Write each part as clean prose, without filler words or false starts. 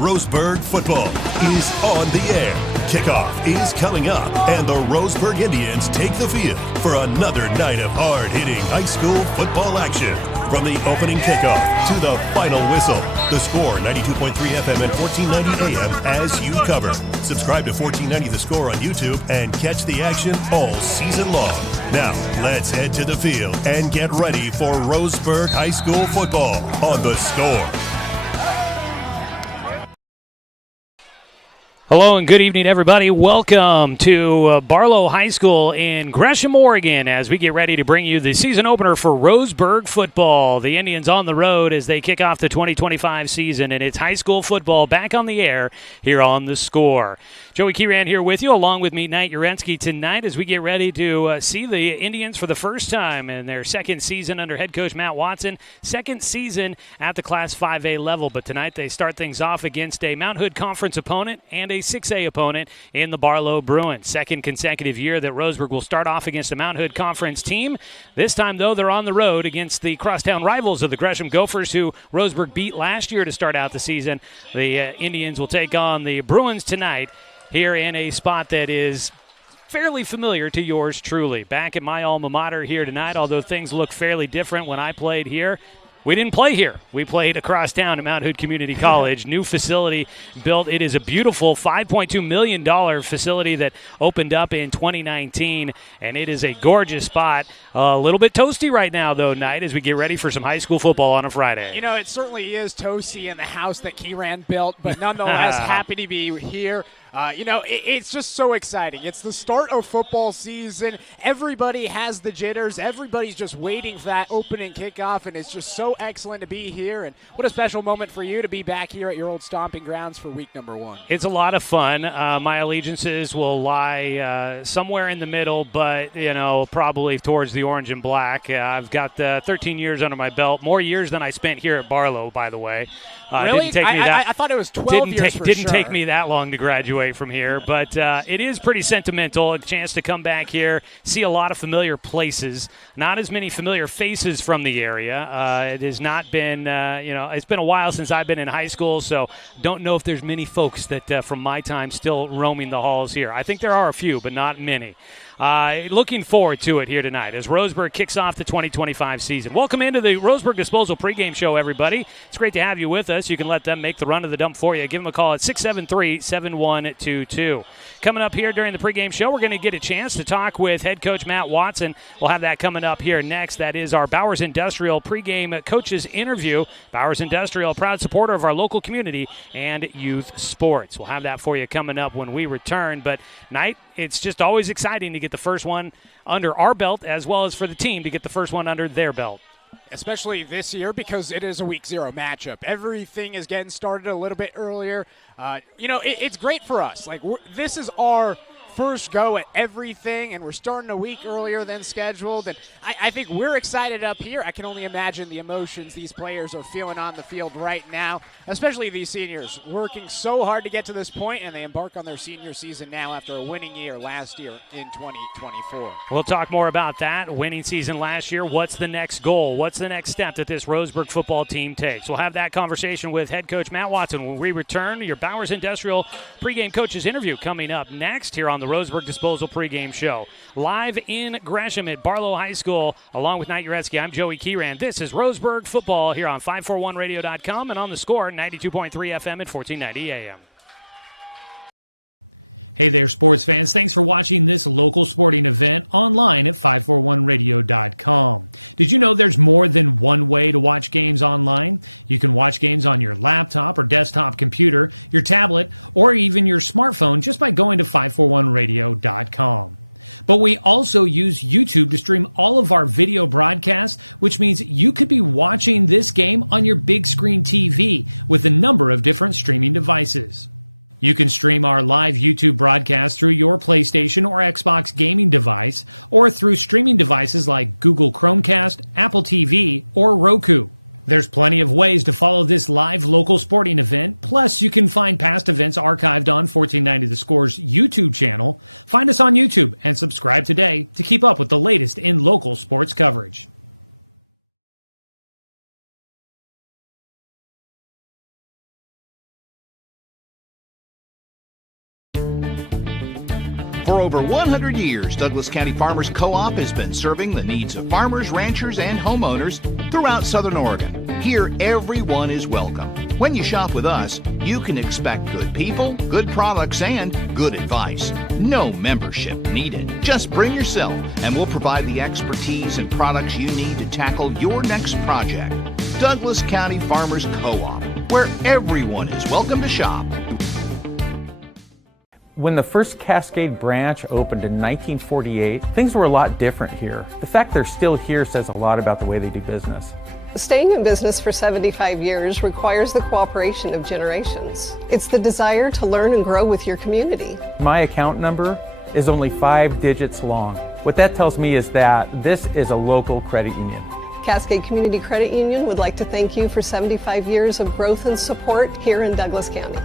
Roseburg football is on the air. Kickoff is coming up, and the Roseburg Indians take the field for another night of hard-hitting high school football action. From the opening kickoff to the final whistle, the Score 92.3 FM and 1490 AM as you cover. Subscribe to 1490 The Score on YouTube and catch the action all season long. Now, let's head to the field and get ready for Roseburg High School football on The Score. Hello and good evening, everybody. Welcome to Barlow High School in Gresham, Oregon, as we get ready to bring you the season opener for Roseburg football. The Indians on the road as they kick off the 2025 season, and it's high school football back on the air here on The Score. Joey Keeran here with you, along with me, Knight Jarecki, tonight as we get ready to see the Indians for the first time in their second season under head coach Matt Watson, second season at the Class 5A level. But tonight they start things off against a Mount Hood Conference opponent and a 6A opponent in the Barlow Bruins. Second consecutive year that Roseburg will start off against a Mount Hood Conference team. This time, though, they're on the road against the crosstown rivals of the Gresham Gophers, who Roseburg beat last year to start out the season. The Indians will take on the Bruins tonight here in a spot that is fairly familiar to yours truly. Back at my alma mater here tonight, although things look fairly different when I played here. We didn't play here. We played across town at Mount Hood Community College. New facility built. It is a beautiful $5.2 million facility that opened up in 2019, and it is a gorgeous spot. A little bit toasty right now, though, Knight, as we get ready for some high school football on a Friday. You know, it certainly is toasty in the house that Keeran built, but nonetheless happy to be here. It's just so exciting. It's the start of football season. Everybody has the jitters. Everybody's just waiting for that opening kickoff, and it's just so excellent to be here. And what a special moment for you to be back here at your old stomping grounds for week number one. It's a lot of fun. My allegiances will lie somewhere in the middle, but, probably towards the orange and black. I've got 13 years under my belt, more years than I spent here at Barlow, by the way. Really? I thought it was 12 years for Didn't sure. take me that long to graduate from here, but it is pretty sentimental. A chance to come back here, see a lot of familiar places, not as many familiar faces from the area. It has not been, it's been a while since I've been in high school, so don't know if there's many folks that from my time still roaming the halls here. I think there are a few, but not many. Looking forward to it here tonight as Roseburg kicks off the 2025 season. Welcome into the Roseburg Disposal pregame show, everybody. It's great to have you with us. You can let them make the run of the dump for you. Give them a call at 673-7122. Coming up here during the pregame show, we're going to get a chance to talk with head coach Matt Watson. We'll have that coming up here next. That is our Bowers Industrial pregame coaches interview. Bowers Industrial, proud supporter of our local community and youth sports. We'll have that for you coming up when we return. But, Knight, it's just always exciting to get the first one under our belt as well as for the team to get the first one under their belt. Especially this year because it is a week zero matchup. Everything is getting started a little bit earlier. It's great for us. This is our first go at everything, and we're starting a week earlier than scheduled. And I think we're excited up here. I can only imagine the emotions these players are feeling on the field right now, especially these seniors working so hard to get to this point, and they embark on their senior season now after a winning year last year in 2024. We'll talk more about that. Winning season last year. What's the next goal? What's the next step that this Roseburg football team takes? We'll have that conversation with head coach Matt Watson when we return. Your Bowers Industrial pregame coaches interview coming up next here on the Roseburg Disposal pregame show. Live in Gresham at Barlow High School, along with Knight Jarecki, I'm Joey Keeran. This is Roseburg football here on 541radio.com and on the Score 92.3 FM at 1490 AM. Hey there, sports fans. Thanks for watching this local sporting event online at 541radio.com. Did you know there's more than one way to watch games online? You can watch games on your laptop or desktop computer, your tablet, or even your smartphone just by going to 541radio.com. But we also use YouTube to stream all of our video broadcasts, which means you could be watching this game on your big screen TV with a number of different streaming devices. You can stream our live YouTube broadcast through your PlayStation or Xbox gaming device, or through streaming devices like Google Chromecast, Apple TV, or Roku. There's plenty of ways to follow this live local sporting event, plus you can find past events archived on 1490 The Score's YouTube channel. Find us on YouTube and subscribe today to keep up with the latest in local sports coverage. For over 100 years, Douglas County Farmers Co-op has been serving the needs of farmers, ranchers, and homeowners throughout Southern Oregon. Here, everyone is welcome. When you shop with us, you can expect good people, good products, and good advice. No membership needed. Just bring yourself, and we'll provide the expertise and products you need to tackle your next project. Douglas County Farmers Co-op, where everyone is welcome to shop. When the first Cascade branch opened in 1948, things were a lot different here. The fact they're still here says a lot about the way they do business. Staying in business for 75 years requires the cooperation of generations. It's the desire to learn and grow with your community. My account number is only 5 digits long. What that tells me is that this is a local credit union. Cascade Community Credit Union would like to thank you for 75 years of growth and support here in Douglas County.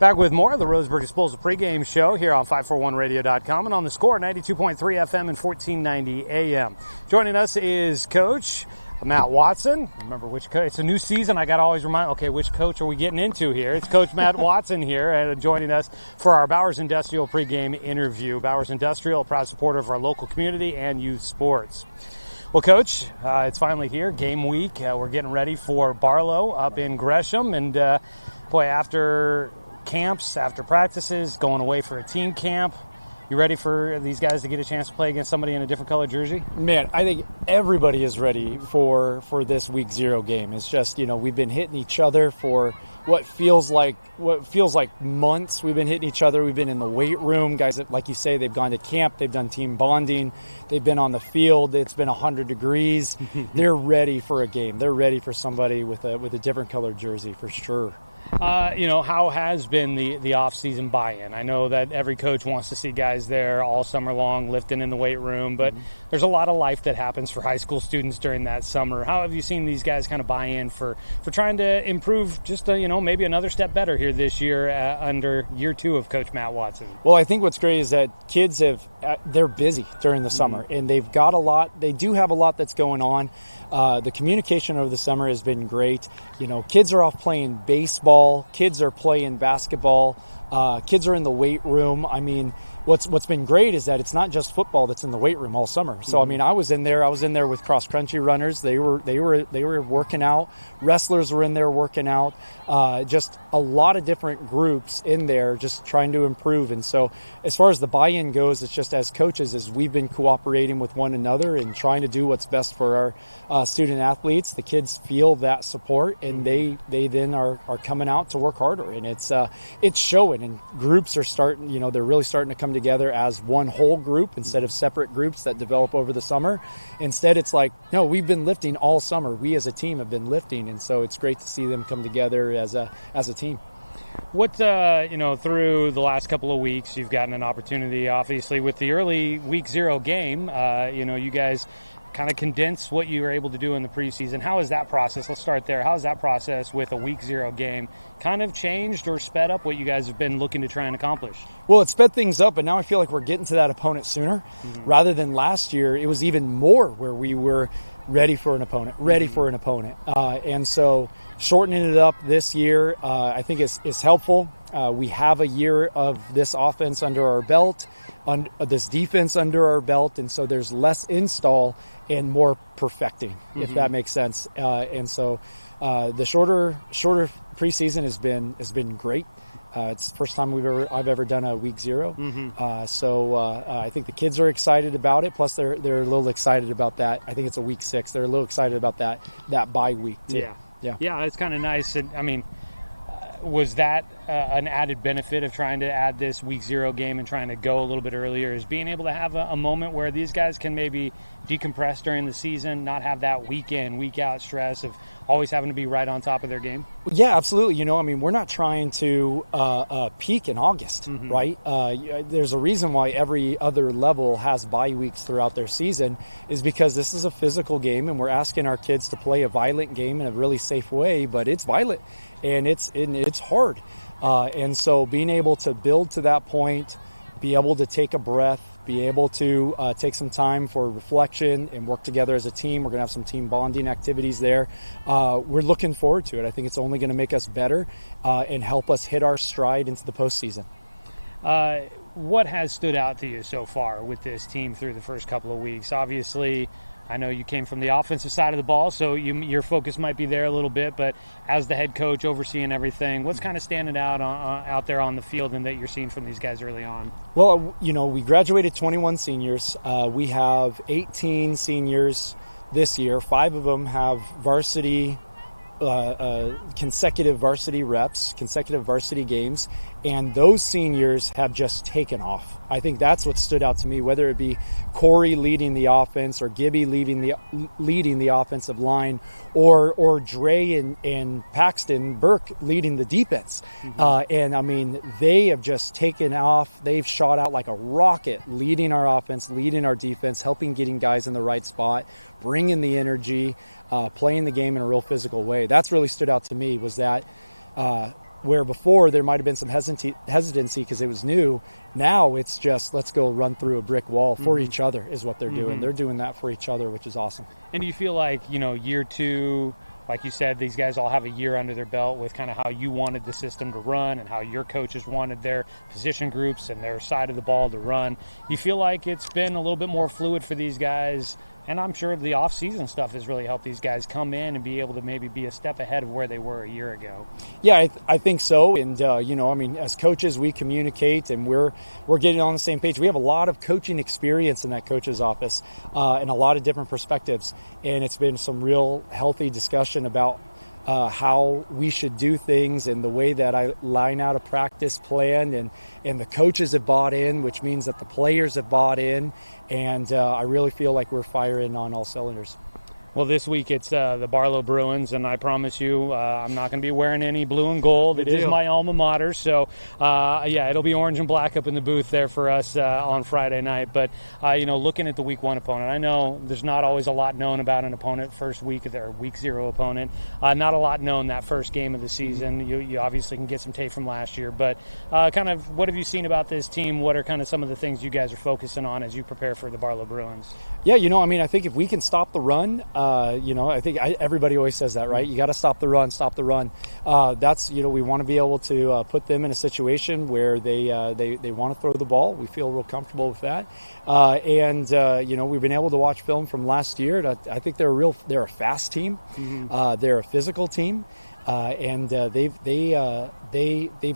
Back with more of the Roseburg Disposal pregame show here on 541radio.com and on the Score, 92.3 FM and 1490 AM. Joining us is Coach Matt Watson. Remember which coach? It's a new season. I got to always remind, okay, which coach are we getting into here? It's Coach Matt Watson here and joining us for our Bowers Industrial pregame interview. Bowers Industrial, a proud supporter of our local community and youth sports. Well, Coach, it's finally here, game week. We're getting ready for Barlow up in Gresham. And, boy, after camps, after practices, going away for a team camp, you ready for these guys to get a chance to play against somebody in a different colored jersey? Man, I think everybody is ready for this week 0 game. It's just, we've been hitting each other for what feels like months. We've been hitting each other. We've been in the weight room. Guys that, like you say, they've gone to camp, they've done team bonding, they've been on the field. It's been 100 degrees. They're ready for a game. They're ready for somebody with a different colored jersey for sure. How has been the off-season buy-in? I know that every coach wants to see guys there all summer long lifting in the weight room, but there's a lot of life that happens for high school students during that summer. How have you seen these guys kind of buy in for trying to improve just, maybe another step better here this year under year 2 of Coach Matt Watson? Well, I think what's great is that kids they're busy during the summer, and they've got a lot. They do have a lot that's going on. The communication over the summer has been great. Kids are off playing baseball. Kids are playing basketball. Kids are in the weight room. I mean, what's been great is that it's not just football that's in the weight room all summer. So I mean, I was in there with cross country runners. They were working out. Wrestlers were in there working out. Just a lot of different groups in there just trying to improve. And so as far as the buy-in goes, it's just as coaches, as we've been cooperating with one another and trying to do what's best for our student athletes. The kids feel that support, and they then are coming out to work harder, and it's showing. And groups are starting, they're really starting to come together as one whole group instead of separate groups that develop over the summer. Instead, it's like, no, we've been lifting all summer. We as a team have been lifting, and so it's great to see them come together as a team. What, through the last couple of weeks, you've gotten an opportunity, obviously, with the early week 0 game, you guys kind of condense what you were able to do in the preseason. How is that process? Let's start there. How is that process with a week 0 game kind of changed or sped up what you guys have been looking to try and accomplish? Well, it sped things up, but now I feel like we're getting to that opponent sooner. Rather than last year, it was even more where we were ready for an opponent. And so shortening it up this year, I think is helpful. We have a year of this offense under our belt, this defense under our belt, and so there's less install and more perfecting, if that makes sense. And so the shorter preseason has been great. It's the first time I've ever done a week 0. So I think the kids are excited about it. Plus they're a little excited about that. I think it's a week 6. They're a little excited about that bye week too. Yeah, it's kind of nice. And I mean, was that an added benefit of trying to add this week 0 game and trying to go a little bit earlier, is being able to have a moment where these guys can maybe decompress during the season, not have that week in, week out stress of always having to be right on top of their game? Yeah, absolutely. We're not trying to peak in August, right? There's a reason why every other level has bye weeks throughout their season, is because this is a physical game, and we're asking our kids to play a violent game in a really safe way, but it's violent and it's hard. And so being able to build to that point, be able to take a breath, be able to take some time for reflection and work together as a team. We're going to have some team bonding activities there. We're looking forward to it. I think it's only going to make us better and help us hit our stride into the postseason. What has stood out to you so far with this team through the first couple of weeks? Obviously, I know you came from the offensive side of the ball, so your focus might be there a little bit, but as the head coach overseeing everything, what's kind of standing out out there on the field and that you're seeing from these guys early on? Well, we graduated 21 seniors. We have 18 seniors this year. 5 of them have consecutive varsity reps, consecutive varsity games, and those seniors have just taken off. I think that's what stood out to me, whether it be Corey leading the offense or Gibby leading the offensive line, or Dre and Paxton Burke leading the defense. And I mean, they have just taken off. They've shot out like a rocket, leading our offense, leading our defense, helping getting guys in the right spot, bringing the energy, playing the game in a real physical way. That's really stood out to me, was that where before there might have been some hesitancy because it was new. Now it's just, let's go run through a brick wall for each other is what they're doing. They're doing that for each other, which is awesome. And do you feel like, year 2, like you said, these guys all have a year under their belt with kind of how you wanted the system to run and how your coaches wanted their position groups and their side of the ball to run. You feel like it's been a little bit more fluid for these guys, and I'm sure the off-season stuff has really helped these guys come in and be able to maybe be a step ahead of where they were a year ago. Yeah, I think so. And, as coaches, we communicate and we're getting on the same page. We have a lot of coaching experience in that coach's office and a lot of different perspectives. And it's been some real healthy discussion about how we should do things and the way that I line out a practice plan, and the coaches have bought in, which means that the players have bought in, and I really feel like we're firing on all cylinders. Well, this week it's the Barlow Bruins, and I promise you I'm not going to be wearing any blue and gold. It is my alma mater, so it'll be orange and black up in the booth there for us on Friday night. But, looking at the week 1 opponent, I know there's not always a lot known about an opponent first week of their week 0 opponent. Not a lot known that first game of the season. You obviously can get some tape from last year, but kind of what have you seen about this team? What are kind of some of the things you guys are focusing on as you prepare for the Barlow Bruins? Yeah, I think if we can stop the run, I think everybody always says that, right? You got to stop the run. That's, we want to be able to put them in a situation where they want to throw the ball. We feel real comfortable with that. We've been able to watch film from last year. I think they're a fast team. They're a physical team. They've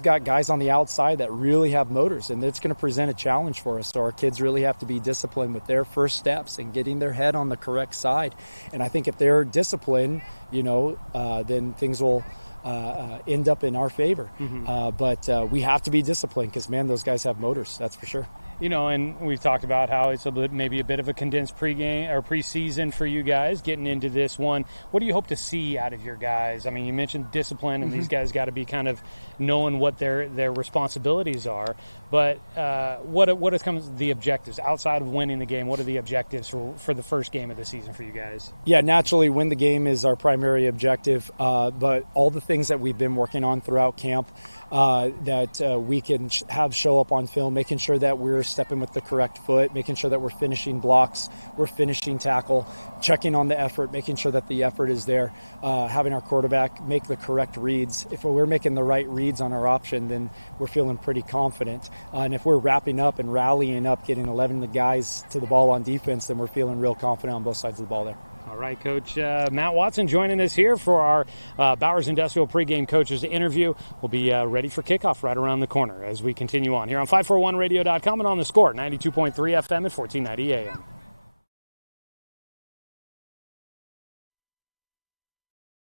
got guys on the outside that really have motors, and it's going to present a challenge for us. So our kids really have to be disciplined with their first steps and getting their head on the correct side. And I think if they're disciplined, then things will end up in our favor. But we have to be disciplined because, man, those guys have motors. That's for sure. And we've talked about how it's maybe a bit of a condensed pregame or preseason for you guys getting into this one. What do you hope to see out of your guys? I mean, you mentioned discipline, and these guys got to be kind of knowing what their responsibilities are. But what comes the objectives outside of winning the game? What are the objectives for the first game of the season for you guys? Yeah, naturally, win the game is our primary objective. But all the things that we've been working on throughout camp that we can have show up on film, making sure that we're stepping with the correct foot, making sure that we're finishing blocks, we're finishing tackle, checking on the effort, making sure that the effort is there, having our quarterback make the correct reads. If we're making the right reads on our option, then we're feeling pretty confident. And if we're wrapping up and rallying up, getting 11 guys to the ball on defense, then we're feeling real confident on both sides of the ball there. All right, Coach Matt Watson joining us here for our Bowers Industrial pregame coaches interview. We'll be ready for kickoff right around the corner as we continue on here on 541radio.com and on the Score, 92.3 FM at 1490 AM.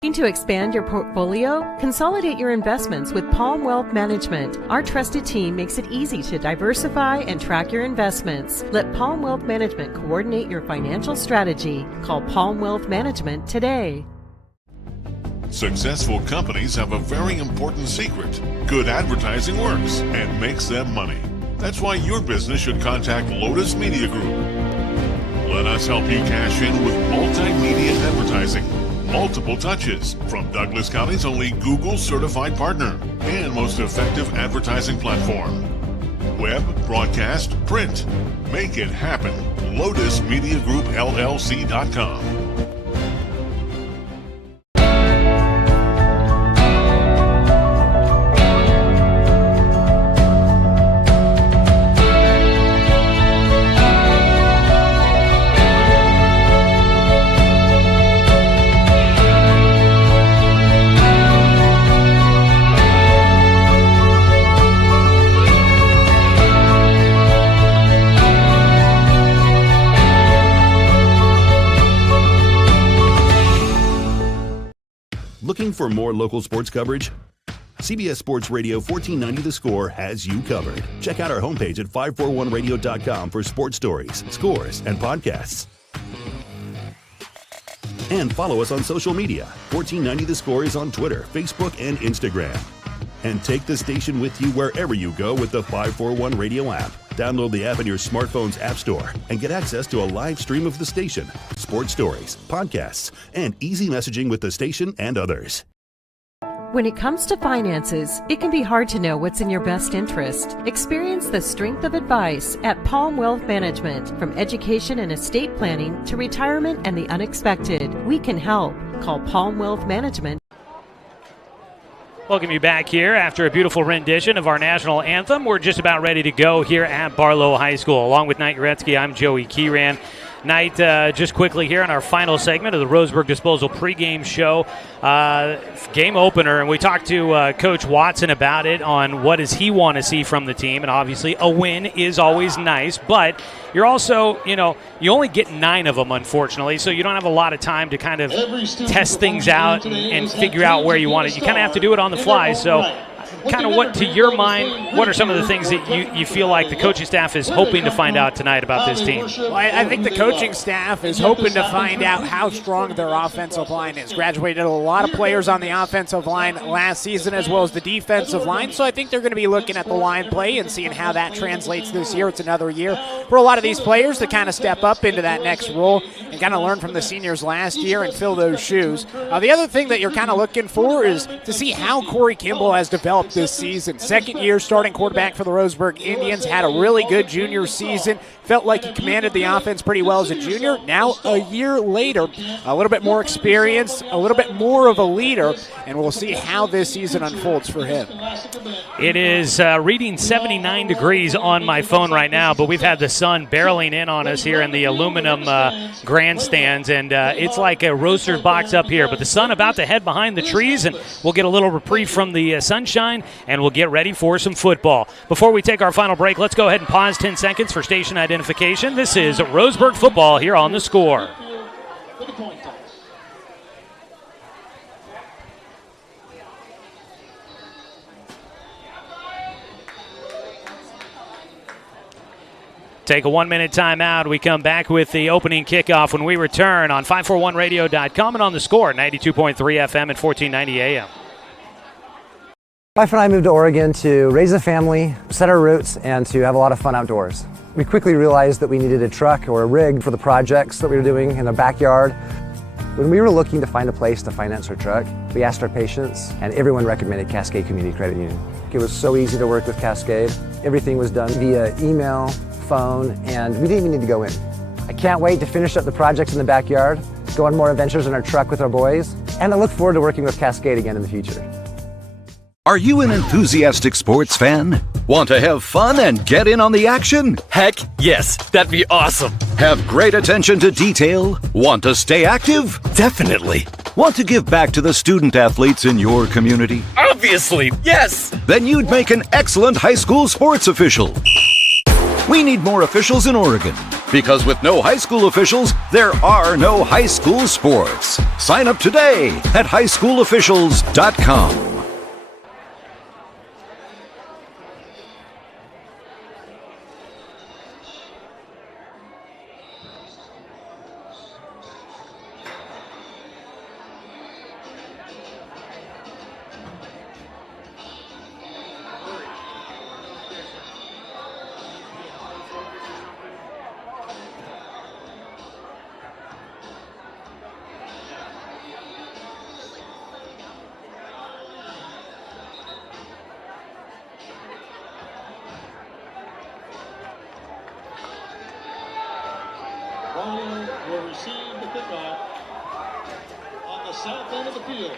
Looking to expand your portfolio? Consolidate your investments with Palm Wealth Management. Our trusted team makes it easy to diversify and track your investments. Let Palm Wealth Management coordinate your financial strategy. Call Palm Wealth Management today. Successful companies have a very important secret. Good advertising works and makes them money. That's why your business should contact Lotus Media Group. Let us help you cash in with multimedia advertising. Multiple touches from Douglas County's only Google certified partner and most effective advertising platform. Web, broadcast, print. Make it happen. Lotus Media Group LLC.com. Looking for more local sports coverage? CBS Sports Radio 1490 The Score has you covered. Check out our homepage at 541radio.com for sports stories, scores, and podcasts. And follow us on social media. 1490 The Score is on Twitter, Facebook, and Instagram. And take the station with you wherever you go with the 541 Radio app. Download the app in your smartphone's app store and get access to a live stream of the station, sports stories, podcasts, and easy messaging with the station and others. When it comes to finances, it can be hard to know what's in your best interest. Experience the strength of advice at Palm Wealth Management. From education and estate planning to retirement and the unexpected, we can help. Call Palm Wealth Management. Welcome you back here after a beautiful rendition of our national anthem. We're just about ready to go here at Barlow High School. Along with Knight Jarecki, I'm Joey Keeran. Knight, just quickly here on our final segment of the Roseburg Disposal pregame show, game opener, and we talked to Coach Watson about it on what does he want to see from the team, and obviously a win is always nice, but you're also, you only get 9 of them, unfortunately, so you don't have a lot of time to kind of test things out and figure out where you want it. You kind of have to do it on the fly, so kind of what, to your mind, what are some of the things that you feel like the coaching staff is hoping to find out tonight about this team? Well, I think the coaching staff is hoping to find out how strong their offensive line is. Graduated a lot of players on the offensive line last season as well as the defensive line, so I think they're going to be looking at the line play and seeing how that translates this year. It's another year for a lot of these players to kind of step up into that next role and kind of learn from the seniors last year and fill those shoes. The other thing that you're kind of looking for is to see how Corey Kimball has developed this season. Second year starting quarterback for the Roseburg Indians, had a really good junior season. Felt like he commanded the offense pretty well as a junior. Now, a year later, a little bit more experience, a little bit more of a leader, and we'll see how this season unfolds for him. It is reading 79 degrees on my phone right now, but we've had the sun barreling in on us here in the aluminum grandstands, and it's like a roaster's box up here, but the sun about to head behind the trees, and we'll get a little reprieve from the sunshine, and we'll get ready for some football. Before we take our final break, let's go ahead and pause 10 seconds for station identification. This is Roseburg football here on The Score. Take a 1-minute timeout. We come back with the opening kickoff when we return on 541radio.com and on The Score, 92.3 FM and 1490 AM. My wife and I moved to Oregon to raise a family, set our roots, and to have a lot of fun outdoors. We quickly realized that we needed a truck or a rig for the projects that we were doing in the backyard. When we were looking to find a place to finance our truck, we asked our patients, and everyone recommended Cascade Community Credit Union. It was so easy to work with Cascade. Everything was done via email, phone, and we didn't even need to go in. I can't wait to finish up the projects in the backyard, go on more adventures in our truck with our boys, and I look forward to working with Cascade again in the future. Are you an enthusiastic sports fan? Want to have fun and get in on the action? Heck, yes, that'd be awesome. Have great attention to detail? Want to stay active? Definitely. Want to give back to the student athletes in your community? Obviously, yes. Then you'd make an excellent high school sports official. We need more officials in Oregon, because with no high school officials, there are no high school sports. Sign up today at highschoolofficials.com. will receive the kickoff on the south end of the field.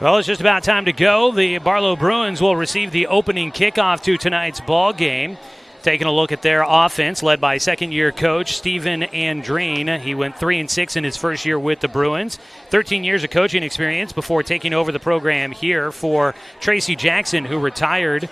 Well, it's just about time to go. The Barlow Bruins will receive the opening kickoff to tonight's ball game. Taking a look at their offense, led by second-year coach Steedman Andreen. He went 3-6 in his first year with the Bruins. 13 years of coaching experience before taking over the program here for Tracy Jackson, who retired.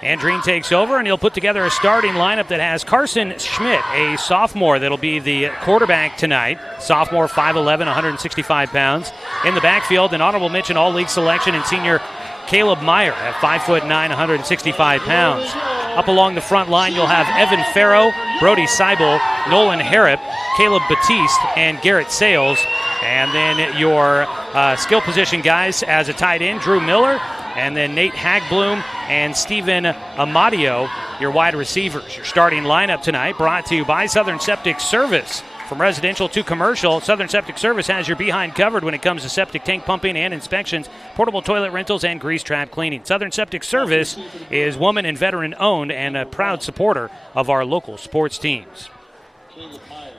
Andreen takes over, and he'll put together a starting lineup that has Carson Schmidt, a sophomore that'll be the quarterback tonight. Sophomore, 5'11", 165 pounds. In the backfield, an honorable mention all-league selection and senior Caleb Meyer at 5'9", 165 pounds. Up along the front line, you'll have Evan Farrow, Brody Seibel, Nolan Harrop, Caleb Batiste, and Garrett Sales. And then your skill position guys as a tight end, Drew Miller, and then Nate Hagblum and Steven Amadio, your wide receivers. Your starting lineup tonight brought to you by Southern Septic Service. From residential to commercial, Southern Septic Service has your behind covered when it comes to septic tank pumping and inspections, portable toilet rentals, and grease trap cleaning. Southern Septic Service is woman and veteran owned and a proud supporter of our local sports teams.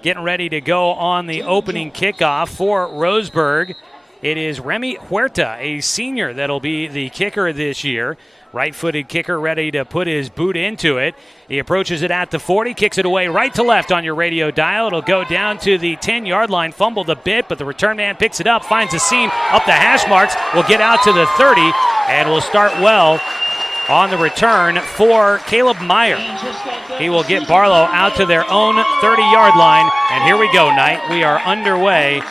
Getting ready to go on the opening kickoff for Roseburg. It is Remy Huerta, a senior, that'll be the kicker this year. Right-footed kicker ready to put his boot into it. He approaches it at the 40, kicks it away right to left on your radio dial. It'll go down to the 10-yard line, fumbled a bit, but the return man picks it up, finds a seam up the hash marks, will get out to the 30, and will start well on the return for Caleb Meyer. He will get Barlow out to their own 30-yard line, and here we go, Knight. We are underway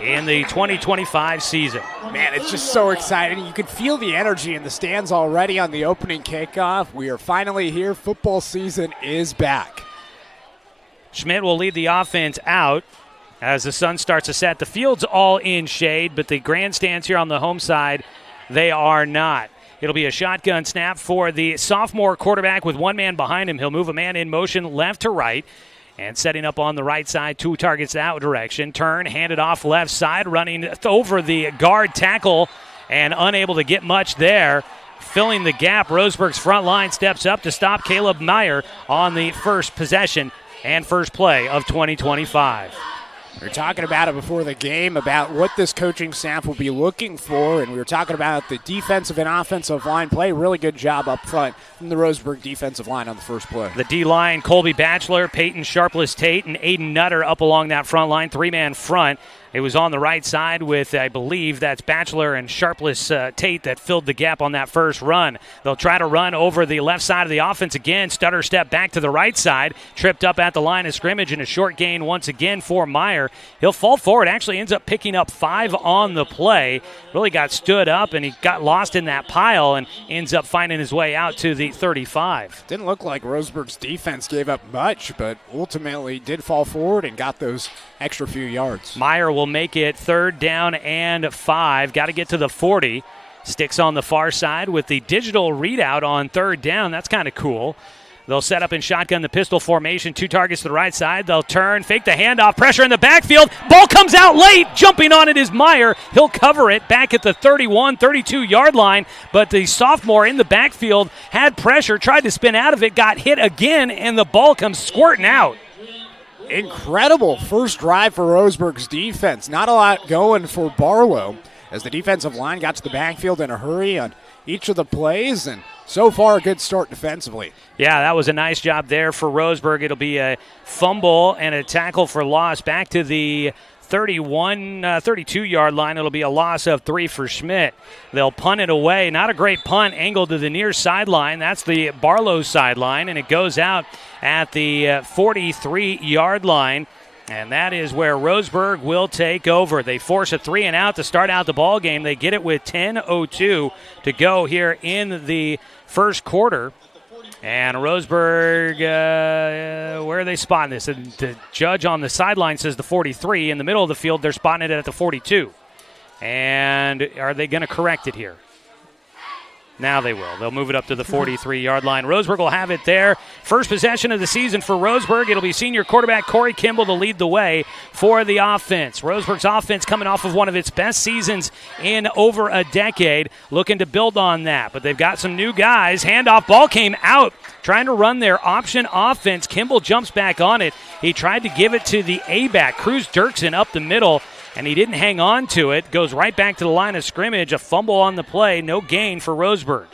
in the 2025 season. Man, it's just so exciting. You can feel the energy in the stands already on the opening kickoff. We are finally here. Football season is back. Schmidt will lead the offense out as the sun starts to set. The field's all in shade, but the grandstands here on the home side, they are not. It'll be a shotgun snap for the sophomore quarterback with one man behind him. He'll move a man in motion left to right. And setting up on the right side, two targets that direction. Turn, handed off left side, running over the guard tackle and unable to get much there. Filling the gap, Roseburg's front line steps up to stop Caleb Meyer on the first possession and first play of 2025. We were talking about it before the game, about what this coaching staff will be looking for, and we were talking about the defensive and offensive line play. Really good job up front from the Roseburg defensive line on the first play. The D-line, Colby Batchelor, Peyton Sharpless-Tate, and Aiden Nutter up along that front line, three-man front. It was on the right side with, I believe, that's Batchelor and Sharpless-Tate that filled the gap on that first run. They'll try to run over the left side of the offense again. Stutter step back to the right side. Tripped up at the line of scrimmage and a short gain once again for Meyer. He'll fall forward. Actually ends up picking up 5 on the play. Really got stood up and he got lost in that pile and ends up finding his way out to the 35. Didn't look like Roseburg's defense gave up much, but ultimately did fall forward and got those extra few yards. Meyer will make it 3rd down and 5. Got to get to the 40. Sticks on the far side with the digital readout on 3rd down. That's kind of cool. They'll set up in shotgun the pistol formation. 2 targets to the right side. They'll turn, fake the handoff, pressure in the backfield. Ball comes out late. Jumping on it is Meyer. He'll cover it back at the 31, 32-yard line. But the sophomore in the backfield had pressure, tried to spin out of it, got hit again, and the ball comes squirting out. Incredible first drive for Roseburg's defense. Not a lot going for Barlow as the defensive line got to the backfield in a hurry on each of the plays, and so far a good start defensively. Yeah, that was a nice job there for Roseburg. It'll be a fumble and a tackle for loss back to the 32-yard line. It'll be a loss of 3 for Schmidt. They'll punt it away. Not a great punt, angled to the near sideline. That's the Barlow sideline, and it goes out at the 43-yard line. And that is where Roseburg will take over. They force a 3-and-out to start out the ball game. They get it with 10:02 to go here in the first quarter. And Roseburg, where are they spotting this? And the judge on the sideline says the 43. In the middle of the field, they're spotting it at the 42. And are they going to correct it here? Now they will. They'll move it up to the 43-yard line. Roseburg will have it there. First possession of the season for Roseburg. It'll be senior quarterback Corey Kimball to lead the way for the offense. Roseburg's offense coming off of one of its best seasons in over a decade, looking to build on that. But they've got some new guys. Handoff ball came out, trying to run their option offense. Kimball jumps back on it. He tried to give it to the A-back, Cruz Dirksen, up the middle, and he didn't hang on to it. Goes right back to the line of scrimmage. A fumble on the play. No gain for Roseburg.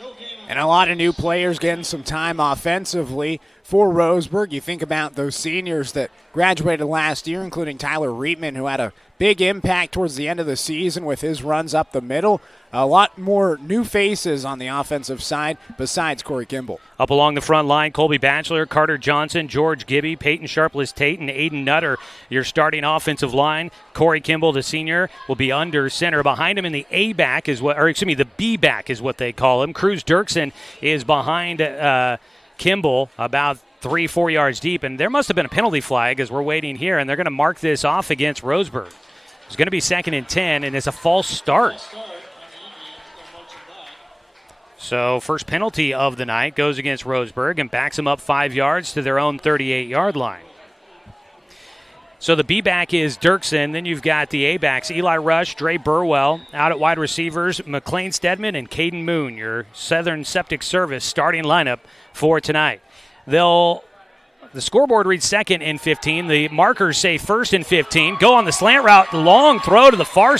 And a lot of new players getting some time offensively for Roseburg. You think about those seniors that graduated last year, including Tyler Reitman, who had a big impact towards the end of the season with his runs up the middle. A lot more new faces on the offensive side besides Corey Kimball. Up along the front line, Colby Batchelor, Carter Johnson, George Gibby, Peyton Sharpless-Tate, and Aiden Nutter, your starting offensive line. Corey Kimball, the senior, will be under center. Behind him in the A-back is what, or excuse me, the B-back is what they call him. Cruz Dirksen is behind Kimball, about 3-4 yards deep, and there must have been a penalty flag as we're waiting here, and they're going to mark this off against Roseburg. It's going to be 2nd and 10, and it's a false start. So first penalty of the night goes against Roseburg and backs them up 5 yards to their own 38-yard line. So the B-back is Dirksen. Then you've got the A-backs, Eli Rush, Dre Burwell. Out at wide receivers, McLean Steedman and Caden Moon, your Southern Septic Service starting lineup for tonight. The scoreboard reads 2nd and 15. The markers say 1st and 15. Go on the slant route, long throw to the far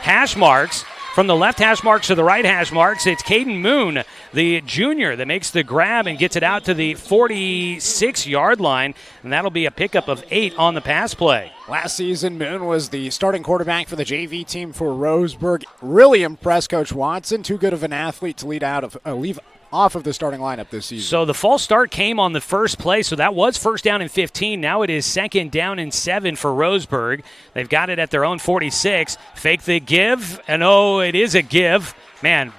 hash marks. From the left hash marks to the right hash marks, it's Caden Moon, the junior, that makes the grab and gets it out to the 46-yard line, and that'll be a pickup of 8 on the pass play. Last season, Moon was the starting quarterback for the JV team for Roseburg. Really impressed Coach Watson. Too good of an athlete to leave off of the starting lineup this season. So the false start came on the first play, so that was 1st down and 15. Now it is 2nd down and 7 for Roseburg. They've got it at their own 46. Fake the give, and it is a give. Man,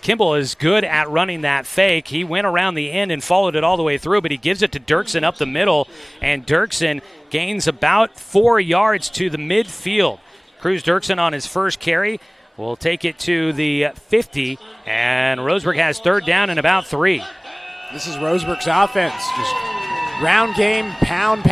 Kimball is good at running that fake. He went around the end and followed it all the way through, but he gives it to Dirksen up the middle, and Dirksen gains about 4 yards to the midfield. Cruz Dirksen on his first carry will take it to the 50, and Roseburg has 3rd down and about 3. This is Roseburg's offense. Just round game, pound,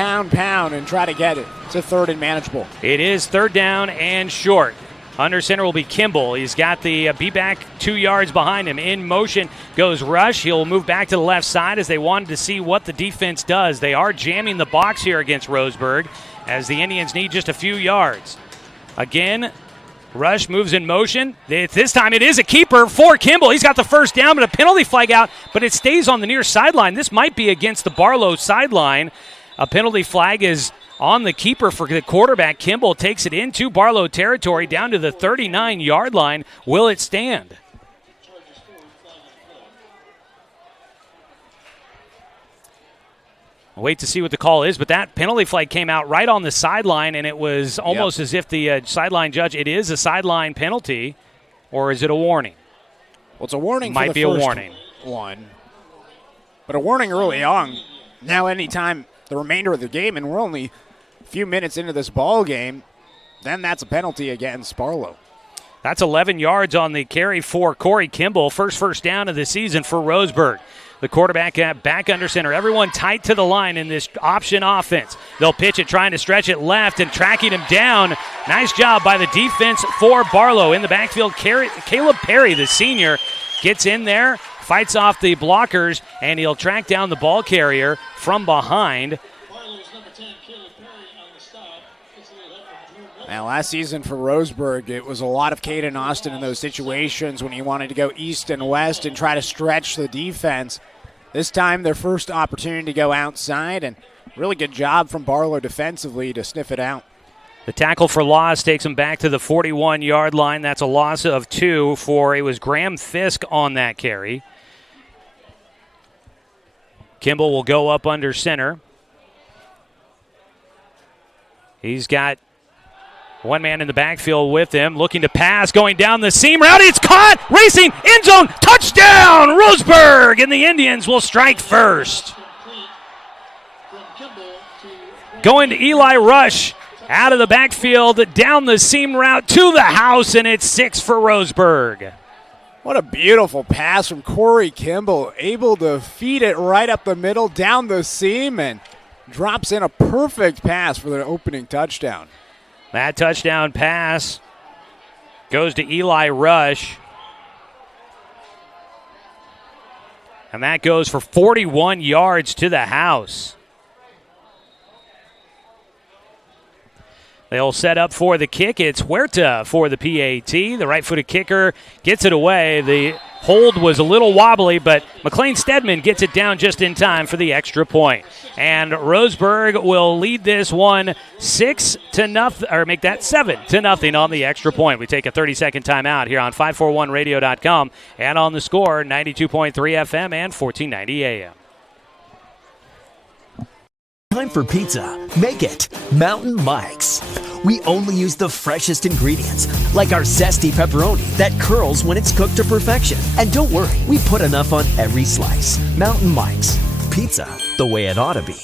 and try to get it to 3rd and manageable. It is 3rd down and short. Under center will be Kimball. He's got the B-back 2 yards behind him. In motion goes Rush. He'll move back to the left side as they wanted to see what the defense does. They are jamming the box here against Roseburg as the Indians need just a few yards. Again, Rush moves in motion. This time it is a keeper for Kimball. He's got the 1st down, but a penalty flag out, but it stays on the near sideline. This might be against the Barlow sideline. A penalty flag is on the keeper for the quarterback. Kimball takes it into Barlow territory down to the 39-yard line. Will it stand? I'll wait to see what the call is, but that penalty flag came out right on the sideline, and it was almost as if the sideline judge, it is a sideline penalty, or is it a warning? Well, it's a warning Might for the be first a warning. one, but a warning early on. Now anytime the remainder of the game, and we're only a few minutes into this ball game, then that's a penalty against Barlow. That's 11 yards on the carry for Corey Kimball. First down of the season for Roseburg. The quarterback back under center. Everyone tight to the line in this option offense. They'll pitch it, trying to stretch it left and tracking him down. Nice job by the defense for Barlow. In the backfield, Caleb Perry, the senior, gets in there, fights off the blockers, and he'll track down the ball carrier from behind. Now, last season for Roseburg, it was a lot of Caden Austin in those situations when he wanted to go east and west and try to stretch the defense. This time, their first opportunity to go outside, and really good job from Barlow defensively to sniff it out. The tackle for loss takes him back to the 41-yard line. That's a loss of 2 for, it was Graham Fisk on that carry. Kimball will go up under center. He's got one man in the backfield with him, looking to pass, going down the seam route. It's caught, racing, end zone, touchdown, Roseburg, and the Indians will strike first. Going to Eli Rush, out of the backfield, down the seam route to the house, and it's 6 for Roseburg. What a beautiful pass from Corey Kimball, able to feed it right up the middle, down the seam, and drops in a perfect pass for the opening touchdown. That touchdown pass goes to Eli Rush. And that goes for 41 yards to the house. They'll set up for the kick. It's Huerta for the PAT. The right-footed kicker gets it away. The hold was a little wobbly, but McLean Steedman gets it down just in time for the extra point. And Roseburg will lead this one 6-0, or make that 7-0 on the extra point. We take a 30-second timeout here on 541radio.com and on the Score, 92.3 FM and 1490 AM. Time for pizza. Make it Mountain Mike's. We only use the freshest ingredients, like our zesty pepperoni that curls when it's cooked to perfection. And don't worry, we put enough on every slice. Mountain Mike's. Pizza the way it ought to be.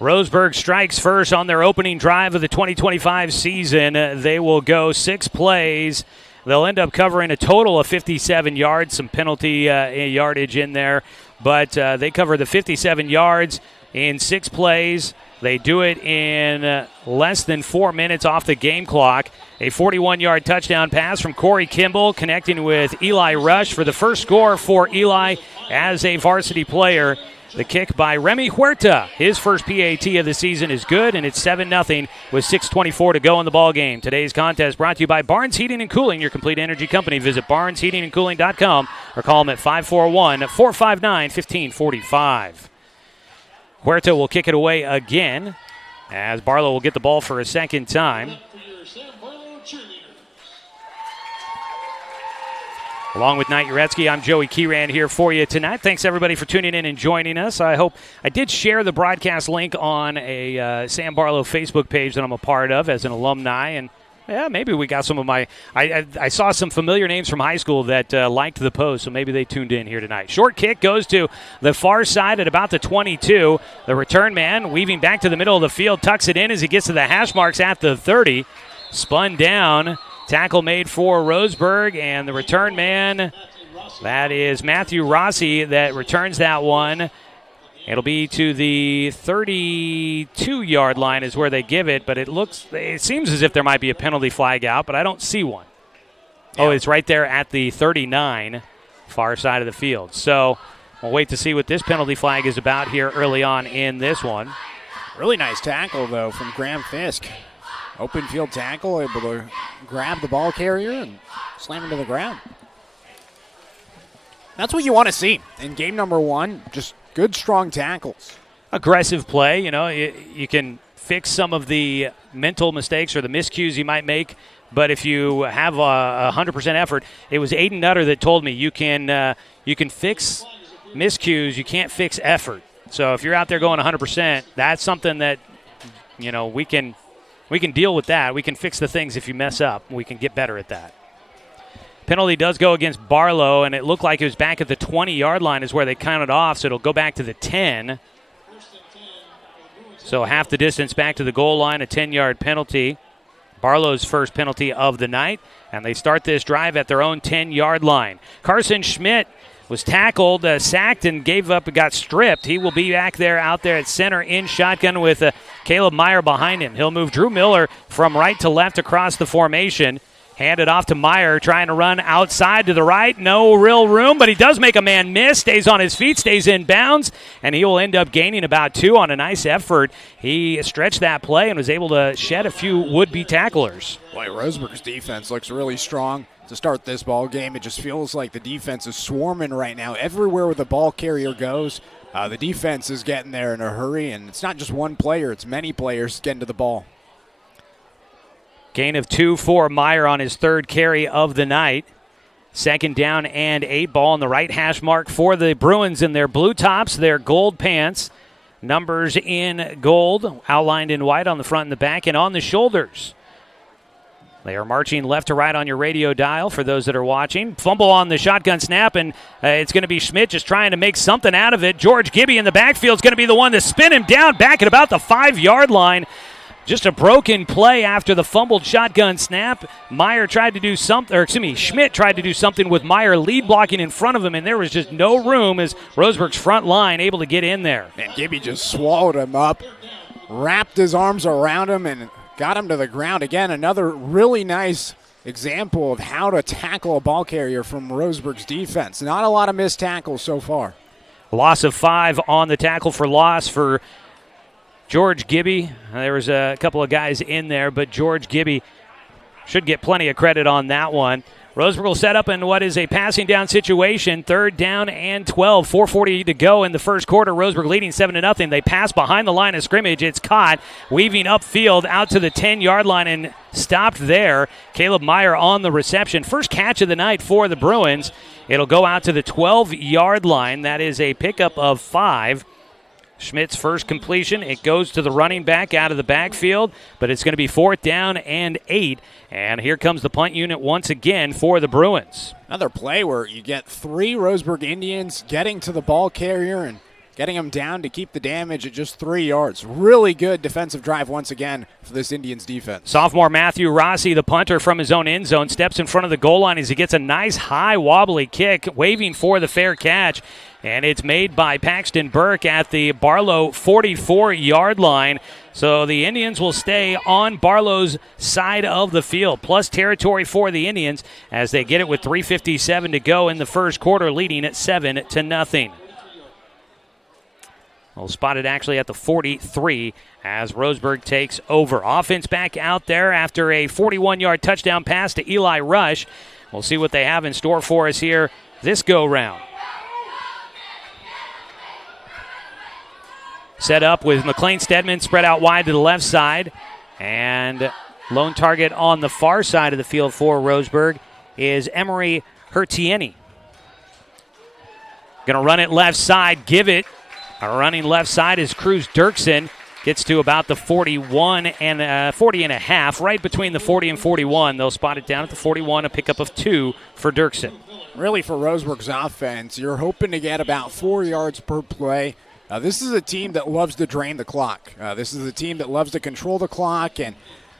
Roseburg strikes first on their opening drive of the 2025 season. They will go 6 plays. They'll end up covering a total of 57 yards, some penalty yardage in there. But they cover the 57 yards in 6 plays. They do it in less than 4 minutes off the game clock. A 41-yard touchdown pass from Corey Kimball connecting with Eli Rush for the first score for Eli as a varsity player. The kick by Remy Huerta. His first PAT of the season is good, and it's 7-0 with 6:24 to go in the ball game. Today's contest brought to you by Barnes Heating and Cooling, your complete energy company. Visit barnesheatingandcooling.com or call them at 541-459-1545. Huerta will kick it away again as Barlow will get the ball for a second time. Along with Knight Jarecki, I'm Joey Keeran here for you tonight. Thanks, everybody, for tuning in and joining us. I hope I did share the broadcast link on a Sam Barlow Facebook page that I'm a part of as an alumni. And, yeah, maybe we got some of my – I saw some familiar names from high school that liked the post, so maybe they tuned in here tonight. Short kick goes to the far side at about the 22. The return man weaving back to the middle of the field, tucks it in as he gets to the hash marks at the 30. Spun down. Tackle made for Roseburg, and the return man, that is Matthew Rossi that returns that one. It'll be to the 32-yard line is where they give it, but it seems as if there might be a penalty flag out, but I don't see one. Yeah. Oh, it's right there at the 39, far side of the field. So we'll wait to see what this penalty flag is about here early on in this one. Really nice tackle, though, from Graham Fisk. Open field tackle, able to grab the ball carrier and slam him to the ground. That's what you want to see in game number 1, just good, strong tackles. Aggressive play, you can fix some of the mental mistakes or the miscues you might make, but if you have 100% effort, it was Aiden Nutter that told me you can fix miscues, you can't fix effort. So if you're out there going 100%, that's something that, we can deal with that. We can fix the things if you mess up. We can get better at that. Penalty does go against Barlow, and it looked like it was back at the 20-yard line is where they counted off, so it'll go back to the 10. So half the distance back to the goal line, a 10-yard penalty. Barlow's first penalty of the night, and they start this drive at their own 10-yard line. Carson Schmidt was tackled, sacked, and got stripped. He will be back there, out there at center in shotgun with Caleb Meyer behind him. He'll move Drew Miller from right to left across the formation. Hand it off to Meyer, trying to run outside to the right. No real room, but he does make a man miss. Stays on his feet, stays in bounds, and he will end up gaining about 2 on a nice effort. He stretched that play and was able to shed a few would-be tacklers. Boy, Roseburg's defense looks really strong to start this ball game. It just feels like the defense is swarming right now. Everywhere where the ball carrier goes, the defense is getting there in a hurry, and it's not just one player, it's many players getting to the ball. Gain of 2 for Meyer on his 3rd carry of the night. 2nd down and 8, ball on the right hash mark for the Bruins in their blue tops, their gold pants. Numbers in gold, outlined in white on the front and the back, and on the shoulders. They are marching left to right on your radio dial for those that are watching. Fumble on the shotgun snap, and it's going to be Schmidt just trying to make something out of it. George Gibby in the backfield is going to be the one to spin him down back at about the 5-yard line. Just a broken play after the fumbled shotgun snap. Schmidt tried to do something with Meyer lead blocking in front of him, and there was just no room as Roseburg's front line able to get in there. And Gibby just swallowed him up, wrapped his arms around him, and got him to the ground. Again, another really nice example of how to tackle a ball carrier from Roseburg's defense. Not a lot of missed tackles so far. Loss of 5 on the tackle for loss for George Gibby. There was a couple of guys in there, but George Gibby should get plenty of credit on that one. Roseburg will set up in what is a passing down situation, 3rd down and 12. 4:40 to go in the first quarter. Roseburg leading 7-0. They pass behind the line of scrimmage. It's caught, weaving upfield out to the 10-yard line and stopped there. Caleb Meyer on the reception. First catch of the night for the Bruins. It'll go out to the 12-yard line. That is a pickup of 5. Schmidt's first completion. It goes to the running back out of the backfield, but it's going to be 4th down and 8. And here comes the punt unit once again for the Bruins. Another play where you get 3 Roseburg Indians getting to the ball carrier and getting them down to keep the damage at just 3 yards. Really good defensive drive once again for this Indians defense. Sophomore Matthew Rossi, the punter from his own end zone, steps in front of the goal line as he gets a nice high wobbly kick, waving for the fair catch. And it's made by Paxton Burke at the Barlow 44-yard line. So the Indians will stay on Barlow's side of the field. Plus territory for the Indians as they get it with 3:57 to go in the first quarter, leading at 7-0. Well, spotted actually at the 43 as Roseburg takes over. Offense back out there after a 41-yard touchdown pass to Eli Rush. We'll see what they have in store for us here this go-round. Set up with McLean Steedman spread out wide to the left side. And lone target on the far side of the field for Roseburg is Emery Hertieni. Going to run it left side, give it. Running left side is Cruz Dirksen. Gets to about the 41 and 40 and a half, right between the 40 and 41. They'll spot it down at the 41, a pickup of 2 for Dirksen. Really, for Roseburg's offense, you're hoping to get about 4 yards per play. This is a team that loves to drain the clock. This is a team that loves to control the clock and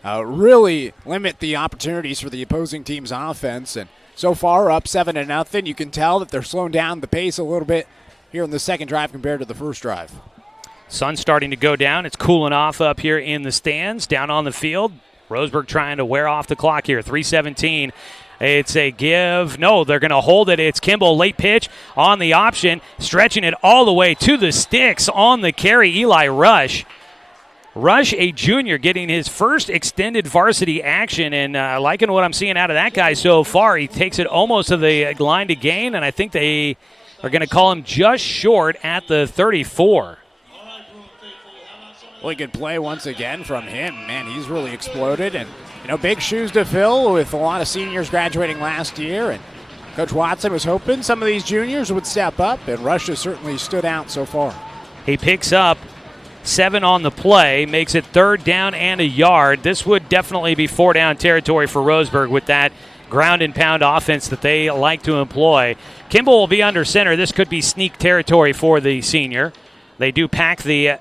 really limit the opportunities for the opposing team's offense. And so far, up 7-0. You can tell that they're slowing down the pace a little bit here in the second drive compared to the first drive. Sun's starting to go down. It's cooling off up here in the stands. Down on the field, Roseburg trying to wear off the clock here. 3:17. It's a give. No, they're going to hold it. It's Kimball, late pitch on the option, stretching it all the way to the sticks on the carry, Eli Rush. Rush, a junior, getting his first extended varsity action, and liking what I'm seeing out of that guy so far. He takes it almost to the line to gain, and I think they are going to call him just short at the 34. Really good play once again from him. Man, he's really exploded, and big shoes to fill with a lot of seniors graduating last year. And Coach Watson was hoping some of these juniors would step up, and Rush has certainly stood out so far. He picks up 7 on the play, makes it 3rd down and a yard. This would definitely be 4-down territory for Roseburg with that ground and pound offense that they like to employ. Kimball will be under center. This could be sneak territory for the senior. They do pack the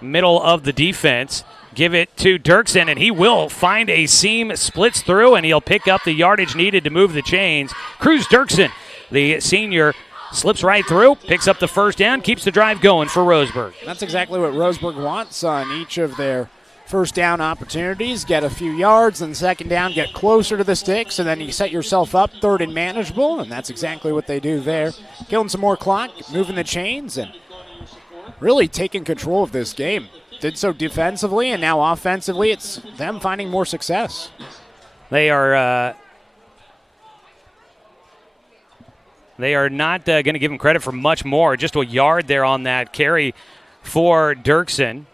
middle of the defense. Give it to Dirksen, and he will find a seam, splits through, and he'll pick up the yardage needed to move the chains. Cruz Dirksen, the senior, slips right through, picks up the first down, keeps the drive going for Roseburg. That's exactly what Roseburg wants on each of their first down opportunities. Get a few yards, and second down, get closer to the sticks, and then you set yourself up 3rd and manageable, and that's exactly what they do there. Killing some more clock, moving the chains, and really taking control of this game. Did so defensively, and now offensively, it's them finding more success. They are not going to give him credit for much more. Just a yard there on that carry for Dirksen.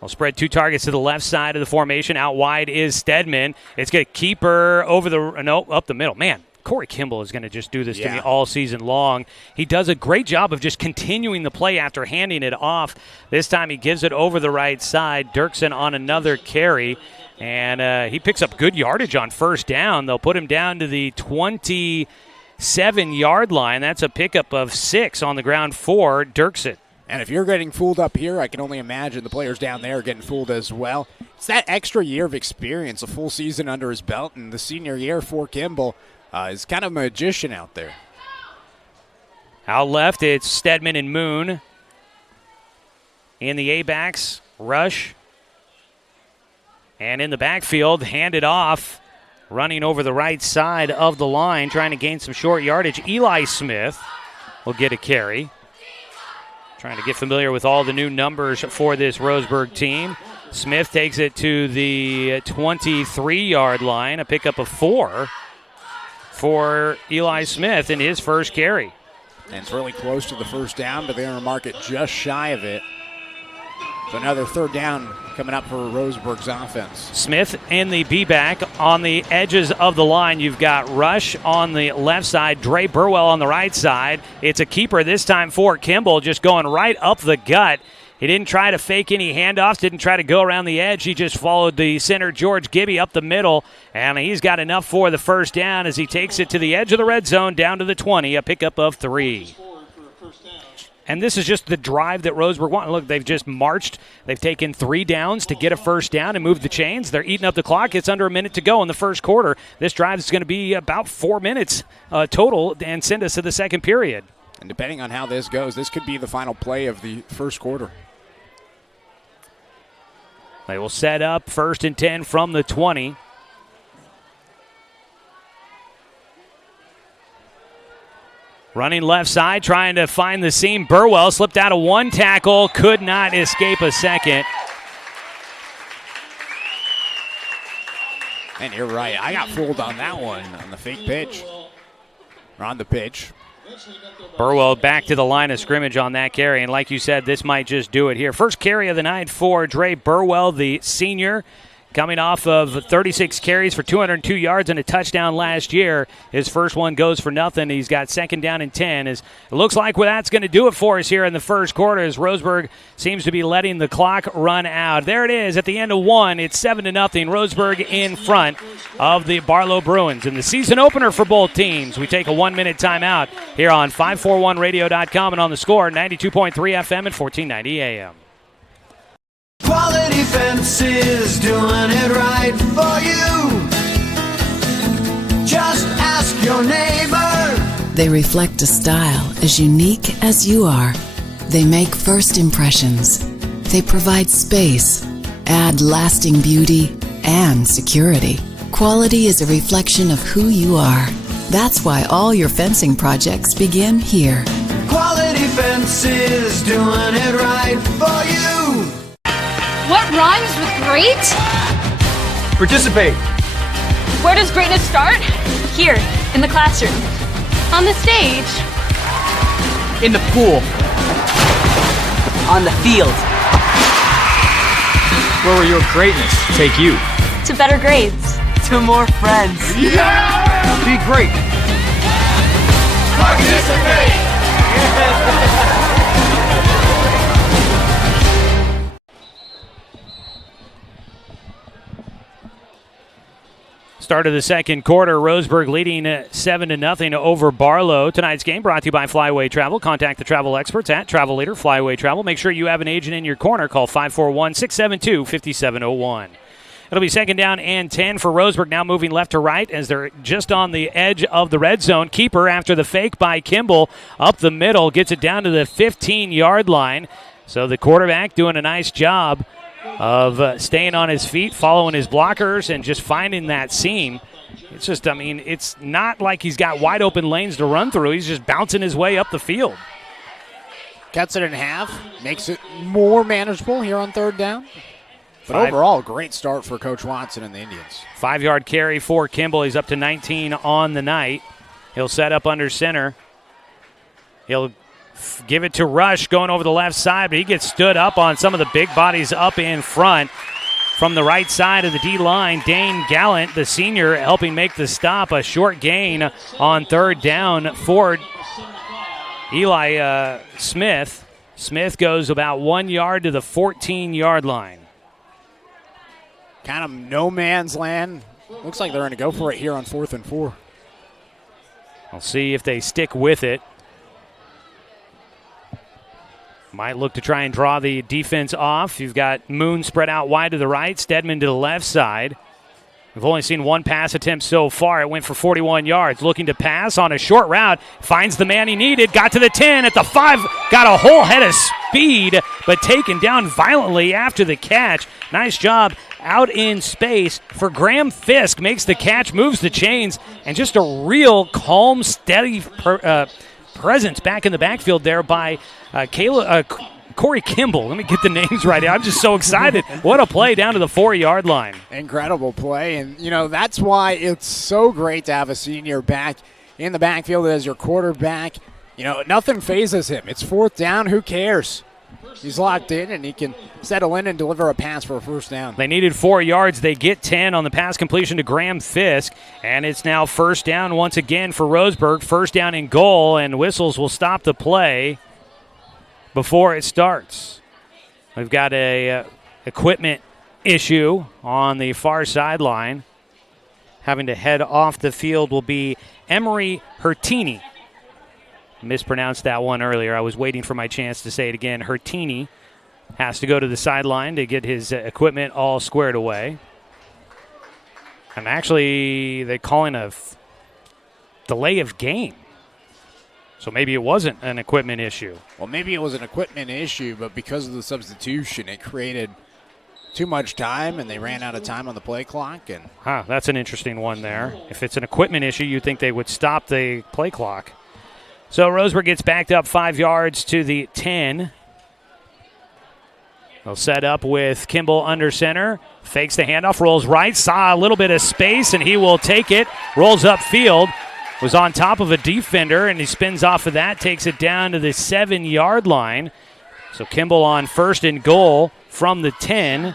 We'll spread 2 targets to the left side of the formation. Out wide is Steedman. It's going to keep her over up the middle. Man, Corey Kimball is going to just do this to me all season long. He does a great job of just continuing the play after handing it off. This time he gives it over the right side. Dirksen on another carry, and he picks up good yardage on first down. They'll put him down to the 27-yard line. That's a pickup of 6 on the ground for Dirksen. And if you're getting fooled up here, I can only imagine the players down there are getting fooled as well. It's that extra year of experience, a full season under his belt, and the senior year for Kimball is kind of a magician out there. Out left, it's Steedman and Moon. In the A-backs, rush. And in the backfield, handed off, running over the right side of the line, trying to gain some short yardage. Eli Smith will get a carry. Trying to get familiar with all the new numbers for this Roseburg team. Smith takes it to the 23-yard line, a pickup of 4 for Eli Smith in his first carry. And it's really close to the first down, but they're going to mark it just shy of it. So another third down coming up for Roseburg's offense. Smith in the B-back on the edges of the line. You've got Rush on the left side, Dre Burwell on the right side. It's a keeper this time for Kimball, just going right up the gut. He didn't try to fake any handoffs, didn't try to go around the edge. He just followed the center, George Gibby, up the middle, and he's got enough for the first down as he takes it to the edge of the red zone, down to the 20, a pickup of 3. And this is just the drive that Roseburg wants. Look, they've just marched. They've taken 3 downs to get a first down and move the chains. They're eating up the clock. It's under a minute to go in the first quarter. This drive is going to be about 4 minutes total and send us to the second period. And depending on how this goes, this could be the final play of the first quarter. They will set up 1st and 10 from the 20. Running left side, trying to find the seam. Burwell slipped out of one tackle, could not escape a second. And you're right. I got fooled on that one, on the fake pitch. Or on the pitch. Burwell back to the line of scrimmage on that carry. And like you said, this might just do it here. First carry of the night for Dre Burwell, the senior. Coming off of 36 carries for 202 yards and a touchdown last year. His first one goes for nothing. He's got 2nd down and 10. It looks like that's going to do it for us here in the first quarter as Roseburg seems to be letting the clock run out. There it is at the end of 1. It's 7-0. Roseburg in front of the Barlow Bruins. In the season opener for both teams, we take a 1-minute timeout here on 541radio.com and on the Score, 92.3 FM and 1490 AM. Quality Fences, doing it right for you. Just ask your neighbor. They reflect a style as unique as you are. They make first impressions. They provide space, add lasting beauty and security. Quality is a reflection of who you are. That's why all your fencing projects begin here. Quality Fences, doing it right for you. What rhymes with great? Participate. Where does greatness start? Here, in the classroom. On the stage. In the pool. On the field. Where will your greatness take you? To better grades. To more friends. Yeah! Be great. Participate. Start of the second quarter, Roseburg leading 7-0 over Barlow. Tonight's game brought to you by Flyway Travel. Contact the travel experts at Travel Leader Flyway Travel. Make sure you have an agent in your corner. Call 541-672-5701. It'll be 2nd down and 10 for Roseburg, now moving left to right as they're just on the edge of the red zone. Keeper after the fake by Kimball up the middle, gets it down to the 15-yard line. So the quarterback doing a nice job of staying on his feet, following his blockers, and just finding that seam. It's just, it's not like he's got wide open lanes to run through. He's just bouncing his way up the field. Cuts it in half, makes it more manageable here on 3rd down. But overall, great start for Coach Watson and the Indians. 5-yard carry for Kimball. He's up to 19 on the night. He'll set up under center. He'll give it to Rush going over the left side, but he gets stood up on some of the big bodies up in front from the right side of the D-line. Dane Gallant, the senior, helping make the stop. A short gain on third down for Eli Smith. Smith goes about 1 yard to the 14-yard line. Kind of no man's land. Looks like they're going to go for it here on 4th and 4. I'll see if they stick with it. Might look to try and draw the defense off. You've got Moon spread out wide to the right, Steedman to the left side. We've only seen one pass attempt so far. It went for 41 yards. Looking to pass on a short route. Finds the man he needed. Got to the 10. At the 5, got a whole head of speed, but taken down violently after the catch. Nice job out in space for Graham Fisk. Makes the catch, moves the chains, and just a real calm, steady presence back in the backfield there by Corey Kimball. Let me get the names right. I'm just so excited. What a play down to the 4-yard line. Incredible play. And, that's why it's so great to have a senior back in the backfield as your quarterback. Nothing phases him. It's 4th down. Who cares? He's locked in, and he can settle in and deliver a pass for a first down. They needed 4 yards. They get 10 on the pass completion to Graham Fisk, and it's now first down once again for Roseburg. First down and goal, and whistles will stop the play before it starts. We've got a equipment issue on the far sideline. Having to head off the field will be Emery Hertini. Mispronounced that one earlier. I was waiting for my chance to say it again. Hertini has to go to the sideline to get his equipment all squared away. And actually, they're calling a delay of game. So maybe it wasn't an equipment issue. Well, maybe it was an equipment issue, but because of the substitution, it created too much time, and they ran out of time on the play clock. And that's an interesting one there. If it's an equipment issue, you'd think they would stop the play clock. So Roseburg gets backed up 5 yards to the 10. They'll set up with Kimball under center. Fakes the handoff, rolls right, saw a little bit of space, and he will take it. Rolls upfield. Was on top of a defender, and he spins off of that, takes it down to the 7-yard line. So Kimball on first and goal from the 10,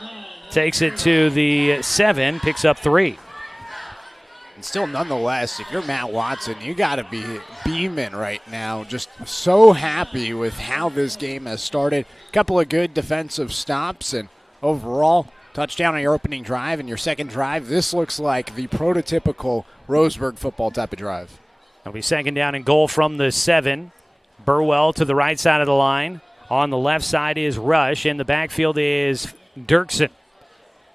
takes it to the 7, picks up 3. And still, nonetheless, if you're Matt Watson, you got to be beaming right now. Just so happy with how this game has started. A couple of good defensive stops, and overall, touchdown on your opening drive and your second drive. This looks like the prototypical Roseburg football type of drive. It'll be second down and goal from the 7. Burwell to the right side of the line. On the left side is Rush. In the backfield is Dirksen.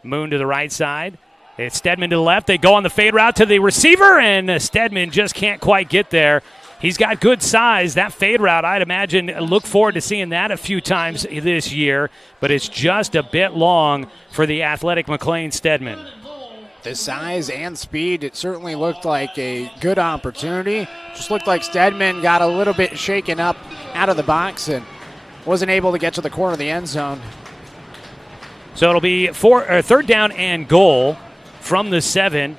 Moon to the right side. It's Steedman to the left. They go on the fade route to the receiver, and Steedman just can't quite get there. He's got good size. That fade route, I'd imagine, look forward to seeing that a few times this year, but it's just a bit long for the athletic McLean Steedman. The size and speed, it certainly looked like a good opportunity. Just looked like Steedman got a little bit shaken up out of the box and wasn't able to get to the corner of the end zone. So it'll be third down and goal from the 7.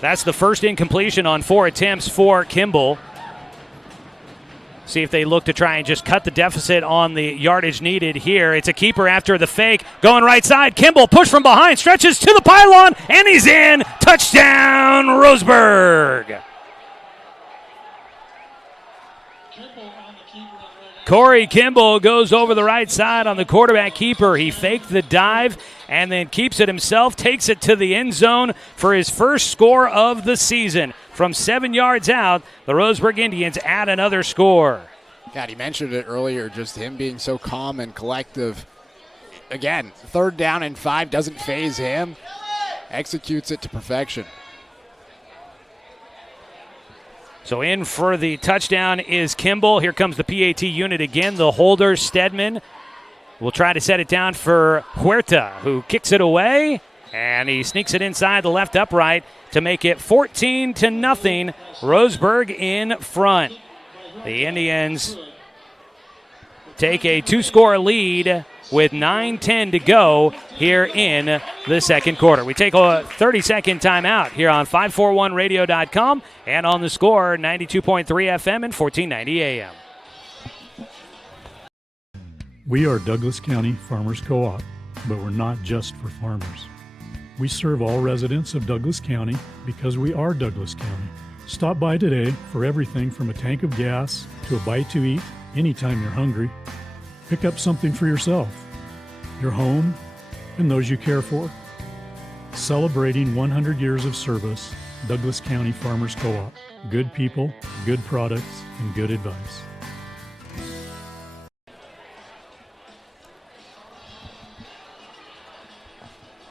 That's the first incompletion on 4 attempts for Kimball. See if they look to try and just cut the deficit on the yardage needed here. It's a keeper after the fake. Going right side. Kimball push from behind. Stretches to the pylon. And he's in. Touchdown, Roseburg. Corey Kimball goes over the right side on the quarterback keeper. He faked the dive and then keeps it himself, takes it to the end zone for his first score of the season. From 7 yards out, the Roseburg Indians add another score. God, he mentioned it earlier, just him being so calm and collective. Again, third down and 5 doesn't faze him. Executes it to perfection. So in for the touchdown is Kimball. Here comes the PAT unit again. The holder, Steedman, will try to set it down for Huerta, who kicks it away, and he sneaks it inside the left upright to make it 14-0. Roseburg in front. The Indians take a 2-score lead with 9:10 to go here in the second quarter. We take a 30-second timeout here on 541radio.com and on the Score 92.3 FM and 1490 AM. We are Douglas County Farmers Co-op. but we're not just for farmers. We serve all residents of Douglas County because we are Douglas County. Stop by today for everything from a tank of gas to a bite to eat anytime you're hungry. Pick up something for yourself, your home, and those you care for. Celebrating 100 years of service, Douglas County Farmers Co-op. Good people, good products, and good advice.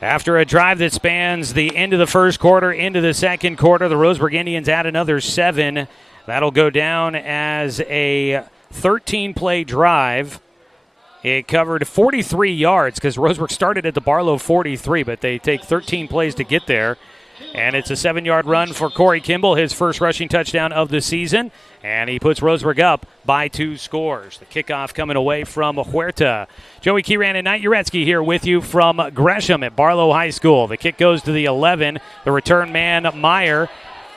After a drive that spans the end of the first quarter into the second quarter, the Roseburg Indians add another 7. That'll go down as a 13-play drive. It covered 43 yards because Roseburg started at the Barlow 43, but they take 13 plays to get there. And it's a 7-yard run for Corey Kimball, his first rushing touchdown of the season. And he puts Roseburg up by 2 scores. The kickoff coming away from Huerta. Joey Keeran and Knight Jarecki here with you from Gresham at Barlow High School. The kick goes to the 11. The return man, Meyer,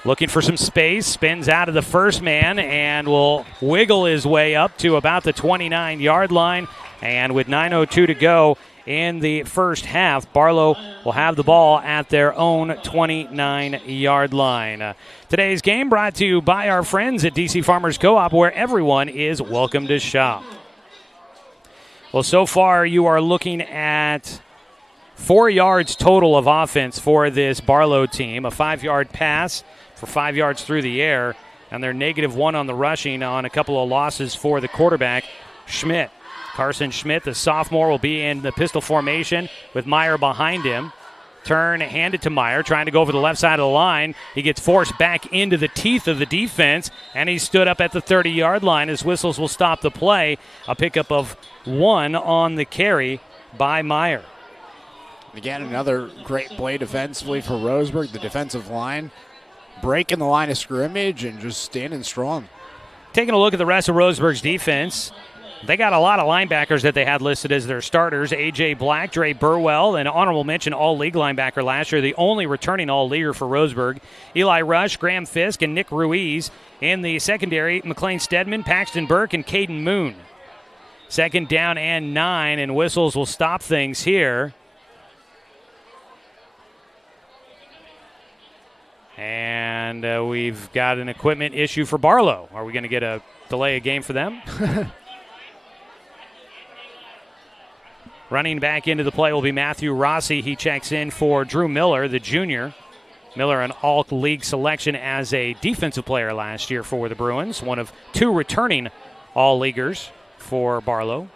looking for some space, spins out of the first man and will wiggle his way up to about the 29-yard line. And with 9:02 to go in the first half, Barlow will have the ball at their own 29-yard line. Today's game brought to you by our friends at DC Farmers Co-op, where everyone is welcome to shop. Well, so far you are looking at 4 yards total of offense for this Barlow team. A 5-yard pass for 5 yards through the air, and they're -1 on the rushing on a couple of losses for the quarterback, Schmidt. Carson Schmidt, the sophomore, will be in the pistol formation with Meyer behind him. Turn, hand it to Meyer, trying to go over the left side of the line. He gets forced back into the teeth of the defense, and he stood up at the 30-yard line as whistles will stop the play. A pickup of 1 on the carry by Meyer. Again, another great play defensively for Roseburg. The defensive line breaking the line of scrimmage and just standing strong. Taking a look at the rest of Roseburg's defense, they got a lot of linebackers that they had listed as their starters. A.J. Black, Dre Burwell, an honorable mention all-league linebacker last year, the only returning all-leaguer for Roseburg. Eli Rush, Graham Fisk, and Nick Ruiz. In the secondary, McLean Steedman, Paxton Burke, and Caden Moon. 2nd down and 9, and whistles will stop things here. And we've got an equipment issue for Barlow. Are we going to get a delay a game for them? Running back into the play will be Matthew Rossi. He checks in for Drew Miller, the junior. Miller, an all-league selection as a defensive player last year for the Bruins, one of 2 returning all-leaguers for Barlow.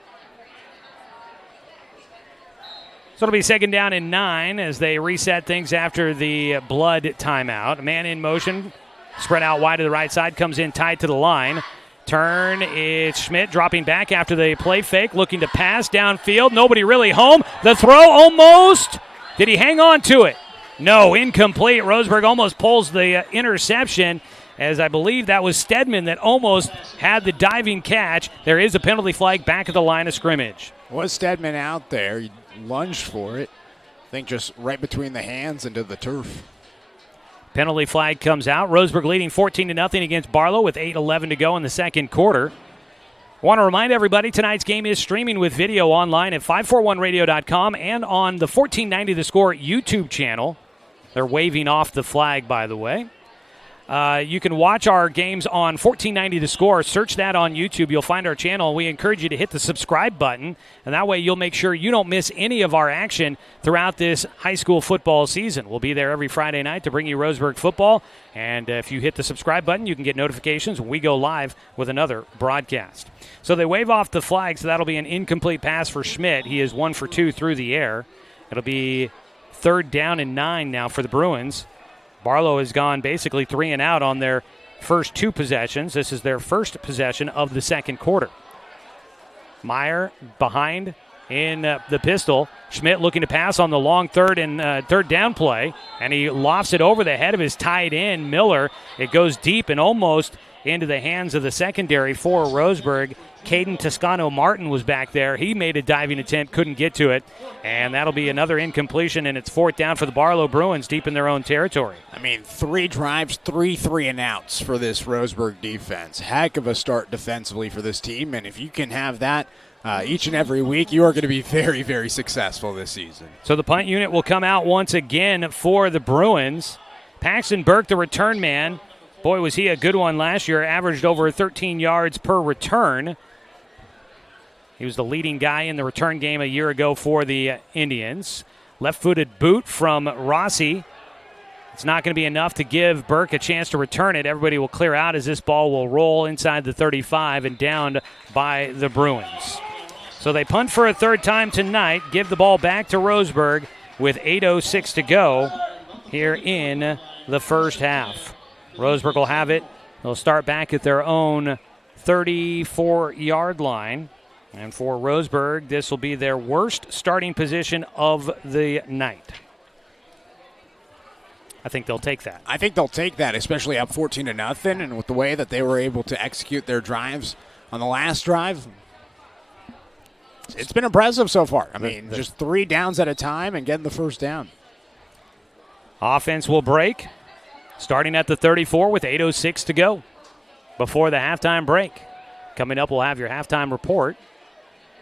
So it'll be 2nd down and 9 as they reset things after the blood timeout. A man in motion, spread out wide to the right side, comes in tight to the line. Turn, it's Schmidt dropping back after the play fake, looking to pass downfield. Nobody really home. The throw almost. Did he hang on to it? No, incomplete. Roseburg almost pulls the interception, as I believe that was Steedman that almost had the diving catch. There is a penalty flag back at the line of scrimmage. Was Steedman out there? He lunged for it. I think just right between the hands into the turf. Penalty flag comes out. Roseburg leading 14-0 against Barlow with 8:11 to go in the second quarter. I want to remind everybody tonight's game is streaming with video online at 541radio.com and on the 1490 The Score YouTube channel. They're waving off the flag, by the way. You can watch our games on 1490 The Score. Search that on YouTube. You'll find our channel. We encourage you to hit the subscribe button, and that way you'll make sure you don't miss any of our action throughout this high school football season. We'll be there every Friday night to bring you Roseburg football, and if you hit the subscribe button, you can get notifications when we go live with another broadcast. So they wave off the flag, so that'll be an incomplete pass for Schmidt. He is 1 for 2 through the air. It'll be 3rd down and 9 now for the Bruins. Barlow has gone basically 3 and out on their first 2 possessions. This is their first possession of the second quarter. Meyer behind in the pistol. Schmidt looking to pass on the long third down play, and he lofts it over the head of his tight end, Miller. It goes deep and almost into the hands of the secondary for Roseburg. Caden Toscano-Martin was back there. He made a diving attempt, couldn't get to it, and that'll be another incompletion, and it's 4th down for the Barlow Bruins deep in their own territory. I mean, 3 drives, 3 3-and-outs for this Roseburg defense. Heck of a start defensively for this team, and if you can have that each and every week, you are going to be very, very successful this season. So the punt unit will come out once again for the Bruins. Paxton Burke, the return man. Boy, was he a good one last year. Averaged over 13 yards per return. He was the leading guy in the return game a year ago for the Indians. Left-footed boot from Rossi. It's not going to be enough to give Burke a chance to return it. Everybody will clear out as this ball will roll inside the 35 and down by the Bruins. So they punt for a third time tonight, give the ball back to Roseburg with 8:06 to go here in the first half. Roseburg will have it. They'll start back at their own 34-yard line. And for Roseburg, this will be their worst starting position of the night. I think they'll take that. I think they'll take that, especially up 14-0, and with the way that they were able to execute their drives on the last drive. It's been impressive so far. I mean, just 3 downs at a time and getting the first down. Offense will break, starting at the 34 with 8:06 to go before the halftime break. Coming up, we'll have your halftime report.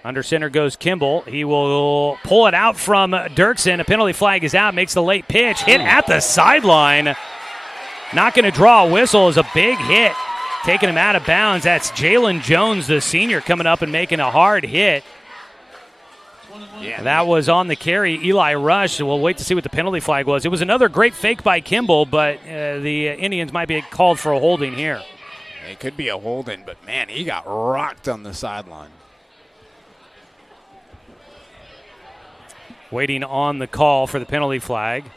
Under center goes Kimball. He will pull it out from Dirksen. A penalty flag is out, makes the late pitch. Hit at the sideline. Not going to draw a whistle. Is a big hit. Taking him out of bounds. That's Jalen Jones, the senior, coming up and making a hard hit. Yeah, that was on the carry. Eli Rush. We'll wait to see what the penalty flag was. It was another great fake by Kimball, but the Indians might be called for a holding here. It could be a holding, but, man, he got rocked on the sideline. Waiting on the call for the penalty flag.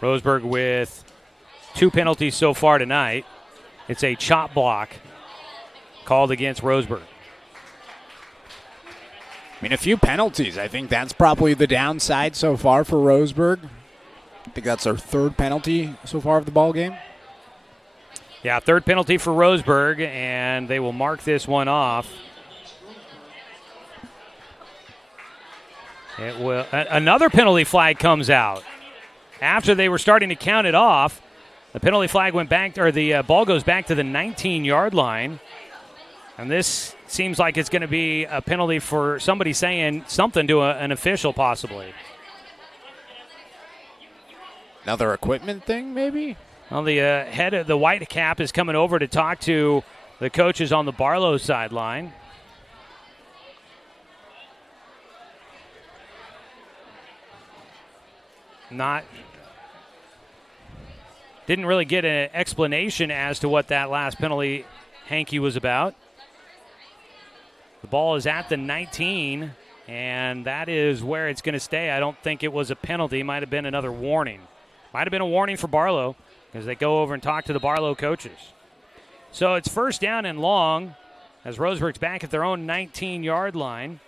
Roseburg with 2 penalties so far tonight. It's a chop block called against Roseburg. I mean, a few penalties. I think that's probably the downside so far for Roseburg. I think that's our 3rd penalty so far of the ball game. Yeah, 3rd penalty for Roseburg, and they will mark this one off. It will. Another penalty flag comes out after they were starting to count it off. The penalty flag went back, or the ball goes back to the 19-yard line, and this seems like it's going to be a penalty for somebody saying something to an official, possibly. Another equipment thing, maybe. Well, the head of the white cap is coming over to talk to the coaches on the Barlow sideline. Didn't really get an explanation as to what that last penalty hanky was about. The ball is at the 19, and that is where it's going to stay. I don't think it was a penalty. Might have been another warning. Might have been a warning for Barlow as they go over and talk to the Barlow coaches. So it's first down and long as Roseburg's back at their own 19-yard line.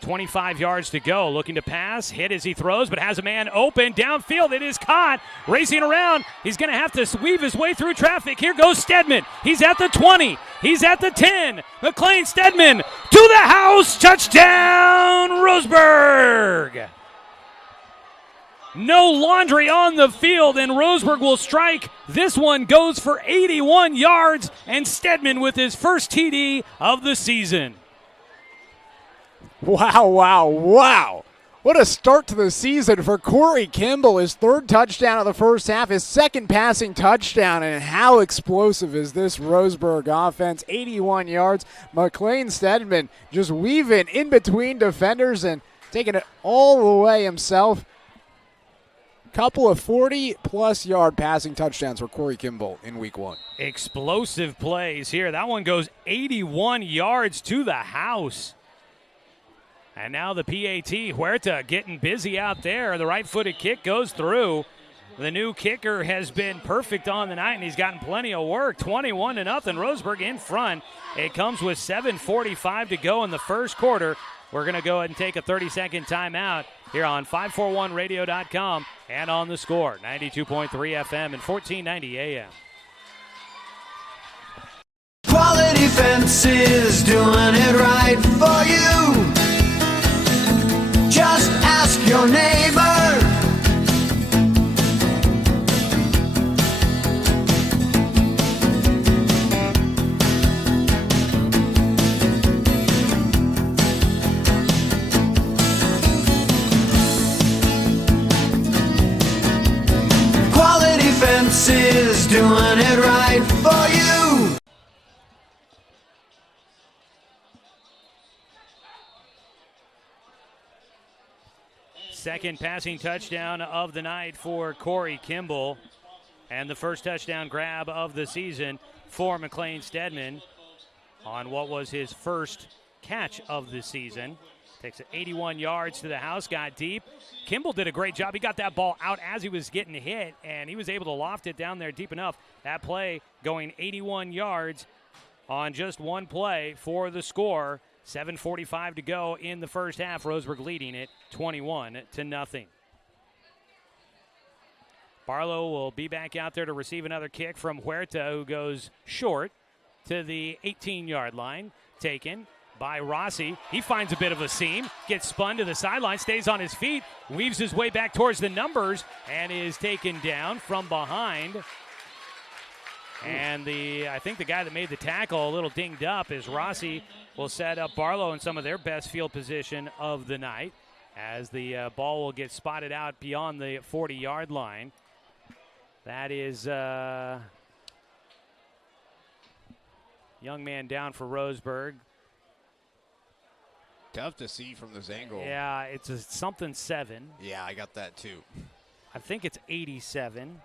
25 yards to go, looking to pass, hit as he throws, but has a man open downfield. It is caught, racing around. He's going to have to weave his way through traffic. Here goes Steedman. He's at the 20. He's at the 10. McLean Steedman to the house. Touchdown, Roseburg. No laundry on the field, and Roseburg will strike. This one goes for 81 yards, and Steedman with his first TD of the season. Wow, wow, wow. What a start to the season for Corey Kimball. His 3rd touchdown of the first half, his 2nd passing touchdown. And how explosive is this Roseburg offense? 81 yards. McLean Steedman just weaving in between defenders and taking it all the way himself. Couple of 40-plus yard passing touchdowns for Corey Kimball in week 1. Explosive plays here. That one goes 81 yards to the house. And now the PAT, Huerta getting busy out there. The right-footed kick goes through. The new kicker has been perfect on the night, and he's gotten plenty of work. 21-0, Roseburg in front. It comes with 7:45 to go in the first quarter. We're going to go ahead and take a 30-second timeout here on 541radio.com and on The Score, 92.3 FM and 1490 AM. Quality Fences, doing it right for you. Just ask your neighbor. fences, doing it right for you. Second passing touchdown of the night for Corey Kimball, and the first touchdown grab of the season for McLean Steedman on what was his first catch of the season. Takes it 81 yards to the house, got deep. Kimball did a great job. He got that ball out as he was getting hit, and he was able to loft it down there deep enough. That play going 81 yards on just one play for the score. 7:45 to go in the first half. Roseburg leading it 21-0. Barlow will be back out there to receive another kick from Huerta, who goes short to the 18-yard line. Taken by Rossi. He finds a bit of a seam, gets spun to the sideline, stays on his feet, weaves his way back towards the numbers, and is taken down from behind. And I think the guy that made the tackle a little dinged up as Rossi will set up Barlow in some of their best field position of the night as the ball will get spotted out beyond the 40-yard line. That is young man down for Roseburg. Tough to see from this angle. Yeah, it's a something 7. Yeah, I got that too. I think it's 87,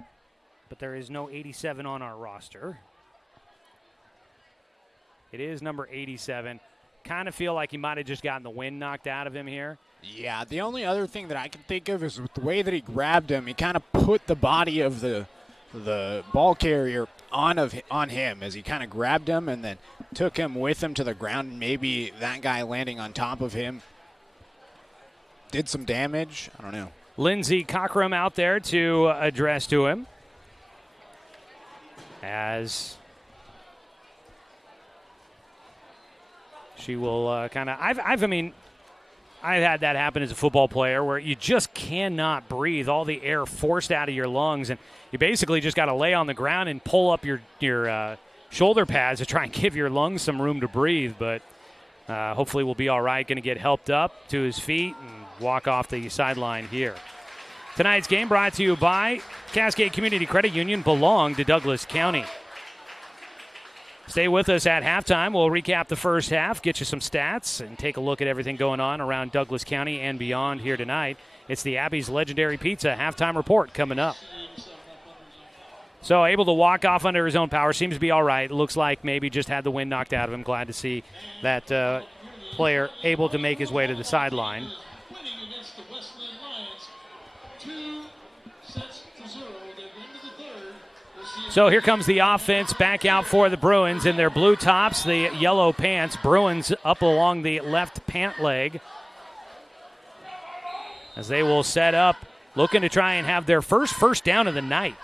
but there is no 87 on our roster. It is number 87. Kind of feel like he might have just gotten the wind knocked out of him here. Yeah, the only other thing that I can think of is with the way that he grabbed him, he kind of put the body of the ball carrier on him as he kind of grabbed him and then took him with him to the ground, and maybe that guy landing on top of him did some damage. I don't know. Lindsey Cockrum out there to address to him as she will kind of I've had that happen as a football player where you just cannot breathe, all the air forced out of your lungs, and you basically just got to lay on the ground and pull up your shoulder pads to try and give your lungs some room to breathe. But hopefully we'll be all right. Going to get helped up to his feet and walk off the sideline here. Tonight's game brought to you by Cascade Community Credit Union, belong to Douglas County. Stay with us at halftime. We'll recap the first half, get you some stats, and take a look at everything going on around Douglas County and beyond here tonight. It's the Abby's Legendary Pizza halftime report coming up. So able to walk off under his own power. Seems to be all right. Looks like maybe just had the wind knocked out of him. Glad to see that player able to make his way to the sideline. So here comes the offense back out for the Bruins in their blue tops, the yellow pants. Bruins up along the left pant leg as they will set up, looking to try and have their first down of the night.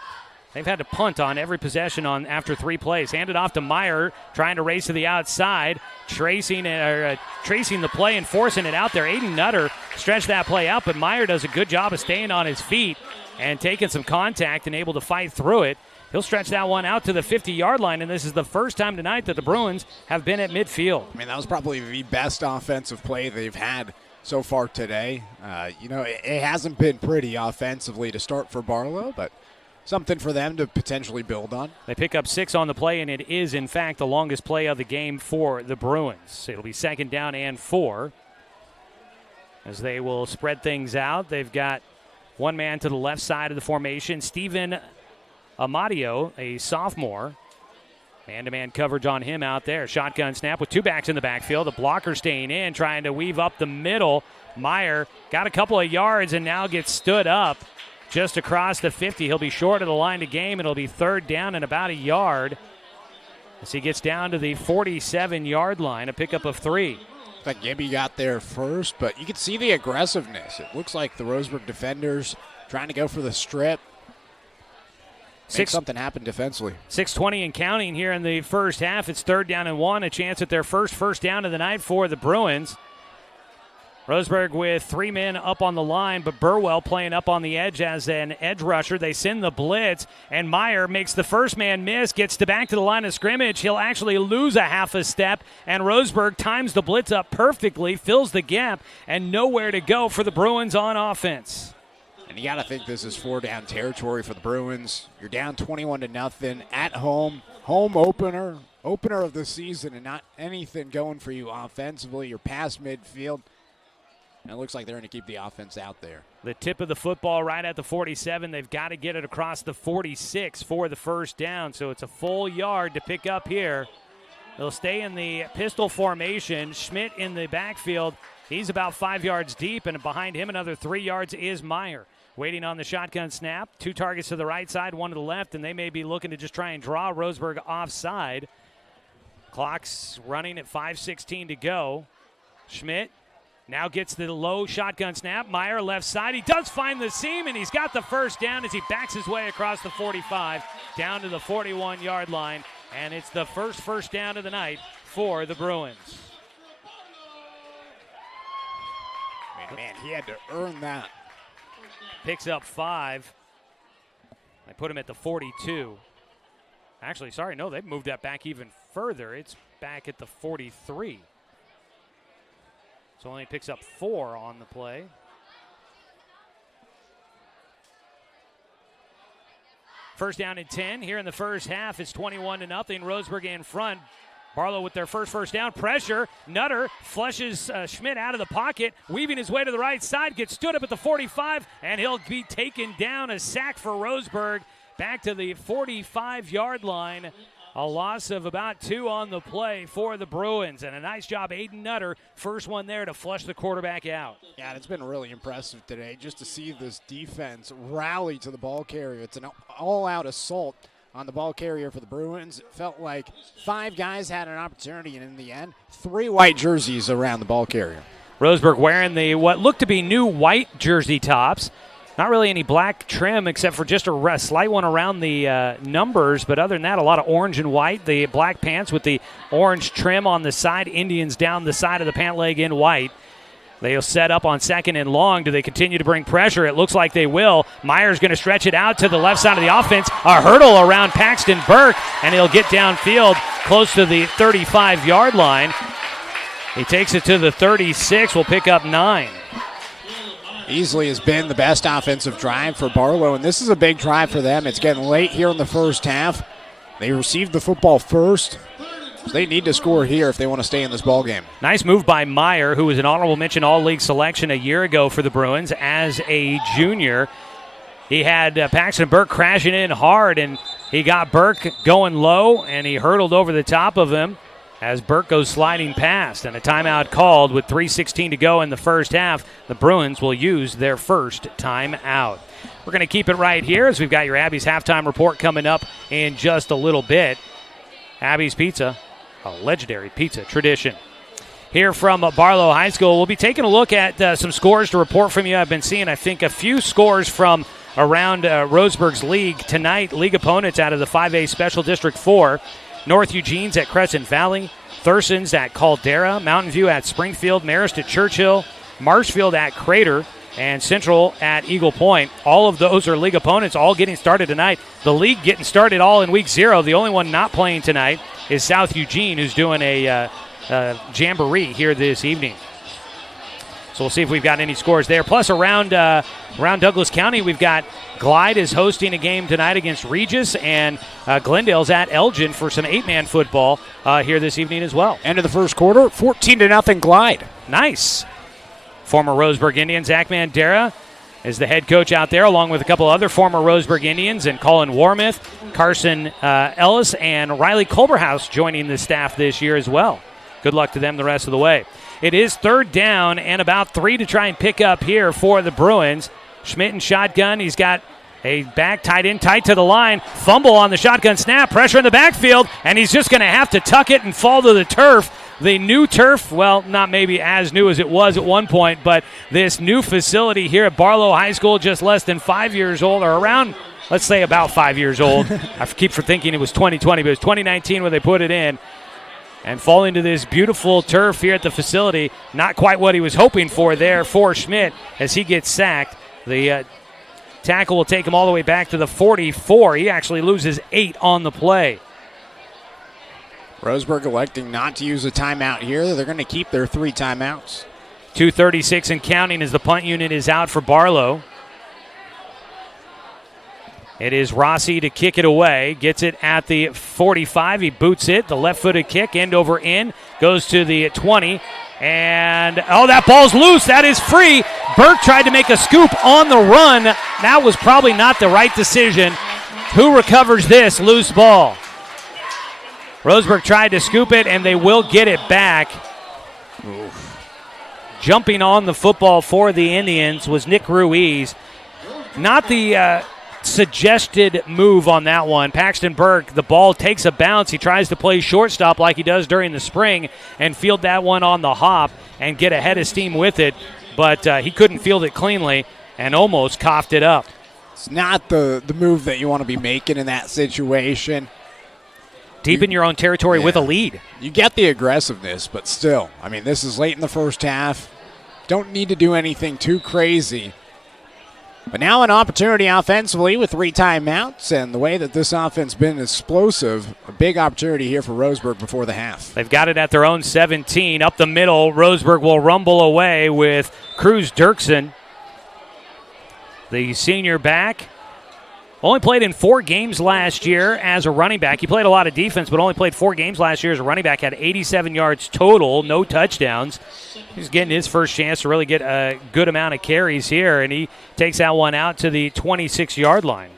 They've had to punt on every possession after 3 plays. Handed off to Meyer, trying to race to the outside, tracing the play and forcing it out there. Aiden Nutter stretched that play out, but Meyer does a good job of staying on his feet and taking some contact and able to fight through it. He'll stretch that one out to the 50-yard line, and this is the first time tonight that the Bruins have been at midfield. I mean, that was probably the best offensive play they've had so far today. It hasn't been pretty offensively to start for Barlow, but something for them to potentially build on. They pick up 6 on the play, and it is, in fact, the longest play of the game for the Bruins. It'll be 2nd down and 4 as they will spread things out. They've got one man to the left side of the formation, Steven Amadio, a sophomore. Man-to-man coverage on him out there. Shotgun snap with 2 backs in the backfield. The blocker staying in, trying to weave up the middle. Meyer got a couple of yards and now gets stood up just across the 50. He'll be short of the line to game. It'll be 3rd down and about a yard as he gets down to the 47-yard line, a pickup of 3. I think Gibby got there first, but you can see the aggressiveness. It looks like the Roseburg defenders trying to go for the strip. Make something happen defensively. 6:20 and counting here in the first half. It's 3rd down and 1, a chance at their first down of the night for the Bruins. Roseburg with 3 men up on the line, but Burwell playing up on the edge as an edge rusher. They send the blitz, and Meyer makes the first man miss, gets back to the line of scrimmage. He'll actually lose a half a step, and Roseburg times the blitz up perfectly, fills the gap, and nowhere to go for the Bruins on offense. And you got to think this is 4-down territory for the Bruins. You're down 21-0 at home. Home opener of the season, and not anything going for you offensively. You're past midfield. And it looks like they're going to keep the offense out there. The tip of the football right at the 47. They've got to get it across the 46 for the first down. So it's a full yard to pick up here. They'll stay in the pistol formation. Schmidt in the backfield. He's about 5 yards deep, and behind him another 3 yards is Meyer. Waiting on the shotgun snap. 2 targets to the right side, 1 to the left, and they may be looking to just try and draw Roseburg offside. Clock's running at 5:16 to go. Schmidt now gets the low shotgun snap. Meyer left side. He does find the seam, and he's got the first down as he backs his way across the 45 down to the 41-yard line, and it's the first down of the night for the Bruins. Man, he had to earn that. Picks up 5. I put him at the 42. Actually, sorry, no, they've moved that back even further. It's back at the 43. So only picks up 4 on the play. First down and 10 here in the first half. It's 21-0. Roseburg in front. Barlow with their first down. Pressure. Nutter flushes Schmidt out of the pocket, weaving his way to the right side, gets stood up at the 45, and he'll be taken down. A sack for Roseburg. Back to the 45-yard line. A loss of about 2 on the play for the Bruins. And a nice job, Aiden Nutter, first one there to flush the quarterback out. Yeah, it's been really impressive today just to see this defense rally to the ball carrier. It's an all-out assault on the ball carrier for the Bruins. It felt like 5 guys had an opportunity, and in the end, 3 white jerseys around the ball carrier. Roseburg wearing the what looked to be new white jersey tops. Not really any black trim except for just a slight one around the numbers, but other than that, a lot of orange and white. The black pants with the orange trim on the side. Indians down the side of the pant leg in white. They'll set up on 2nd and long. Do they continue to bring pressure? It looks like they will. Meyer's going to stretch it out to the left side of the offense. A hurdle around Paxton Burke, and he'll get downfield close to the 35-yard line. He takes it to the 36. Will pick up 9. Easily has been the best offensive drive for Barlow, and this is a big drive for them. It's getting late here in the first half. They received the football first. So they need to score here if they want to stay in this ball game. Nice move by Meyer, who was an honorable mention all-league selection a year ago for the Bruins as a junior. He had Paxton Burke crashing in hard, and he got Burke going low, and he hurdled over the top of him as Burke goes sliding past. And a timeout called with 3:16 to go in the first half. The Bruins will use their first timeout. We're going to keep it right here as we've got your Abby's halftime report coming up in just a little bit. Abby's Pizza, a legendary pizza tradition. Here from Barlow High School, we'll be taking a look at some scores to report from you. I've been seeing, I think, a few scores from around Roseburg's league tonight. League opponents out of the 5A Special District 4. North Eugene's at Crescent Valley. Thurston's at Caldera. Mountain View at Springfield. Marist at Churchill. Marshfield at Crater. And Central at Eagle Point. All of those are league opponents, all getting started tonight. The league getting started all in week 0. The only one not playing tonight is South Eugene, who's doing a jamboree here this evening. So we'll see if we've got any scores there. Plus, around Douglas County, we've got Glide is hosting a game tonight against Regis, and Glendale's at Elgin for some 8-man football here this evening as well. End of the first quarter, 14-0 Glide. Nice. Former Roseburg Indian Zach Mandera is the head coach out there, along with a couple other former Roseburg Indians, and Colin Warmouth, Carson Ellis, and Riley Culberhouse joining the staff this year as well. Good luck to them the rest of the way. It is 3rd down and about 3 to try and pick up here for the Bruins. Schmidt in shotgun. He's got a back tight in, tight to the line. Fumble on the shotgun snap. Pressure in the backfield, and he's just going to have to tuck it and fall to the turf. The new turf, well, not maybe as new as it was at one point, but this new facility here at Barlow High School, just less than 5 years old, or around, let's say about 5 years old. I keep thinking it was 2020, but it was 2019 when they put it in. And falling to this beautiful turf here at the facility, not quite what he was hoping for there for Schmidt as he gets sacked. The tackle will take him all the way back to the 44. He actually loses 8 on the play. Roseburg electing not to use a timeout here. They're going to keep their 3 timeouts. 2:36 and counting as the punt unit is out for Barlow. It is Rossi to kick it away. Gets it at the 45. He boots it. The left-footed kick, end over end, goes to the 20. And, that ball's loose. That is free. Burke tried to make a scoop on the run. That was probably not the right decision. Who recovers this loose ball? Roseburg tried to scoop it, and they will get it back. Oof. Jumping on the football for the Indians was Nick Ruiz. Not the suggested move on that one. Paxton Burke, the ball takes a bounce. He tries to play shortstop like he does during the spring and field that one on the hop and get ahead of steam with it, but he couldn't field it cleanly and almost coughed it up. It's not the move that you want to be making in that situation. Deep in your own territory with a lead. You get the aggressiveness, but still, I mean, this is late in the first half. Don't need to do anything too crazy. But now an opportunity offensively with 3 timeouts, and the way that this offense has been explosive, a big opportunity here for Roseburg before the half. They've got it at their own 17. Up the middle, Roseburg will rumble away with Cruz Dirksen, the senior back. Only played in 4 games last year as a running back. He played a lot of defense, but only played 4 games last year as a running back. Had 87 yards total, no touchdowns. He's getting his first chance to really get a good amount of carries here, and he takes that one out to the 26-yard line.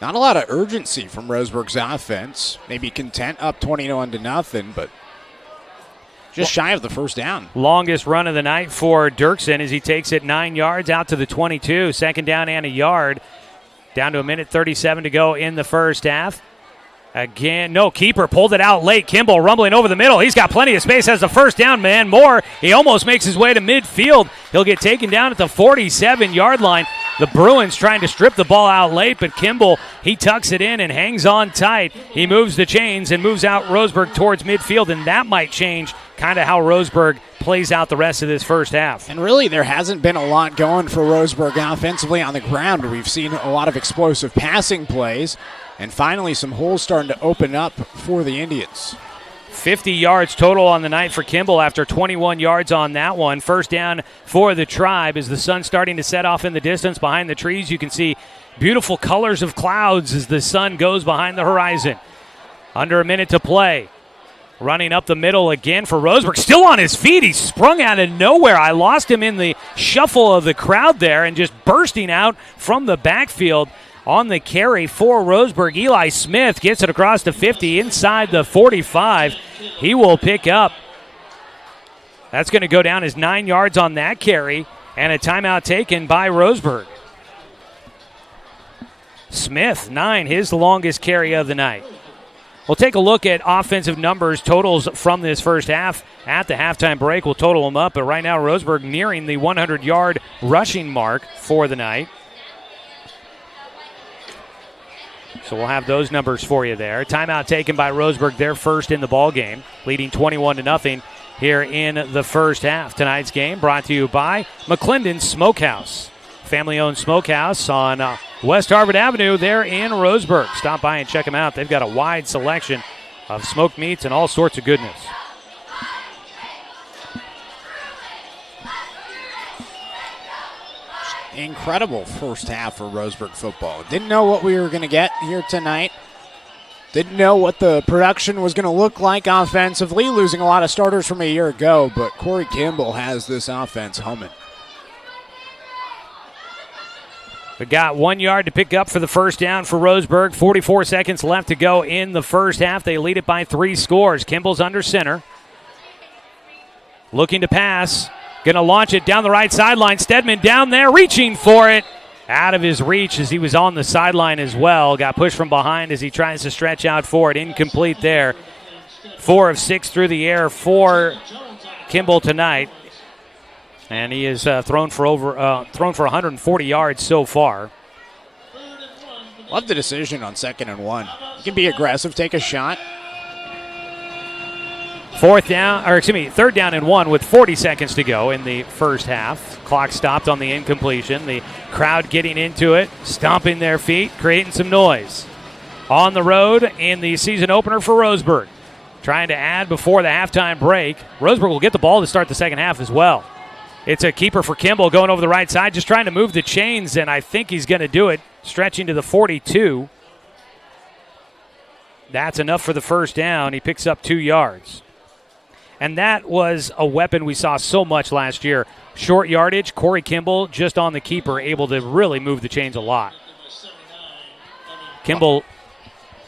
Not a lot of urgency from Roseburg's offense. Maybe content up 21-0, but just shy of the first down. Longest run of the night for Dirksen as he takes it 9 yards out to the 22. Second down and a yard. Down to 1:37 to go in the first half. Again, no, keeper pulled it out late. Kimball rumbling over the middle. He's got plenty of space, has the first down, man. Moore, he almost makes his way to midfield. He'll get taken down at the 47-yard line. The Bruins trying to strip the ball out late, but Kimball, he tucks it in and hangs on tight. He moves the chains and moves out Roseburg towards midfield, and that might change kind of how Roseburg plays out the rest of this first half. And really, there hasn't been a lot going for Roseburg offensively on the ground. We've seen a lot of explosive passing plays, and finally some holes starting to open up for the Indians. 50 yards total on the night for Kimball after 21 yards on that one. First down for the Tribe as the sun's starting to set off in the distance behind the trees. You can see beautiful colors of clouds as the sun goes behind the horizon. Under a minute to play. Running up the middle again for Roseburg. Still on his feet. He sprung out of nowhere. I lost him in the shuffle of the crowd there and just bursting out from the backfield. On the carry for Roseburg, Eli Smith gets it across the 50 inside the 45. He will pick up. That's going to go down as 9 yards on that carry and a timeout taken by Roseburg. Smith, 9, his longest carry of the night. We'll take a look at offensive numbers, totals from this first half at the halftime break. We'll total them up, but right now Roseburg nearing the 100-yard rushing mark for the night. So we'll have those numbers for you there. Timeout taken by Roseburg, their first in the ball game, leading 21-0 here in the first half. Tonight's game brought to you by McClendon Smokehouse, family-owned smokehouse on West Harvard Avenue there in Roseburg. Stop by and check them out. They've got a wide selection of smoked meats and all sorts of goodness. Incredible first half for Roseburg football. Didn't know what we were going to get here tonight. Didn't know what the production was going to look like offensively, losing a lot of starters from a year ago, but Corey Kimball has this offense humming. We got 1 yard to pick up for the first down for Roseburg. 44 seconds left to go in the first half. They lead it by 3 scores. Kimball's under center. Looking to pass. Going to launch it down the right sideline. Steedman down there reaching for it. Out of his reach as he was on the sideline as well. Got pushed from behind as he tries to stretch out for it. Incomplete there. 4 of 6 through the air for Kimball tonight. And he is thrown for 140 yards so third Love the decision on 2nd and 1. You can be aggressive, take a shot. Third down and 1 with 40 seconds to go in the first half. Clock stopped on the incompletion. The crowd getting into it, stomping their feet, creating some noise. On the road in the season opener for Roseburg. Trying to add before the halftime break. Roseburg will get the ball to start the second half as well. It's a keeper for Kimball going over the right side, just trying to move the chains, and I think he's going to do it, stretching to the 42. That's enough for the first down. He picks up 2 yards. And that was a weapon we saw so much last year. Short yardage, Corey Kimball just on the keeper, able to really move the chains a lot. Kimball,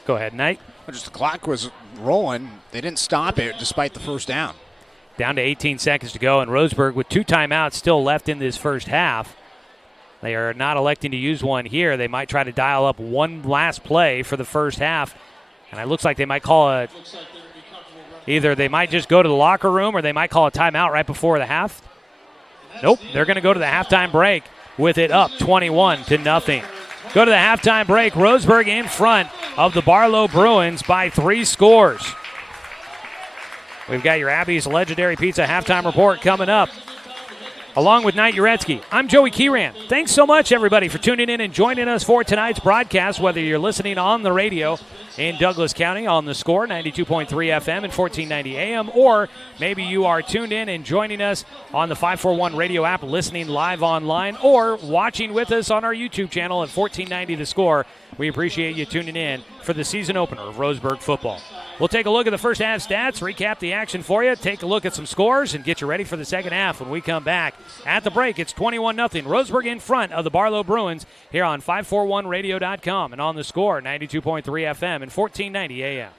go ahead, Knight. Just the clock was rolling. They didn't stop it despite the first down. Down to 18 seconds to go, and Roseburg with 2 timeouts still left in this first half. They are not electing to use one here. They might try to dial up one last play for the first half, and it looks like they might call a either they might just go to the locker room or they might call a timeout right before the half. Nope, they're going to go to the halftime break with it up 21-0. Go to the halftime break. Roseburg in front of the Barlow Bruins by 3 scores. We've got your Abby's Legendary Pizza halftime report coming up. Along with Knight Jarecki, I'm Joey Keeran. Thanks so much, everybody, for tuning in and joining us for tonight's broadcast, whether you're listening on the radio in Douglas County on the Score, 92.3 FM and 1490 AM, or maybe you are tuned in and joining us on the 541 radio app, listening live online, or watching with us on our YouTube channel at 1490 The Score. We appreciate you tuning in for the season opener of Roseburg football. We'll take a look at the first half stats, recap the action for you, take a look at some scores, and get you ready for the second half when we come back. At the break, it's 21-0. Roseburg in front of the Barlow Bruins here on 541radio.com and on the Score, 92.3 FM and 1490 AM.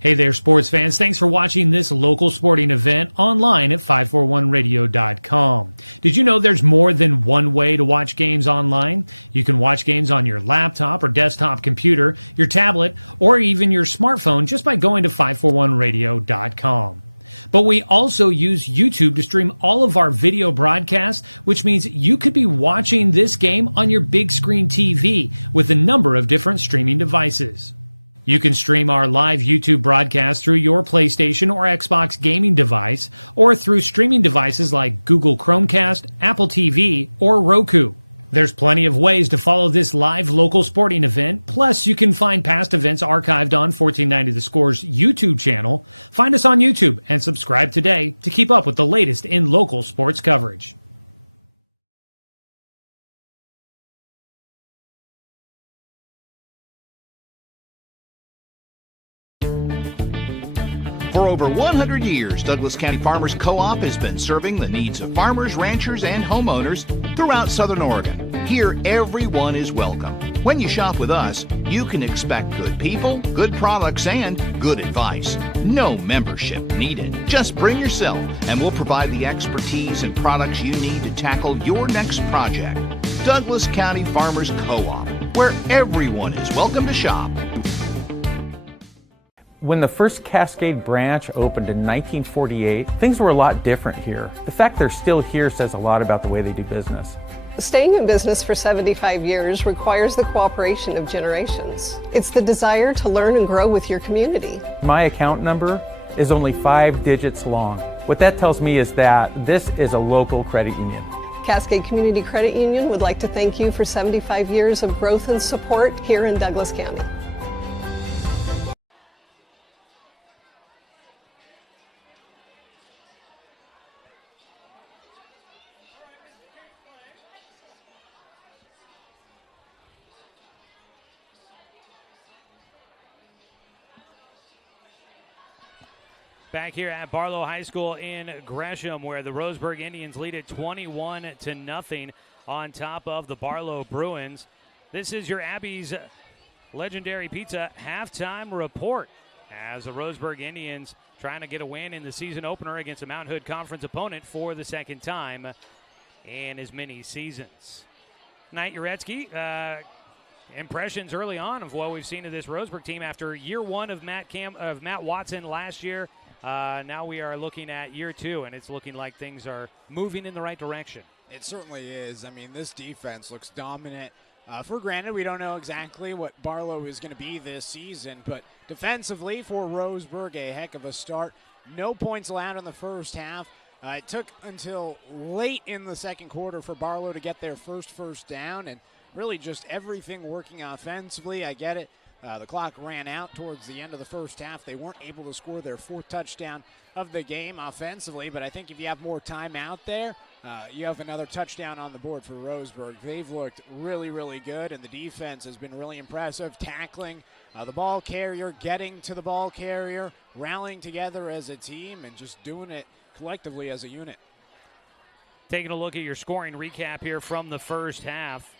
Hey there, sports fans. Thanks for watching this local sporting event online at 541radio.com. Did you know there's more than one way to watch games online? You can watch games on your laptop or desktop computer, your tablet, or even your smartphone just by going to 541radio.com. But we also use YouTube to stream all of our video broadcasts, which means you could be watching this game on your big screen TV with a number of different streaming devices. You can stream our live YouTube broadcast through your PlayStation or Xbox gaming device, or through streaming devices like Google Chromecast, Apple TV, or Roku. There's plenty of ways to follow this live local sporting event, plus you can find past events archived on 1490 The Score's YouTube channel. Find us on YouTube and subscribe today to keep up with the latest in local sports coverage. For over 100 years, Douglas County Farmers Co-op has been serving the needs of farmers, ranchers, and homeowners throughout Southern Oregon. Here, everyone is welcome. When you shop with us, you can expect good people, good products, and good advice. No membership needed. Just bring yourself, and we'll provide the expertise and products you need to tackle your next project. Douglas County Farmers Co-op, where everyone is welcome to shop. When the first Cascade branch opened in 1948, things were a lot different here. The fact they're still here says a lot about the way they do business. Staying in business for 75 years requires the cooperation of generations. It's the desire to learn and grow with your community. My account number is only 5 digits long. What that tells me is that this is a local credit union. Cascade Community Credit Union would like to thank you for 75 years of growth and support here in Douglas County. Back here at Barlow High School in Gresham, where the Roseburg Indians lead at 21-0 on top of the Barlow Bruins. This is your Abby's Legendary Pizza halftime report as the Roseburg Indians trying to get a win in the season opener against a Mount Hood Conference opponent for the second time in as many seasons. Knight Jarecki, impressions early on of what we've seen of this Roseburg team after year one of Matt Watson last year. Now we are looking at year 2, and it's looking like things are moving in the right direction. It certainly is. I mean, this defense looks dominant. For granted, we don't know exactly what Barlow is going to be this season, but defensively for Roseburg, a heck of a start. No points allowed in the first half. It took until late in the second quarter for Barlow to get their first down, and really just everything working offensively. I get it. The clock ran out towards the end of the first half. They weren't able to score their 4th touchdown of the game offensively, but I think if you have more time out there, you have another touchdown on the board for Roseburg. They've looked really, really good, and the defense has been really impressive, tackling the ball carrier, getting to the ball carrier, rallying together as a team, and just doing it collectively as a unit. Taking a look at your scoring recap here from the first half.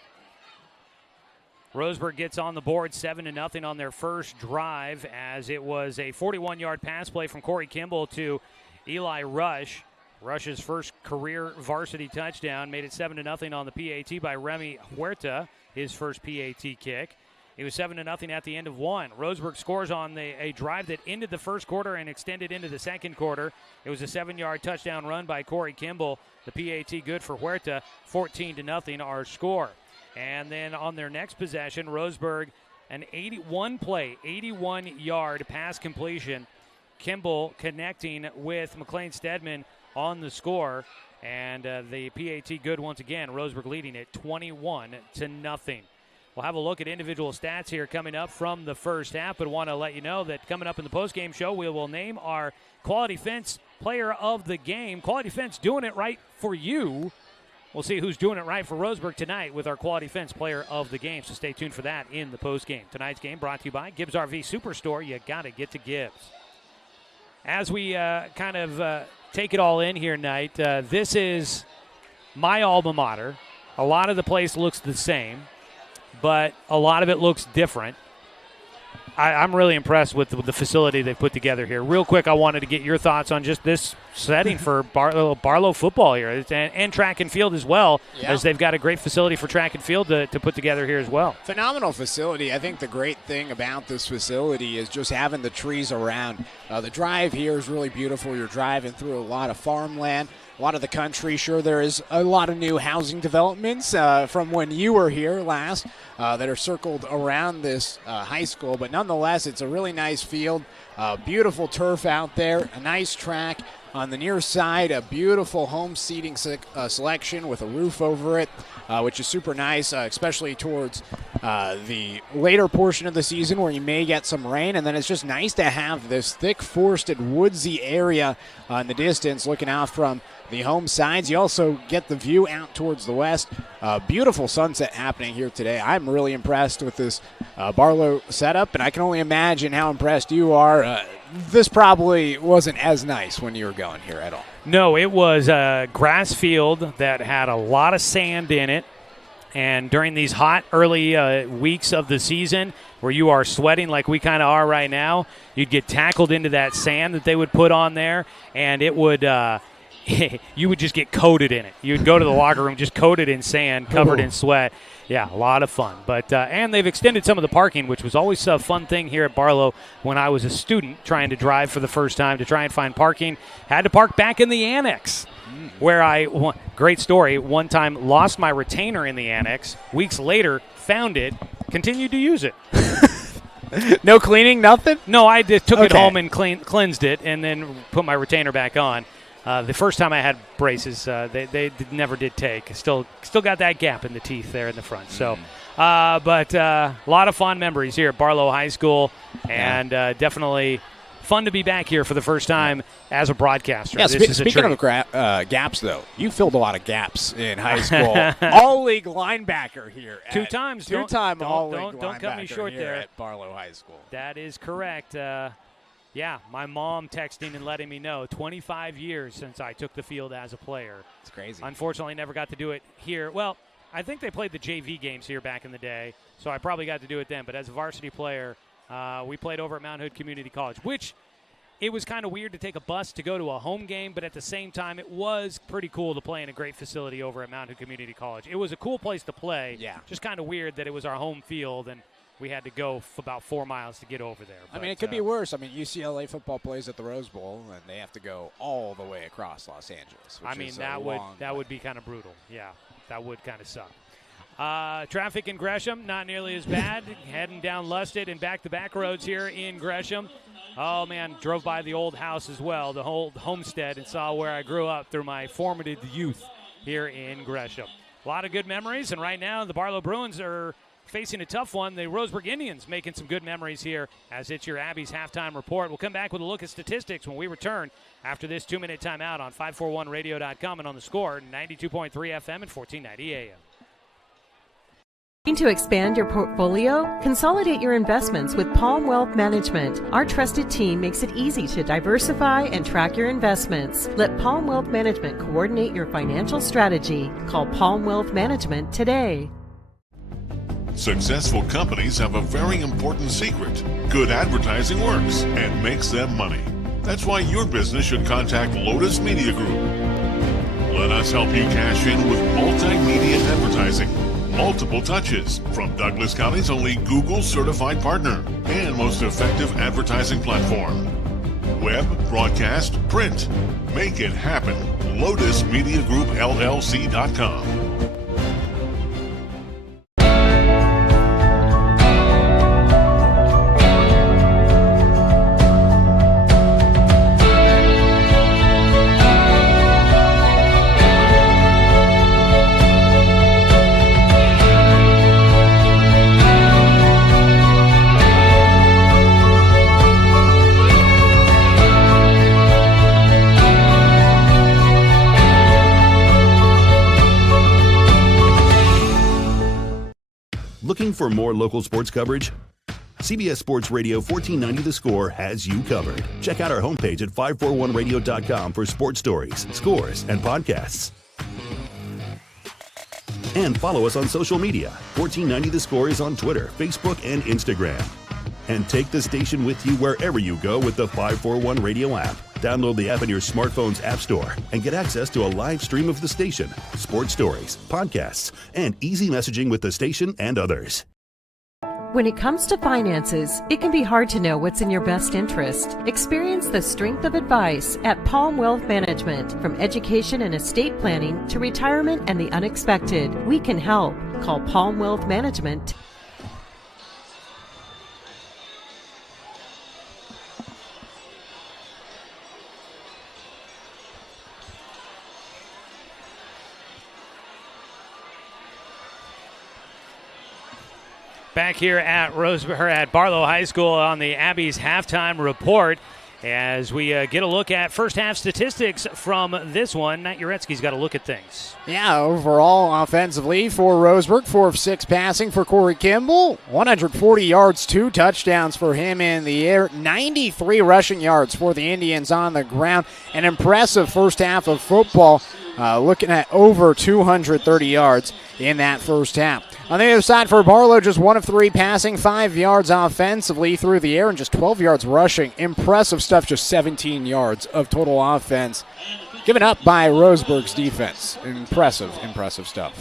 Roseburg gets on the board 7-0 on their first drive, as it was a 41-yard pass play from Corey Kimball to Eli Rush. Rush's first career varsity touchdown made it 7-0 on the PAT by Remy Huerta, his first PAT kick. It was 7-0 at the end of one. Roseburg scores on a drive that ended the first quarter and extended into the second quarter. It was a 7-yard touchdown run by Corey Kimball. The PAT good for Huerta, 14-0 our score. And then on their next possession, Roseburg, an 81-yard pass completion. Kimball connecting with McLean Steedman on the score. And the PAT good once again. Roseburg leading it 21-0. We'll have a look at individual stats here coming up from the first half, but want to let you know that coming up in the postgame show, we will name our Quality Fence Player of the Game. Quality Fence doing it right for you. We'll see who's doing it right for Roseburg tonight with our Quality Fence Player of the Game, so stay tuned for that in the postgame. Tonight's game brought to you by Gibbs RV Superstore. You got to get to Gibbs. As we take it all in here tonight, this is my alma mater. A lot of the place looks the same, but a lot of it looks different. I'm really impressed with the facility they've put together here. Real quick, I wanted to get your thoughts on just this setting for Barlow football here and track and field as well, as they've got a great facility for track and field to put together here as well. Phenomenal facility. I think the great thing about this facility is just having the trees around. The drive here is really beautiful. You're driving through a lot of farmland, a lot of the country. Sure, there is a lot of new housing developments from when you were here last that are circled around this high school, but nonetheless, it's a really nice field, beautiful turf out there, a nice track. On the near side, a beautiful home seating selection with a roof over it, which is super nice, especially towards the later portion of the season where you may get some rain. And then it's just nice to have this thick forested woodsy area in the distance looking out from the home sides. You also get the view out towards the west. Beautiful sunset happening here today. I'm really impressed with this Barlow setup, and I can only imagine how impressed you are. This probably wasn't as nice when you were going here at all. No, it was a grass field that had a lot of sand in it. And during these hot early weeks of the season where you are sweating like we kind of are right now, you'd get tackled into that sand that they would put on there, and it would you would just get coated in it. You'd go to the locker room just coated in sand, covered in sweat. Yeah, a lot of fun. But and they've extended some of the parking, which was always a fun thing here at Barlow when I was a student trying to drive for the first time to try and find parking. Had to park back in the annex where great story, one time lost my retainer in the annex. Weeks later, found it, continued to use it. No cleaning, nothing? No, I just took it home and cleansed it and then put my retainer back on. The first time I had braces, they never did take. Still got that gap in the teeth there in the front. So, but a lot of fond memories here at Barlow High School, and definitely fun to be back here for the first time as a broadcaster. Yeah, speaking of gaps, though, you filled a lot of gaps in high school. All-league linebacker here. Two-time all-league linebacker. Don't cut me short here there. At Barlow High School. That is correct. Yeah, my mom texting and letting me know 25 years since I took the field as a player. It's crazy. Unfortunately, never got to do it here. Well, I think they played the JV games here back in the day, so I probably got to do it then. But as a varsity player, we played over at Mount Hood Community College, which it was kind of weird to take a bus to go to a home game, but at the same time, it was pretty cool to play in a great facility over at Mount Hood Community College. It was a cool place to play. Yeah. Just kind of weird that it was our home field, and we had to go about 4 miles to get over there. But, I mean, it could be worse. I mean, UCLA football plays at the Rose Bowl, and they have to go all the way across Los Angeles. I mean, that would be kind of brutal. Yeah, that would kind of suck. Traffic in Gresham, not nearly as bad. Heading down Lusted and back-to-back roads here in Gresham. Oh, man, drove by the old house as well, the whole homestead, and saw where I grew up through my formative youth here in Gresham. A lot of good memories, and right now the Barlow Bruins are facing a tough one, the Roseburg Indians making some good memories here as it's your Abby's halftime report. We'll come back with a look at statistics when we return after this 2-minute timeout on 541radio.com and on the Score, 92.3 FM and 1490 AM. To expand your portfolio? Consolidate your investments with Palm Wealth Management. Our trusted team makes it easy to diversify and track your investments. Let Palm Wealth Management coordinate your financial strategy. Call Palm Wealth Management today. Successful companies have a very important secret. Good advertising works and makes them money. That's why your business should contact Lotus Media Group. Let us help you cash in with multimedia advertising. Multiple touches from Douglas County's only Google certified partner and most effective advertising platform. Web, broadcast, print. Make it happen. LotusMediaGroupLLC.com. Looking for more local sports coverage? CBS Sports Radio 1490 The Score has you covered. Check out our homepage at 541radio.com for sports stories, scores, and podcasts. And follow us on social media. 1490 The Score is on Twitter, Facebook, and Instagram. And take the station with you wherever you go with the 541 Radio app. Download the app in your smartphone's app store and get access to a live stream of the station, sports stories, podcasts, and easy messaging with the station and others. When it comes to finances, it can be hard to know what's in your best interest. Experience the strength of advice at Palm Wealth Management. From education and estate planning to retirement and the unexpected, we can help. Call Palm Wealth Management. Back here at Barlow High School on the Abby's halftime report as we get a look at first half statistics from this one. Knight Jarecki's got a look at things. Yeah, overall offensively for Roseburg, 4 of 6 passing for Corey Kimball, 140 yards, 2 touchdowns for him in the air, 93 rushing yards for the Indians on the ground. An impressive first half of football, looking at over 230 yards in that first half. On the other side for Barlow, just 1 of 3 passing, 5 yards offensively through the air, and just 12 yards rushing. Impressive stuff, just 17 yards of total offense given up by Roseburg's defense. Impressive stuff.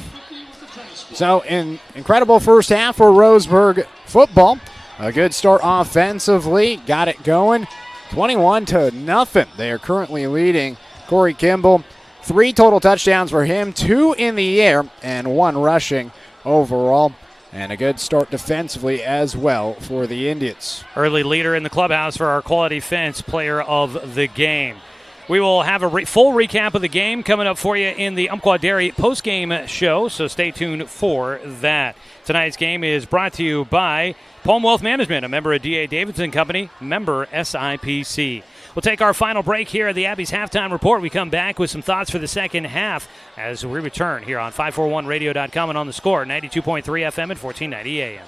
So, an incredible first half for Roseburg football. A good start offensively, got it going, 21-0. They are currently leading. Corey Kimball, 3 total touchdowns for him, 2 in the air, and 1 rushing overall. And a good start defensively as well for the Indians. Early leader in the clubhouse for our quality defense player of the game. We will have a full recap of the game coming up for you in the Umpqua Dairy postgame show, so stay tuned for that. Tonight's game is brought to you by Palm Wealth Management, a member of D.A. Davidson Company, member SIPC. We'll take our final break here at the Abby's halftime report. We come back with some thoughts for the second half as we return here on 541radio.com and on the Score, 92.3 FM and 1490 AM.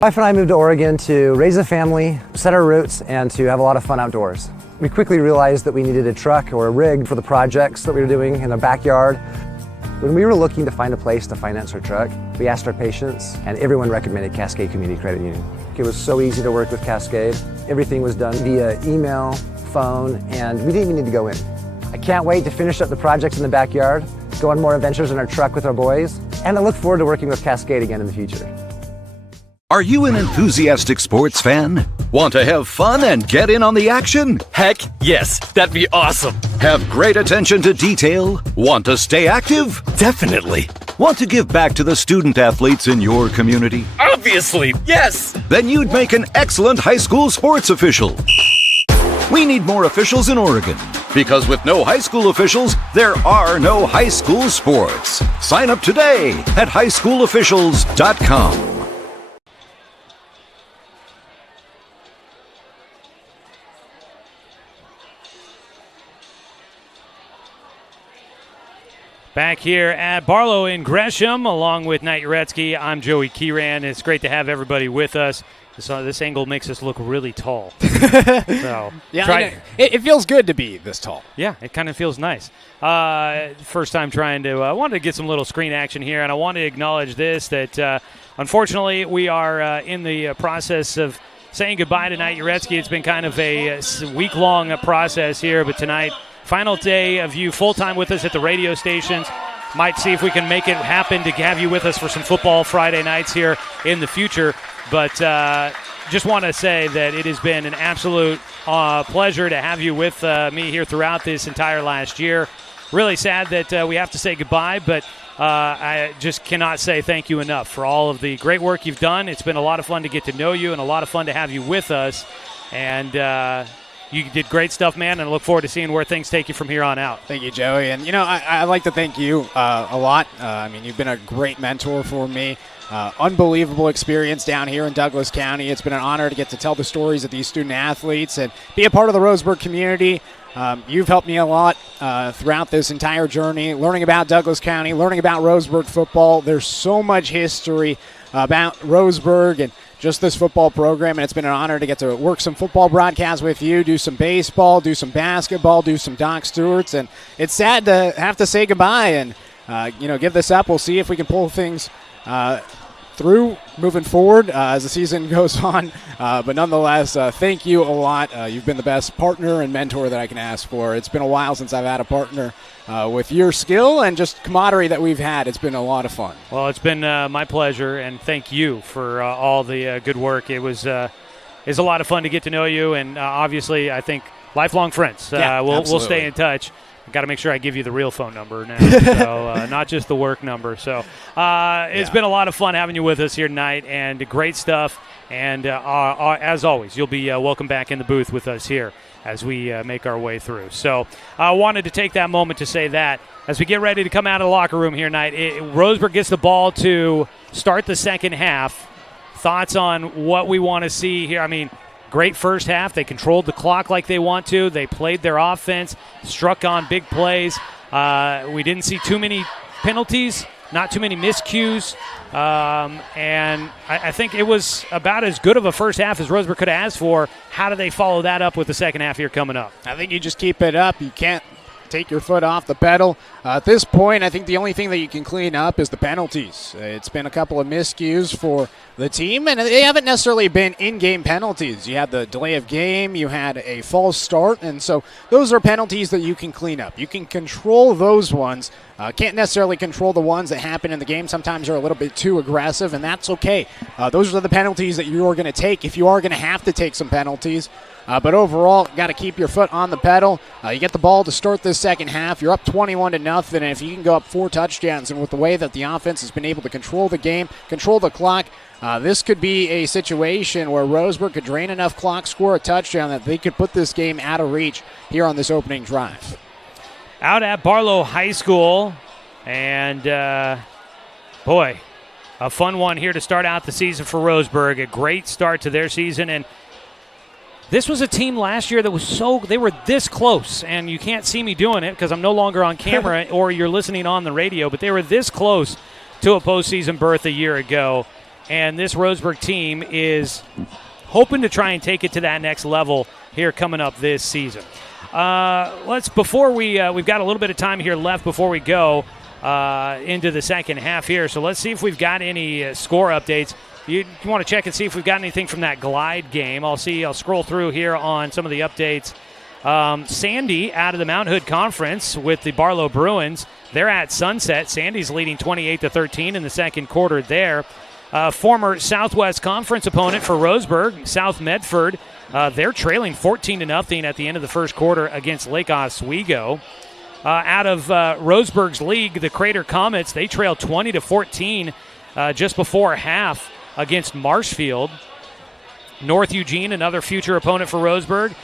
My wife and I moved to Oregon to raise a family, set our roots, and to have a lot of fun outdoors. We quickly realized that we needed a truck or a rig for the projects that we were doing in the backyard. When we were looking to find a place to finance our truck, we asked our patients, and everyone recommended Cascade Community Credit Union. It was so easy to work with Cascade. Everything was done via email, phone, and we didn't even need to go in. I can't wait to finish up the projects in the backyard, go on more adventures in our truck with our boys, and I look forward to working with Cascade again in the future. Are you an enthusiastic sports fan? Want to have fun and get in on the action? Heck yes, that'd be awesome. Have great attention to detail? Want to stay active? Definitely. Want to give back to the student athletes in your community? Obviously, yes. Then you'd make an excellent high school sports official. We need more officials in Oregon. Because with no high school officials, there are no high school sports. Sign up today at highschoolofficials.com. Back here at Barlow in Gresham, along with Knight Jarecki, I'm Joey Keeran. It's great to have everybody with us. This angle makes us look really tall. So yeah, it feels good to be this tall. Yeah, it kind of feels nice. First time trying to wanted to get some little screen action here, and I want to acknowledge this, that unfortunately we are in the process of saying goodbye to Knight Jarecki. It's been kind of a week-long process here, but tonight, final day of you full-time with us at the radio stations. Might see if we can make it happen to have you with us for some football Friday nights here in the future. But just want to say that it has been an absolute pleasure to have you with me here throughout this entire last year. Really sad that we have to say goodbye, but I just cannot say thank you enough for all of the great work you've done. It's been a lot of fun to get to know you and a lot of fun to have you with us. And you did great stuff, man, and I look forward to seeing where things take you from here on out. Thank you, Joey. And, I'd like to thank you a lot. You've been a great mentor for me. Unbelievable experience down here in Douglas County. It's been an honor to get to tell the stories of these student athletes and be a part of the Roseburg community. You've helped me a lot throughout this entire journey, learning about Douglas County, learning about Roseburg football. There's so much history about Roseburg and just this football program, and it's been an honor to get to work some football broadcasts with you, do some baseball, do some basketball, do some Doc Stewarts, and it's sad to have to say goodbye and, give this up. We'll see if we can pull things through moving forward as the season goes on. But nonetheless, thank you a lot. You've been the best partner and mentor that I can ask for. It's been a while since I've had a partner with your skill and just camaraderie that we've had. It's been a lot of fun. Well, it's been my pleasure, and thank you for all the good work. It's a lot of fun to get to know you, and obviously I think lifelong friends. We'll stay in touch. I've got to make sure I give you the real phone number now, so not just the work number. So it's been a lot of fun having you with us here tonight, and great stuff. And as always, you'll be welcome back in the booth with us here as we make our way through. So I wanted to take that moment to say that as we get ready to come out of the locker room here tonight, Roseburg gets the ball to start the second half. Thoughts on what we want to see here? Great first half. They controlled the clock like they want to. They played their offense, struck on big plays. We didn't see too many penalties, not too many miscues. And I think it was about as good of a first half as Roseburg could have asked for. How do they follow that up with the second half here coming up? I think you just keep it up. You can't take your foot off the pedal. At this point, I think the only thing that you can clean up is the penalties. It's been a couple of miscues for the team, and they haven't necessarily been in-game penalties. You had the delay of game, you had a false start, and so those are penalties that you can clean up. You can control those ones. Can't necessarily control the ones that happen in the game. Sometimes you're a little bit too aggressive, and that's okay. Those are the penalties that you're going to take if you are going to have to take some penalties. But overall, got to keep your foot on the pedal. You get the ball to start this second half. You're up 21-0, and if you can go up 4 touchdowns, and with the way that the offense has been able to control the game, control the clock, this could be a situation where Roseburg could drain enough clock, score a touchdown, that they could put this game out of reach here on this opening drive. Out at Barlow High School, and boy, a fun one here to start out the season for Roseburg. A great start to their season, and this was a team last year that they were this close, and you can't see me doing it because I'm no longer on camera or you're listening on the radio, but they were this close to a postseason berth a year ago, and this Roseburg team is hoping to try and take it to that next level here coming up this season. We've got a little bit of time here left before we go into the second half here, so let's see if we've got any score updates. You want to check and see if we've got anything from that Glide game. I'll scroll through here on some of the updates. Sandy out of the Mount Hood Conference with the Barlow Bruins. They're at Sunset. Sandy's leading 28-13 in the second quarter there. Former Southwest Conference opponent for Roseburg, South Medford. They're trailing 14-0 at the end of the first quarter against Lake Oswego. Out of Roseburg's league, the Crater Comets, they trail 20-14 just before half against Marshfield. North Eugene, another future opponent for Roseburg.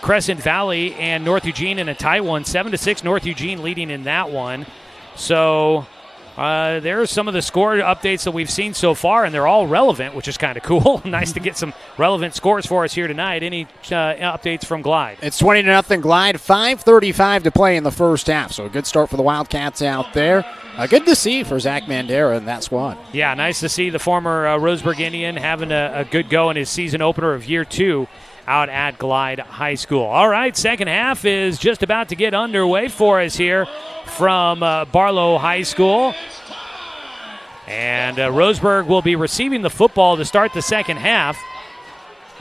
Crescent Valley and North Eugene in a tight one. 7-6 North Eugene leading in that one. So there are some of the score updates that we've seen so far, and they're all relevant, which is kind of cool. Nice to get some relevant scores for us here tonight. Any updates from Glide? It's 20-0 Glide, 5:35 to play in the first half. So a good start for the Wildcats out there. Good to see for Zach Mandera and that squad. Yeah, nice to see the former Roseburg Indian having a good go in his season opener of year 2 out at Glide High School. All right, second half is just about to get underway for us here from Barlow High School. And Roseburg will be receiving the football to start the second half.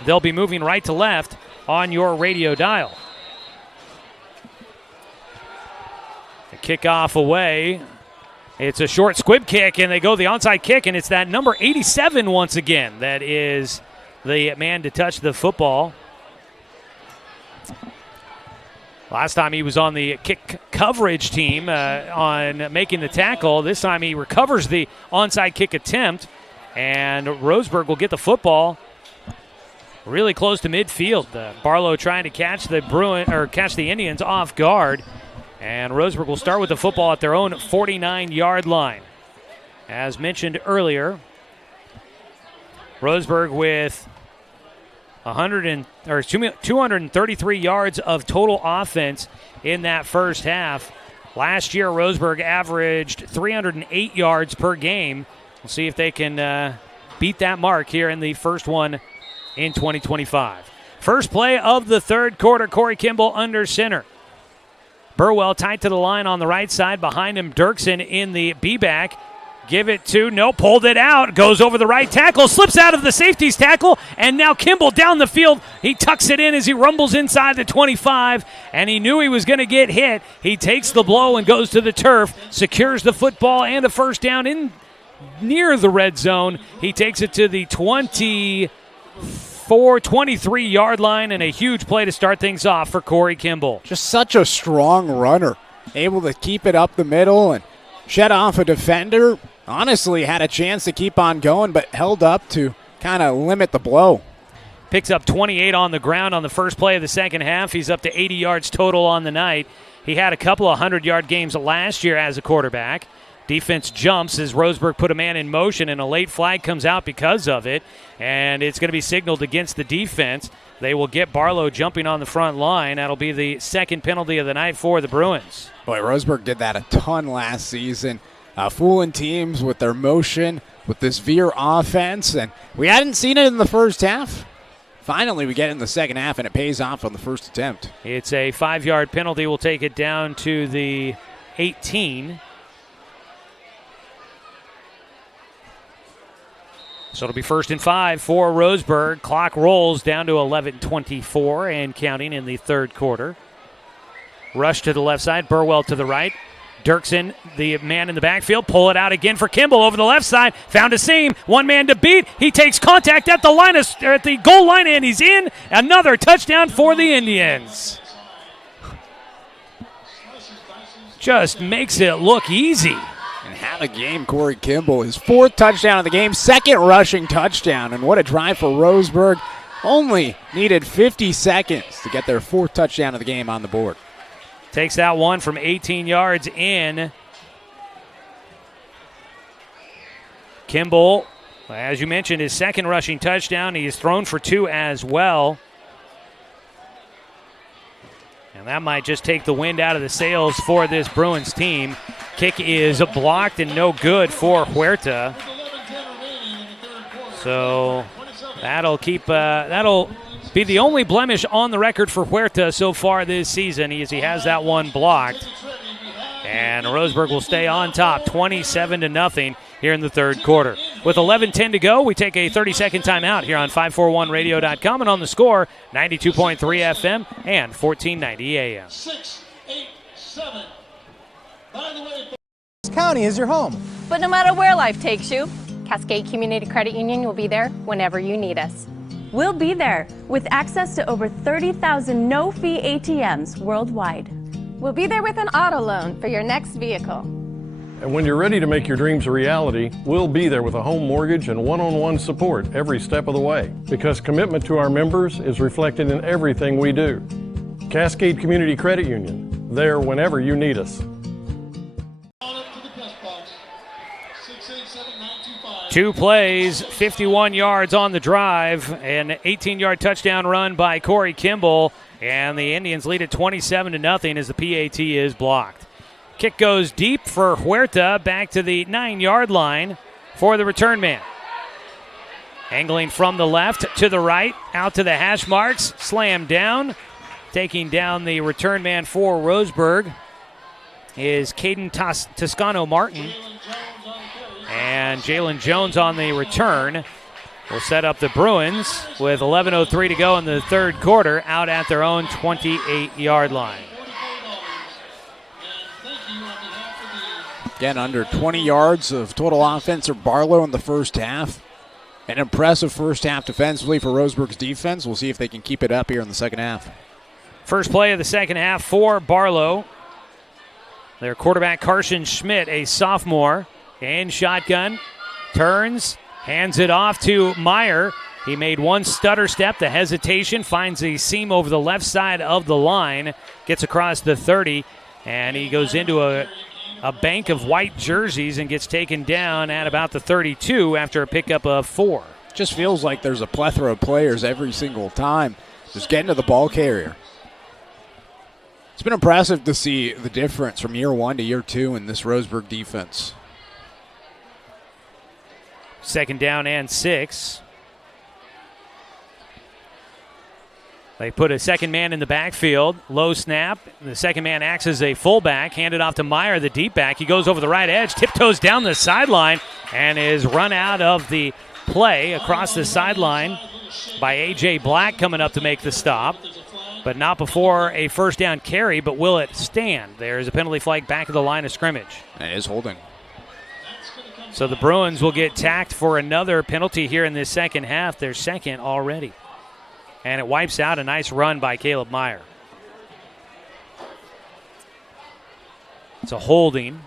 They'll be moving right to left on your radio dial. The kickoff away. It's a short squib kick, and they go the onside kick, and it's that number 87 once again that is the man to touch the football. Last time he was on the kick coverage team on making the tackle. This time he recovers the onside kick attempt, and Roseburg will get the football really close to midfield. Barlow trying to catch the Indians off guard, and Roseburg will start with the football at their own 49-yard line. As mentioned earlier, Roseburg with 233 yards of total offense in that first half. Last year, Roseburg averaged 308 yards per game. We'll see if they can beat that mark here in the first one in 2025. First play of the third quarter, Corey Kimball under center. Burwell tight to the line on the right side. Behind him, Dirksen in the B-back. Give it to, pulled it out. Goes over the right tackle, slips out of the safety's tackle, and now Kimball down the field. He tucks it in as he rumbles inside the 25, and he knew he was going to get hit. He takes the blow and goes to the turf, secures the football and a first down in near the red zone. He takes it to the 23-yard line, and a huge play to start things off for Corey Kimball. Just such a strong runner, able to keep it up the middle and shed off a defender. Honestly, had a chance to keep on going, but held up to kind of limit the blow. Picks up 28 on the ground on the first play of the second half. He's up to 80 yards total on the night. He had a couple of 100-yard games last year as a quarterback. Defense jumps as Roseburg put a man in motion, and a late flag comes out because of it, and it's going to be signaled against the defense. They will get Barlow jumping on the front line. That'll be the second penalty of the night for the Bruins. Boy, Roseburg did that a ton last season, fooling teams with their motion, with this veer offense, and we hadn't seen it in the first half. Finally, we get it in the second half, and it pays off on the first attempt. It's a 5-yard penalty. We'll take it down to the 18. So it'll be 1st and 5 for Roseburg. Clock rolls down to 11:24 and counting in the third quarter. Rush to the left side, Burwell to the right. Dirksen, the man in the backfield, pull it out again for Kimball over the left side. Found a seam, one man to beat. He takes contact at the goal line, and he's in. Another touchdown for the Indians. Just makes it look easy. And had a game, Corey Kimball. His 4th touchdown of the game, 2nd rushing touchdown. And what a drive for Roseburg. Only needed 50 seconds to get their 4th touchdown of the game on the board. Takes that one from 18 yards in. Kimball, as you mentioned, his 2nd rushing touchdown. He is thrown for 2 as well. And that might just take the wind out of the sails for this Bruins team. Kick is blocked and no good for Huerta. So that'll be the only blemish on the record for Huerta so far this season, as he has that one blocked. And Roseburg will stay on top, 27-0 here in the third quarter. With 11:10 to go, we take a 30-second timeout here on 541radio.com and on the score, 92.3 FM and 1490 AM. 6, 8, 7. By the way, this county is your home. But no matter where life takes you, Cascade Community Credit Union will be there whenever you need us. We'll be there with access to over 30,000 no-fee ATMs worldwide. We'll be there with an auto loan for your next vehicle. And when you're ready to make your dreams a reality, we'll be there with a home mortgage and one-on-one support every step of the way. Because commitment to our members is reflected in everything we do. Cascade Community Credit Union, there whenever you need us. 2 plays, 51 yards on the drive, an 18-yard touchdown run by Corey Kimball, and the Indians lead at 27-0 as the PAT is blocked. Kick goes deep for Huerta, back to the 9-yard line for the return man. Angling from the left to the right, out to the hash marks, slammed down. Taking down the return man for Roseburg is Caden Toscano-Martin. And Jalen Jones on the return will set up the Bruins with 11:03 to go in the third quarter, out at their own 28-yard line. Again, under 20 yards of total offense for Barlow in the first half. An impressive first half defensively for Roseburg's defense. We'll see if they can keep it up here in the second half. First play of the second half for Barlow. Their quarterback Carson Schmidt, a sophomore, in shotgun, turns, hands it off to Meyer. He made one stutter step, the hesitation, finds a seam over the left side of the line, gets across the 30, and he goes into a bank of white jerseys and gets taken down at about the 32 after a pickup of 4. Just feels like there's a plethora of players every single time just getting to the ball carrier. It's been impressive to see the difference from year 1 to year 2 in this Roseburg defense. Second down and 6. They put a second man in the backfield. Low snap. The second man acts as a fullback. Handed off to Meyer, the deep back. He goes over the right edge, tiptoes down the sideline, and is run out of the play across the sideline by A.J. Black coming up to make the stop. But not before a first down carry, but will it stand? There's a penalty flag back at the line of scrimmage. It is holding. So the Bruins will get tacked for another penalty here in this second half, their second already. And it wipes out a nice run by Caleb Meyer. It's a holding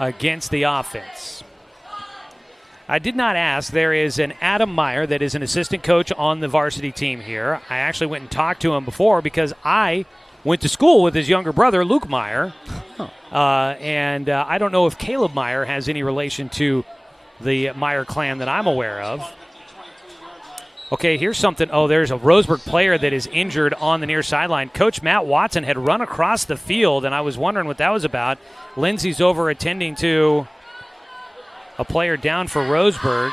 against the offense. I did not ask. There is an Adam Meyer that is an assistant coach on the varsity team here. I actually went and talked to him before because I went to school with his younger brother, Luke Meyer. And I don't know if Caleb Meyer has any relation to the Meyer clan that I'm aware of. Okay, here's something. Oh, there's a Roseburg player that is injured on the near sideline. Coach Matt Watson had run across the field, and I was wondering what that was about. Lindsay's over attending to a player down for Roseburg.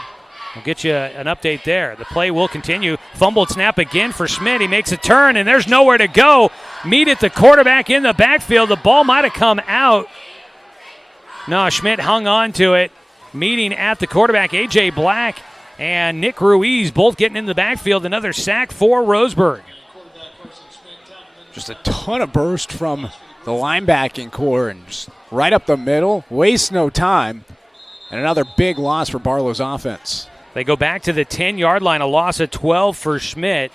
We'll get you an update there. The play will continue. Fumbled snap again for Schmidt. He makes a turn, and there's nowhere to go. Meet at the quarterback in the backfield. The ball might have come out. No, Schmidt hung on to it. Meeting at the quarterback, A.J. Black and Nick Ruiz both getting in the backfield. Another sack for Roseburg. Just a ton of burst from the linebacking core and just right up the middle. Waste no time. And another big loss for Barlow's offense. They go back to the 10-yard line, a loss of 12 for Schmidt.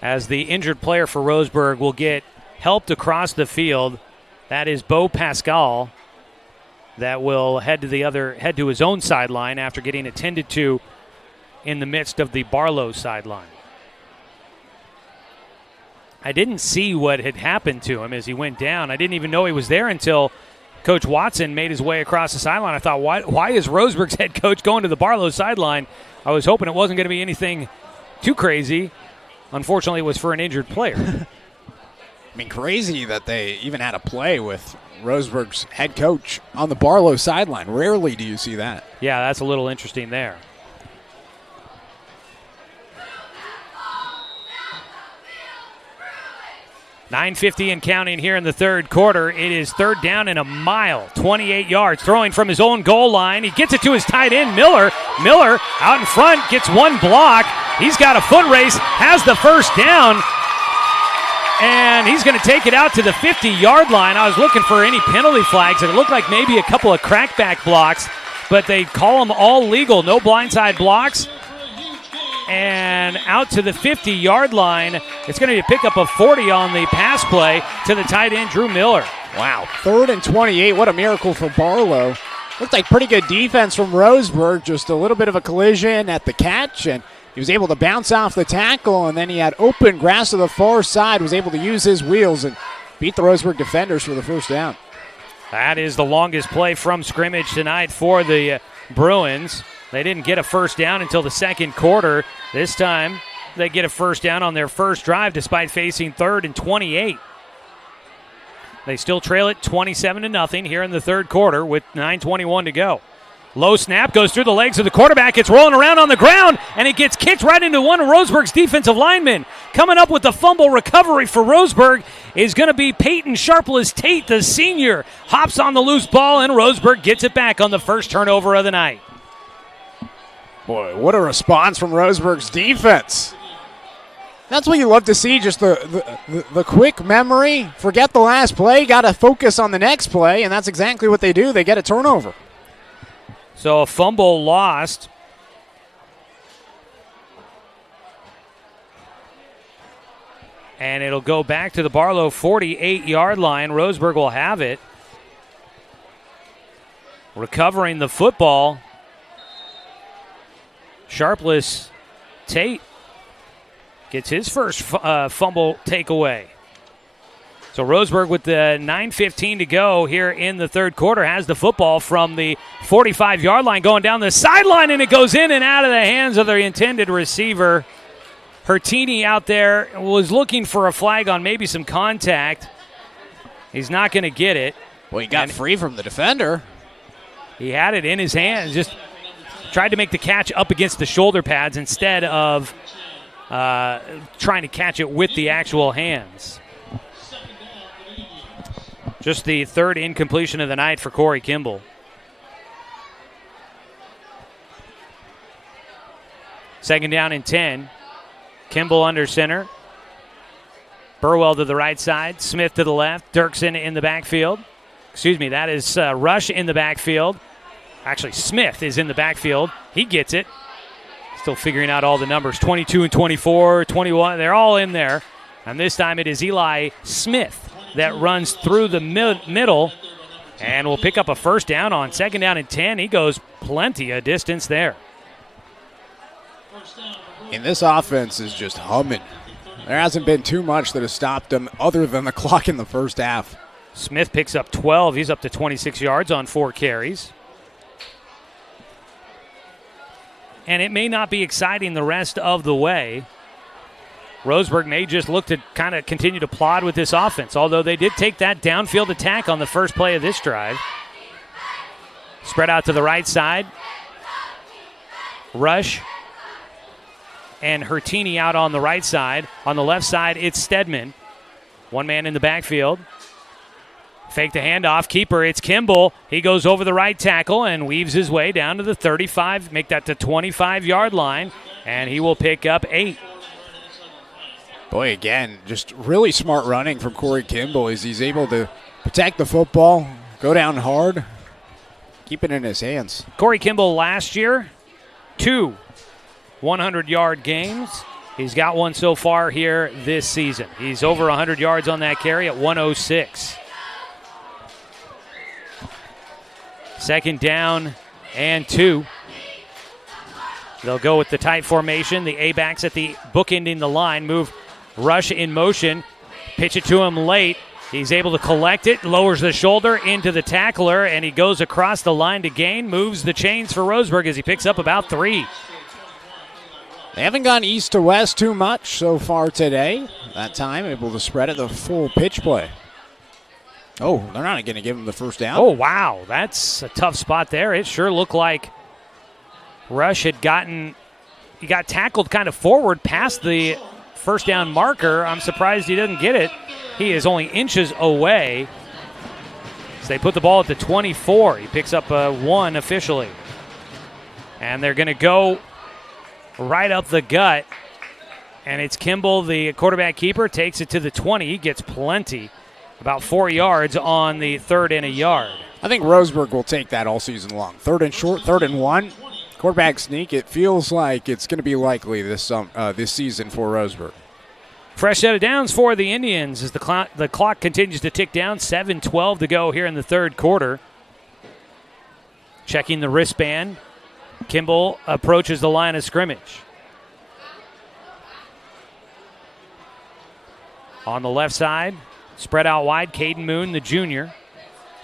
As the injured player for Roseburg will get helped across the field. That is Bo Pascal. That will head to his own sideline after getting attended to in the midst of the Barlow sideline. I didn't see what had happened to him as he went down. I didn't even know he was there until Coach Watson made his way across the sideline. I thought, why is Roseburg's head coach going to the Barlow sideline? I was hoping it wasn't going to be anything too crazy. Unfortunately, it was for an injured player. I mean, crazy that they even had a play with Roseburg's head coach on the Barlow sideline. Rarely do you see that. Yeah, that's a little interesting there. .950 and counting here in the third quarter. It is third down and a mile, 28 yards. Throwing from his own goal line. He gets it to his tight end, Miller. Miller out in front, gets one block. He's got a foot race, has the first down. And he's going to take it out to the 50-yard line. I was looking for any penalty flags. It looked like maybe a couple of crackback blocks, but they call them all legal. No blindside blocks. And out to the 50-yard line. It's going to be a pickup of 40 on the pass play to the tight end, Drew Miller. Wow, 3rd and 28. What a miracle for Barlow. Looked like pretty good defense from Roseburg. Just a little bit of a collision at the catch, and he was able to bounce off the tackle, and then he had open grass to the far side, was able to use his wheels and beat the Roseburg defenders for the first down. That is the longest play from scrimmage tonight for the Bruins. They didn't get a first down until the second quarter. This time they get a first down on their first drive despite facing 3rd and 28. They still trail it 27-0 here in the third quarter with 9:21 to go. Low snap goes through the legs of the quarterback. It's rolling around on the ground, and it gets kicked right into one of Roseburg's defensive linemen. Coming up with the fumble recovery for Roseburg is going to be Peyton Sharpless Tate, the senior. Hops on the loose ball, and Roseburg gets it back on the first turnover of the night. Boy, what a response from Roseburg's defense. That's what you love to see, just the quick memory. Forget the last play, got to focus on the next play, and that's exactly what they do. They get a turnover. So a fumble lost. And it'll go back to the Barlow 48-yard line. Roseburg will have it. Recovering the football, Sharpless Tate gets his first fumble takeaway. So Roseburg with the 9:15 to go here in the third quarter has the football from the 45-yard line going down the sideline, and it goes in and out of the hands of their intended receiver. Hertini out there was looking for a flag on maybe some contact. He's not going to get it. Well, he got free from the defender. He had it in his hands, just tried to make the catch up against the shoulder pads instead of trying to catch it with the actual hands. Just the third incompletion of the night for Corey Kimball. Second down and 10. Kimball under center. Burwell to the right side. Smith to the left. Dirksen in the backfield. Excuse me, that is Rush in the backfield. Actually, Smith is in the backfield. He gets it. Still figuring out all the numbers. 22 and 24, 21. They're all in there. And this time it is Eli Smith that runs through the middle and will pick up a first down on second down and 10. He goes plenty of distance there. And this offense is just humming. There hasn't been too much that has stopped them other than the clock in the first half. Smith picks up 12. He's up to 26 yards on 4 carries. And it may not be exciting the rest of the way. Roseburg may just look to kind of continue to plod with this offense, although they did take that downfield attack on the first play of this drive. Spread out to the right side. Rush and Hertini out on the right side. On the left side, it's Steedman. One man in the backfield. Fake the handoff. Keeper, it's Kimball. He goes over the right tackle and weaves his way down to the 35, make that the 25-yard line, and he will pick up 8. Boy, again, just really smart running from Corey Kimball as he's able to protect the football, go down hard, keep it in his hands. Corey Kimball last year, 2 100-yard games. He's got one so far here this season. He's over 100 yards on that carry at 106. Second down and 2. They'll go with the tight formation. The A-backs at the bookending the line. Move Rush in motion. Pitch it to him late. He's able to collect it. Lowers the shoulder into the tackler, and he goes across the line to gain. Moves the chains for Roseburg as he picks up about 3. They haven't gone east to west too much so far today. That time, able to spread it the full pitch play. Oh, they're not going to give him the first down. Oh, wow. That's a tough spot there. It sure looked like Rush had he got tackled kind of forward past the first down marker. I'm surprised he doesn't get it. He is only inches away. So they put the ball at the 24. He picks up 1 officially. And they're going to go right up the gut. And it's Kimball, the quarterback keeper, takes it to the 20. He gets plenty. About 4 yards on the 3rd and a yard. I think Roseburg will take that all season long. 3rd and short, 3rd and 1. Quarterback sneak, it feels like it's going to be likely this season for Roseburg. Fresh set of downs for the Indians as the clock continues to tick down. 7:12 to go here in the third quarter. Checking the wristband. Kimball approaches the line of scrimmage. On the left side, spread out wide, Caden Moon, the junior,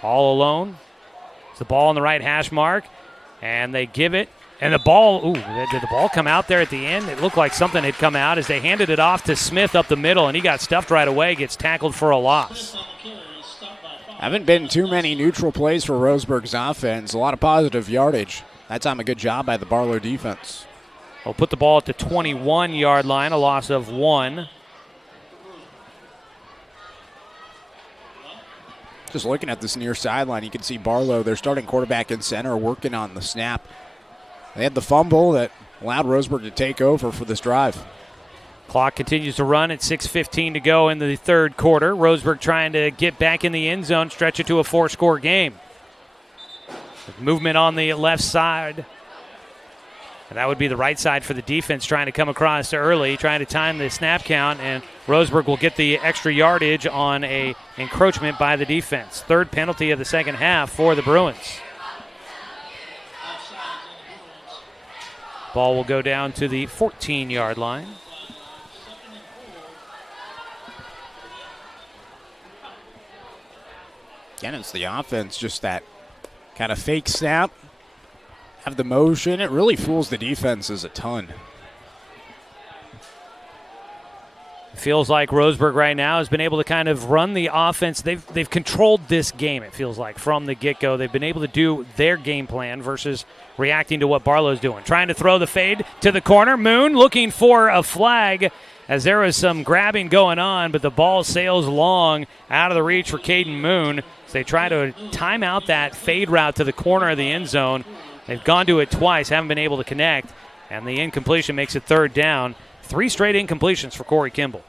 all alone. It's the ball on the right hash mark, and they give it. And the ball, did the ball come out there at the end? It looked like something had come out as they handed it off to Smith up the middle, and he got stuffed right away, gets tackled for a loss. Haven't been too many neutral plays for Roseburg's offense. A lot of positive yardage. That time a good job by the Barlow defense. They'll put the ball at the 21-yard line, a loss of 1. Just looking at this near sideline, you can see Barlow, their starting quarterback in center, working on the snap. They had the fumble that allowed Roseburg to take over for this drive. Clock continues to run at 6:15 to go in the third quarter. Roseburg trying to get back in the end zone, stretch it to a 4-score game. Movement on the left side. And that would be the right side for the defense, trying to come across early, trying to time the snap count, and Roseburg will get the extra yardage on a encroachment by the defense. Third penalty of the second half for the Bruins. Ball will go down to the 14-yard line. Again, it's the offense, just that kind of fake snap. Have the motion. It really fools the defenses a ton. Feels like Roseburg right now has been able to kind of run the offense. They've controlled this game, it feels like, from the get-go. They've been able to do their game plan versus reacting to what Barlow's doing. Trying to throw the fade to the corner. Moon looking for a flag as there was some grabbing going on, but the ball sails long out of the reach for Caden Moon. So they try to time out that fade route to the corner of the end zone. They've gone to it twice, haven't been able to connect, and the incompletion makes it third down. 3 straight incompletions for Corey Kimball.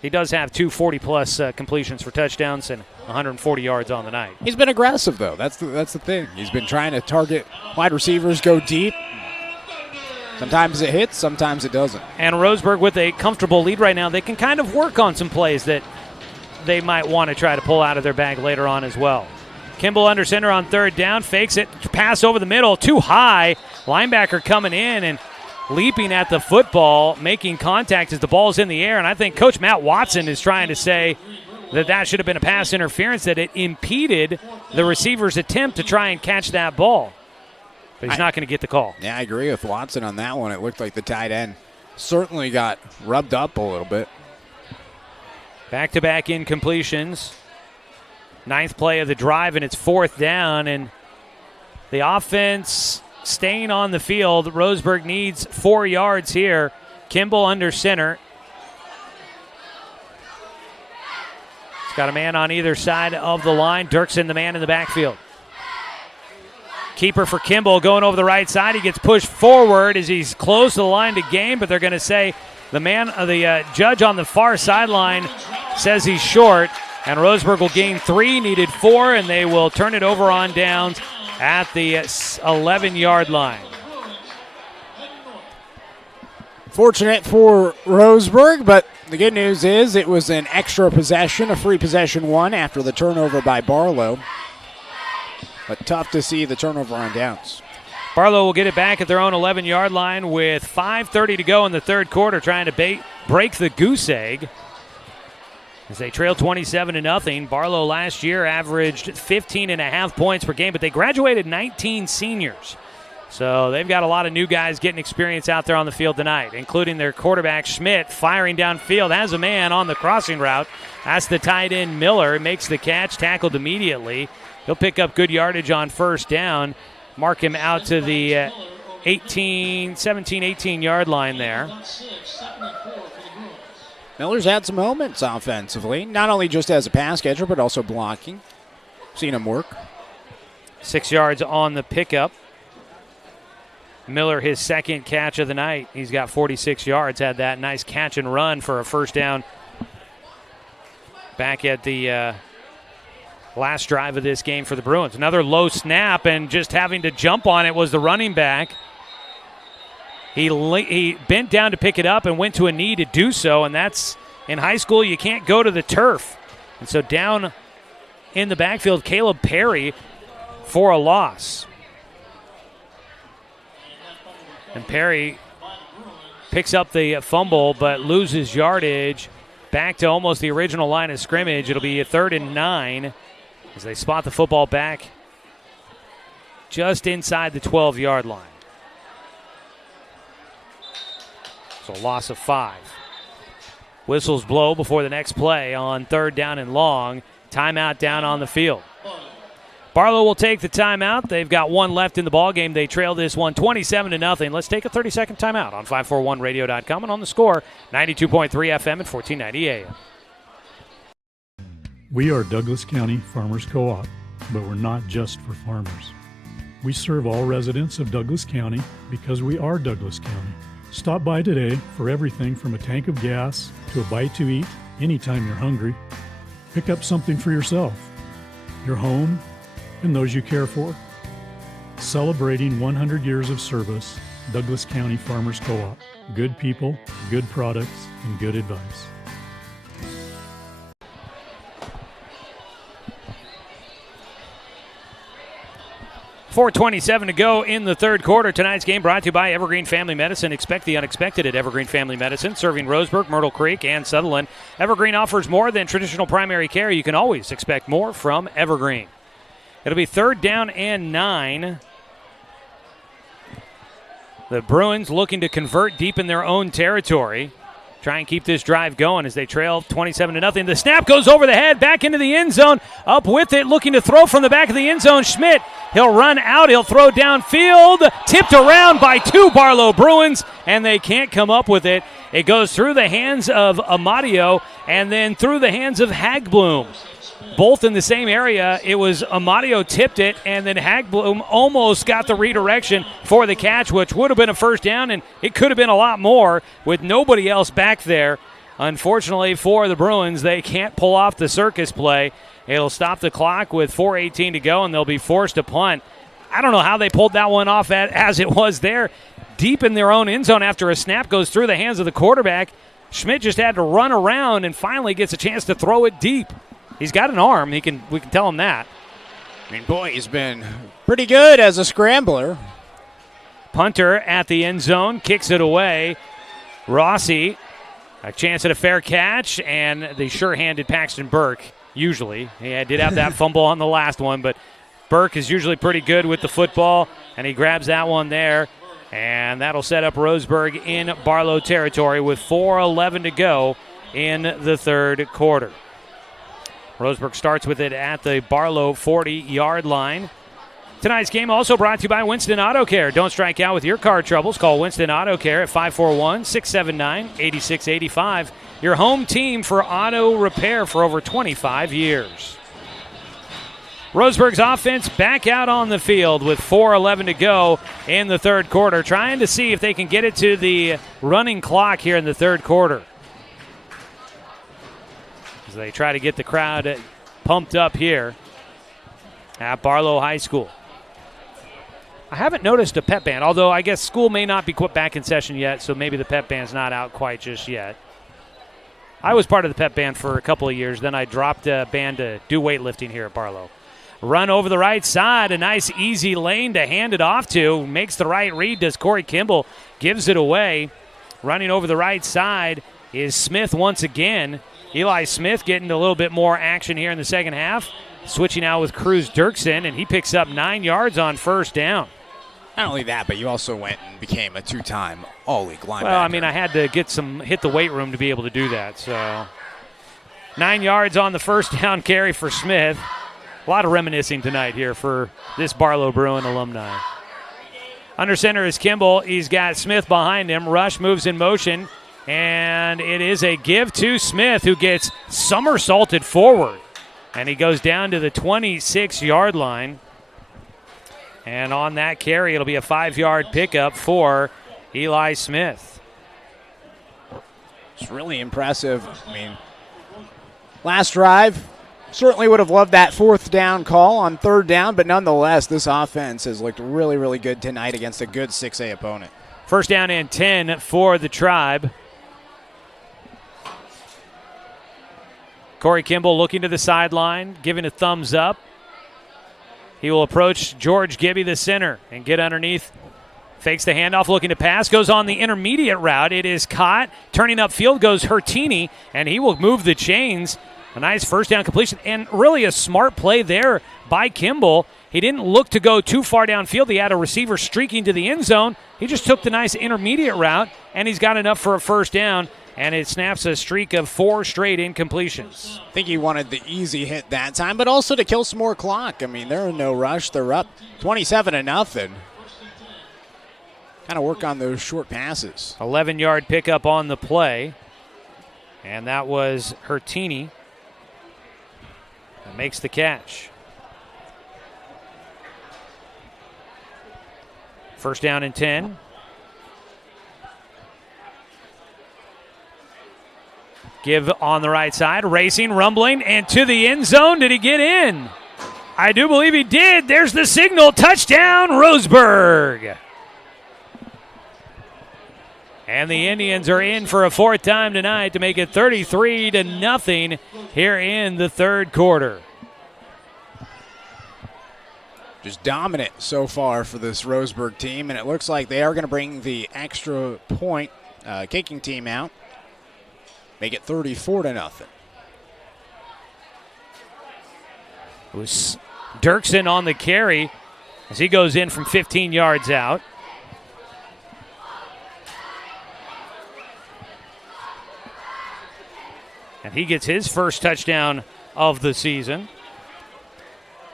He does have 2 40-plus completions for touchdowns and 140 yards on the night. He's been aggressive, though. That's the thing. He's been trying to target wide receivers, go deep. Sometimes it hits, sometimes it doesn't. And Roseburg with a comfortable lead right now, they can kind of work on some plays that they might want to try to pull out of their bag later on as well. Kimball under center on third down, fakes it, pass over the middle, too high. Linebacker coming in and leaping at the football, making contact as the ball's in the air. And I think Coach Matt Watson is trying to say that should have been a pass interference, that it impeded the receiver's attempt to try and catch that ball. But he's not going to get the call. Yeah, I agree with Watson on that one. It looked like the tight end certainly got rubbed up a little bit. Back-to-back incompletions. 9th play of the drive, and it's 4th down. And the offense staying on the field. Roseburg needs 4 yards here. Kimball under center. He's got a man on either side of the line. Dirksen, the man in the backfield. Keeper for Kimball going over the right side. He gets pushed forward as he's close to the line to gain, but they're going to say the judge on the far sideline says he's short, and Roseburg will gain 3, needed 4, and they will turn it over on downs at the 11-yard line. Fortunate for Roseburg, but the good news is it was an extra possession, a free possession 1 after the turnover by Barlow. But tough to see the turnover on downs. Barlow will get it back at their own 11-yard line with 5:30 to go in the third quarter, trying to break the goose egg as they trail 27-0. Barlow last year averaged 15.5 points per game, but they graduated 19 seniors. So they've got a lot of new guys getting experience out there on the field tonight, including their quarterback Schmidt firing downfield, has a man on the crossing route. That's the tight end Miller, makes the catch, tackled immediately. He'll pick up good yardage on first down. Mark him out to the 17, 18-yard line there. Miller's had some moments offensively, not only just as a pass catcher, but also blocking. Seen him work. 6 yards on the pickup. Miller, his second catch of the night. He's got 46 yards, had that nice catch and run for a first down back at the last drive of this game for the Bruins. Another low snap, and just having to jump on it was the running back. He bent down to pick it up and went to a knee to do so, and that's in high school you can't go to the turf. And so down in the backfield, Caleb Perry for a loss. And Perry picks up the fumble but loses yardage back to almost the original line of scrimmage. It'll be a 3rd and 9 as they spot the football back just inside the 12-yard line. So a loss of 5. Whistles blow before the next play on 3rd down and long. Timeout down on the field. Barlow will take the timeout. They've got one left in the ballgame. They trail this one 27-0. Let's take a 30-second timeout on 541radio.com and on the Score, 92.3 FM and 1490 AM. We are Douglas County Farmers Co-op, but we're not just for farmers. We serve all residents of Douglas County because we are Douglas County. Stop by today for everything from a tank of gas to a bite to eat anytime you're hungry. Pick up something for yourself, your home, and those you care for. Celebrating 100 years of service, Douglas County Farmers Co-op. Good people, good products, and good advice. .427 to go in the 3rd quarter. Tonight's game brought to you by Evergreen Family Medicine. Expect the unexpected at Evergreen Family Medicine, serving Roseburg, Myrtle Creek, and Sutherland. Evergreen offers more than traditional primary care. You can always expect more from Evergreen. It'll be 3rd down and 9. The Bruins looking to convert deep in their own territory. Try and keep this drive going as they trail 27-0. The snap goes over the head, back into the end zone. Up with it, looking to throw from the back of the end zone. Schmidt, he'll run out, he'll throw downfield. Tipped around by 2 Barlow Bruins, and they can't come up with it. It goes through the hands of Amadio and then through the hands of Hagblum. Both in the same area. It was Amadio tipped it, and then Hagblum almost got the redirection for the catch, which would have been a 1st down, and it could have been a lot more with nobody else back there. Unfortunately for the Bruins, they can't pull off the circus play. It'll stop the clock with 4:18 to go, and they'll be forced to punt. I don't know how they pulled that one off as it was there, deep in their own end zone after a snap goes through the hands of the quarterback. Schmidt just had to run around and finally gets a chance to throw it deep. He's got an arm. We can tell him that. I mean, boy, he's been pretty good as a scrambler. Punter at the end zone, kicks it away. Rossi, a chance at a fair catch, and the sure-handed Paxton Burke, usually. He did have that fumble on the last one, but Burke is usually pretty good with the football, and he grabs that one there. And that'll set up Roseburg in Barlow territory with 4:11 to go in the 3rd quarter. Roseburg starts with it at the Barlow 40-yard line. Tonight's game also brought to you by Winston Auto Care. Don't strike out with your car troubles. Call Winston Auto Care at 541-679-8685. Your home team for auto repair for over 25 years. Roseburg's offense back out on the field with 4:11 to go in the 3rd quarter, trying to see if they can get it to the running clock here in the 3rd quarter. As they try to get the crowd pumped up here at Barlow High School. I haven't noticed a pep band, although I guess school may not be back in session yet, so maybe the pep band's not out quite just yet. I was part of the pep band for a couple of years, then I dropped a band to do weightlifting here at Barlow. Run over the right side, a nice easy lane to hand it off to. Makes the right read, does Corey Kimball, gives it away. Running over the right side is Smith once again. Eli Smith getting a little bit more action here in the 2nd half. Switching out with Cruz Dirksen, and he picks up 9 yards on 1st down. Not only that, but you also went and became a 2-time All-League linebacker. Well, I mean, I had to hit the weight room to be able to do that. So 9 yards on the 1st down carry for Smith. A lot of reminiscing tonight here for this Barlow Bruin alumni. Under center is Kimball. He's got Smith behind him. Rush moves in motion. And it is a give to Smith, who gets somersaulted forward. And he goes down to the 26-yard line. And on that carry, it'll be a 5-yard pickup for Eli Smith. It's really impressive. I mean, last drive, certainly would have loved that 4th down call on 3rd down, but nonetheless, this offense has looked really, really good tonight against a good 6A opponent. First down and 10 for the Tribe. Corey Kimball looking to the sideline, giving a thumbs up. He will approach George Gibby, the center, and get underneath. Fakes the handoff, looking to pass, goes on the intermediate route. It is caught. Turning upfield goes Hertini, and he will move the chains. A nice first down completion, and really a smart play there by Kimball. He didn't look to go too far downfield. He had a receiver streaking to the end zone. He just took the nice intermediate route, and he's got enough for a first down, and it snaps a streak of 4 straight incompletions. I think he wanted the easy hit that time, but also to kill some more clock. I mean, they're in no rush. They're up 27-0. Kind of work on those short passes. 11-yard pickup on the play, and that was Hertini that makes the catch. First down and 10. Give on the right side, racing, rumbling, and to the end zone. Did he get in? I do believe he did. There's the signal. Touchdown, Roseburg. And the Indians are in for a 4th time tonight to make it 33-0 here in the 3rd quarter. Just dominant so far for this Roseburg team, and it looks like they are going to bring the extra point kicking team out. Make it 34-0. It was Dirksen on the carry as he goes in from 15 yards out. And he gets his first touchdown of the season.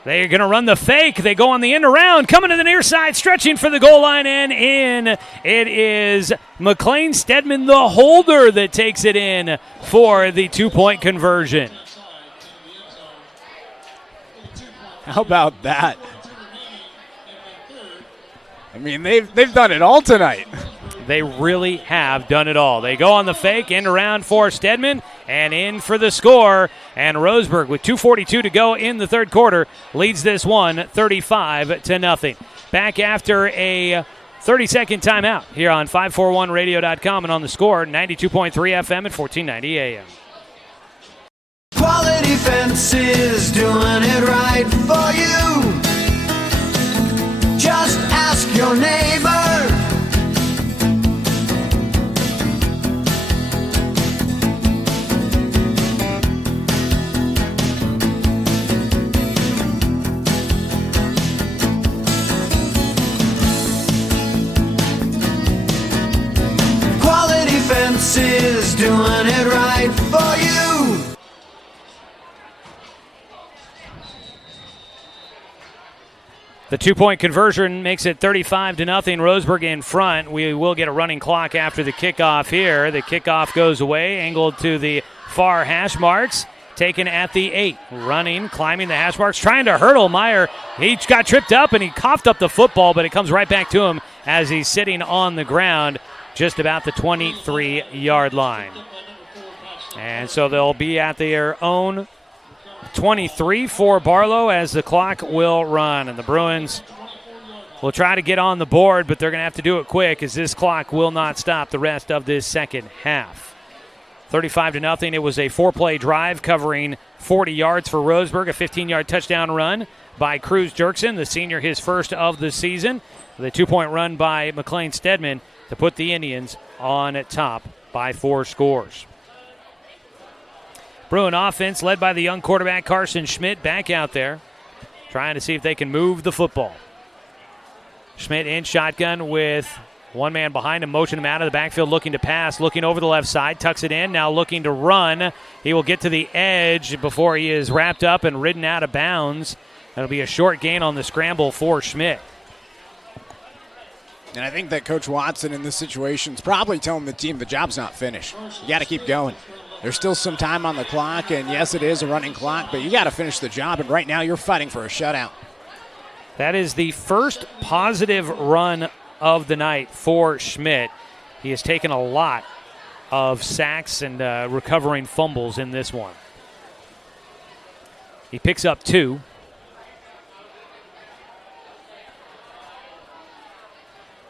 They're going to run the fake. They go on the end around, coming to the near side, stretching for the goal line and in. It is McLean Steedman, the holder, that takes it in for the 2-point conversion. How about that? I mean, they've done it all tonight. They really have done it all. They go on the fake, end around for Steedman, and in for the score. And Roseburg, with 2:42 to go in the 3rd quarter, leads this one 35-0. Back after a 30-second timeout here on 541radio.com and on the Score, 92.3 FM at 1490 AM. Quality Fences, doing it right for you. Just ask your neighbor. Quality Fences, doing it right for you. The 2-point conversion makes it 35-0. Roseburg in front. We will get a running clock after the kickoff here. The kickoff goes away, angled to the far hash marks. Taken at the 8. Running, climbing the hash marks, trying to hurdle Meyer. He got tripped up and he coughed up the football, but it comes right back to him as he's sitting on the ground just about the 23-yard line. And so they'll be at their own 23 for Barlow as the clock will run. And the Bruins will try to get on the board, but they're going to have to do it quick as this clock will not stop the rest of this second half. 35-0. It was a 4-play drive covering 40 yards for Roseburg, a 15-yard touchdown run by Cruz Dirksen, the senior, his first of the season. The 2-point run by McLean Steedman to put the Indians on top by 4 scores. Bruin offense led by the young quarterback Carson Schmidt back out there, trying to see if they can move the football. Schmidt in shotgun with one man behind him, motion him out of the backfield, looking to pass, looking over the left side, tucks it in, now looking to run. He will get to the edge before he is wrapped up and ridden out of bounds. That'll be a short gain on the scramble for Schmidt. And I think that Coach Watson in this situation is probably telling the team the job's not finished. You got to keep going. There's still some time on the clock, and yes, it is a running clock, but you got to finish the job, and right now you're fighting for a shutout. That is the first positive run of the night for Schmidt. He has taken a lot of sacks and recovering fumbles in this one. He picks up 2.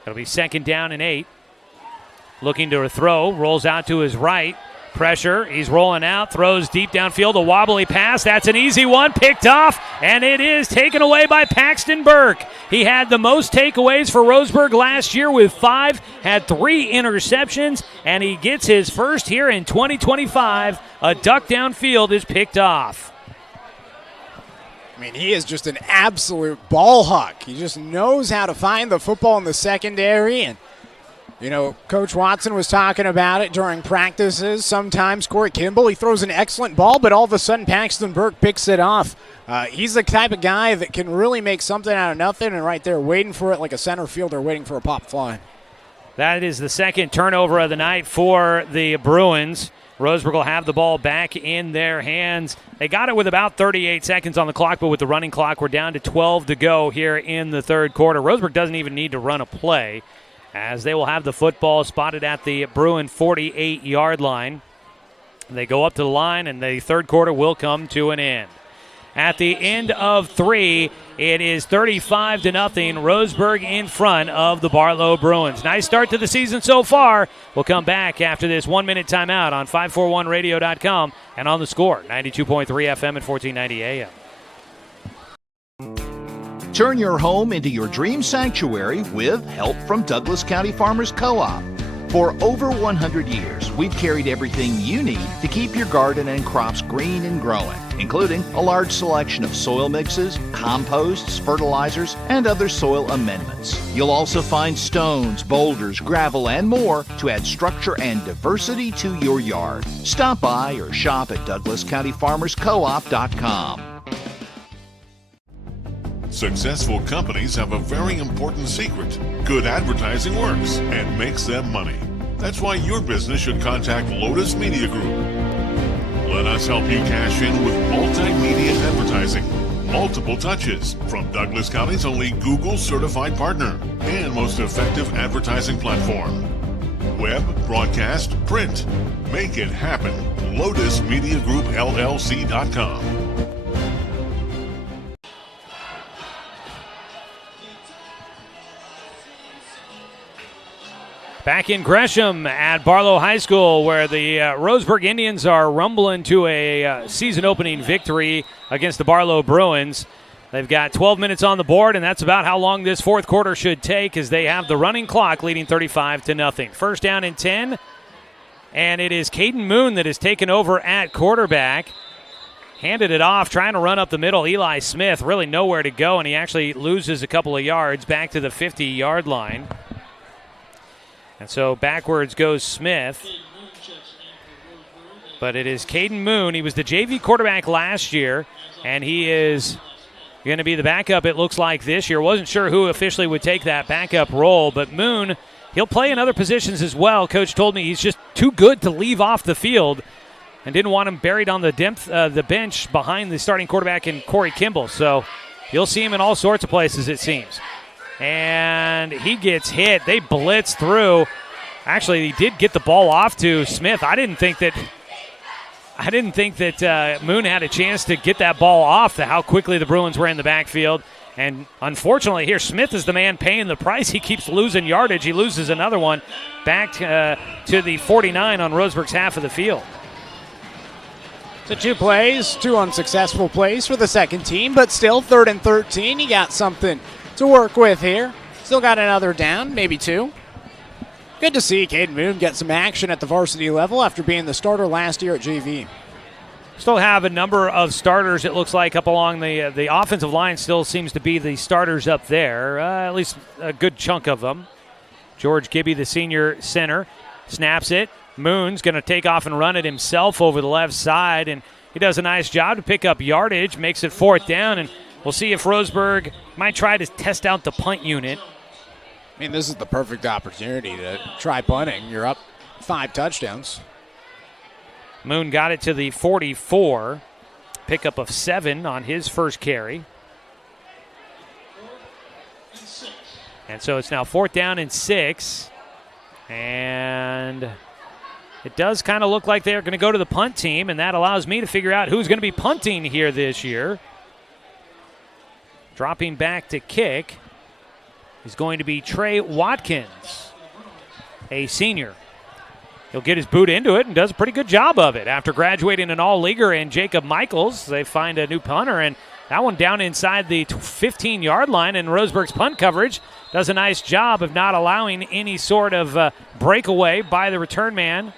It'll be 2nd down and 8. Looking to throw, rolls out to his right. Pressure, he's rolling out, throws deep downfield, a wobbly pass. That's an easy one, picked off, and it is taken away by Paxton Burke. He had the most takeaways for Roseburg last year with 5, had 3 interceptions, and he gets his first here in 2025. A duck downfield is picked off. I mean, he is just an absolute ball hawk. He just knows how to find the football in the secondary, and you know, Coach Watson was talking about it during practices. Sometimes Corey Kimball, he throws an excellent ball, but all of a sudden Paxton Burke picks it off. He's the type of guy that can really make something out of nothing, and right there waiting for it like a center fielder waiting for a pop fly. That is the 2nd turnover of the night for the Bruins. Roseburg will have the ball back in their hands. They got it with about 38 seconds on the clock, but with the running clock, we're down to 12 to go here in the 3rd quarter. Roseburg doesn't even need to run a play, as they will have the football spotted at the Bruin 48-yard line. They go up to the line, and the 3rd quarter will come to an end. At the end of 3, it is 35-0. Roseburg in front of the Barlow Bruins. Nice start to the season so far. We'll come back after this 1-minute timeout on 541radio.com and on the Score, 92.3 FM and 1490 AM. Turn your home into your dream sanctuary with help from Douglas County Farmers Co-op. For over 100 years, we've carried everything you need to keep your garden and crops green and growing, including a large selection of soil mixes, composts, fertilizers, and other soil amendments. You'll also find stones, boulders, gravel, and more to add structure and diversity to your yard. Stop by or shop at DouglasCountyFarmersCoop.com. Successful companies have a very important secret. Good advertising works and makes them money. That's why your business should contact Lotus Media Group. Let us help you cash in with multimedia advertising. Multiple touches from Douglas County's only Google certified partner and most effective advertising platform. Web, broadcast, print. Make it happen. LotusMediaGroupLLC.com. Back in Gresham at Barlow High School, where the Roseburg Indians are rumbling to a season-opening victory against the Barlow Bruins. They've got 12 minutes on the board, and that's about how long this 4th quarter should take, as they have the running clock leading 35-0. 1st down and 10, and it is Caden Moon that has taken over at quarterback. Handed it off, trying to run up the middle. Eli Smith really nowhere to go, and he actually loses a couple of yards back to the 50-yard line. And so backwards goes Smith. But it is Caden Moon. He was the JV quarterback last year, and he is going to be the backup, it looks like, this year. Wasn't sure who officially would take that backup role, but Moon, he'll play in other positions as well. Coach told me he's just too good to leave off the field and didn't want him buried on the bench behind the starting quarterback in Corey Kimball. So you'll see him in all sorts of places, it seems. And he gets hit. They blitz through. Actually, he did get the ball off to Smith. I didn't think that Moon had a chance to get that ball off to how quickly the Bruins were in the backfield. And unfortunately here, Smith is the man paying the price. He keeps losing yardage. He loses another one back to the 49 on Roseburg's half of the field. So 2 plays, 2 unsuccessful plays for the second team, but still 3rd and 13. You got something to work with here. Still got another down, maybe 2. Good to see Caden Moon get some action at the varsity level after being the starter last year at JV. Still have a number of starters, it looks like, up along the offensive line. Still seems to be the starters up there, at least a good chunk of them. George Gibby, the senior center, snaps it. Moon's going to take off and run it himself over the left side, and he does a nice job to pick up yardage, makes it 4th down, and we'll see if Roseburg might try to test out the punt unit. I mean, this is the perfect opportunity to try punting. You're up 5 touchdowns. Moon got it to the 44. Pickup of 7 on his first carry. And so it's now 4th down and 6. And it does kind of look like they're going to go to the punt team, and that allows me to figure out who's going to be punting here this year. Dropping back to kick is going to be Trey Watkins, a senior. He'll get his boot into it and does a pretty good job of it. After graduating an all-leaguer in Jacob Michaels, they find a new punter, and that one down inside the 15-yard line, and Roseburg's punt coverage does a nice job of not allowing any sort of breakaway by the return man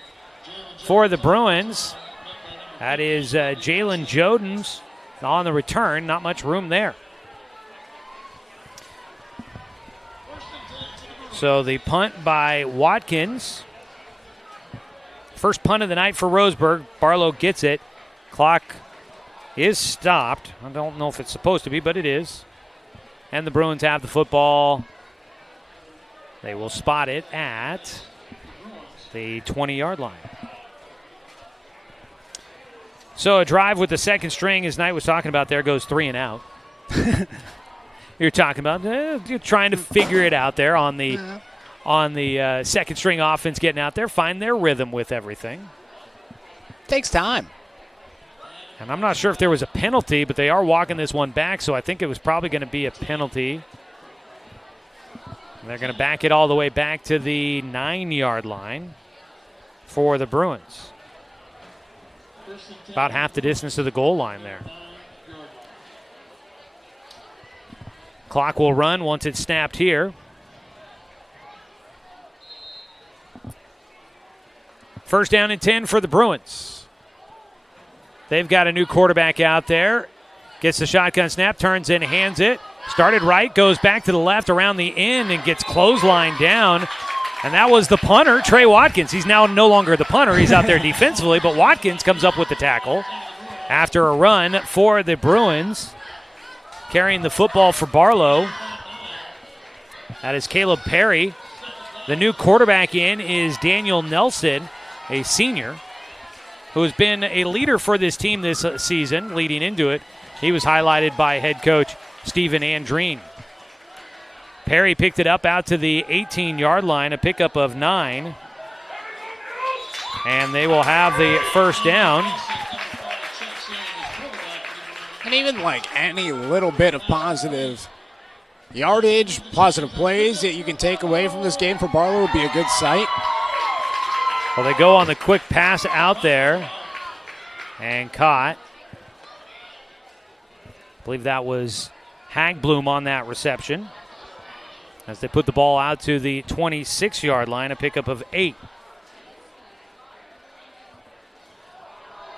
for the Bruins. That is Jalen Jodens on the return. Not much room there. So the punt by Watkins. First punt of the night for Roseburg. Barlow gets it. Clock is stopped. I don't know if it's supposed to be, but it is. And the Bruins have the football. They will spot it at the 20-yard line. So a drive with the second string, as Knight was talking about there, goes 3 and out. You're talking about you're trying to figure it out there on the second string offense, getting out there, find their rhythm with everything. Takes time. And I'm not sure if there was a penalty, but they are walking this one back, so I think it was probably going to be a penalty. And they're going to back it all the way back to the 9-yard line for the Bruins. About half the distance to the goal line there. Clock will run once it's snapped here. First down and 10 for the Bruins. They've got a new quarterback out there. Gets the shotgun snap, turns in, hands it. Started right, goes back to the left around the end and gets clotheslined down. And that was the punter, Trey Watkins. He's now no longer the punter. He's out there defensively, but Watkins comes up with the tackle after a run for the Bruins. Carrying the football for Barlow. That is Caleb Perry. The new quarterback in is Daniel Nelson, a senior, who has been a leader for this team this season, leading into it. He was highlighted by head coach Stephen Andreen. Perry picked it up out to the 18-yard line, a pickup of 9. And they will have the first down. And even like any little bit of positive yardage, positive plays that you can take away from this game for Barlow would be a good sight. Well, they go on the quick pass out there and caught. I believe that was Hagblum on that reception as they put the ball out to the 26-yard line, a pickup of 8.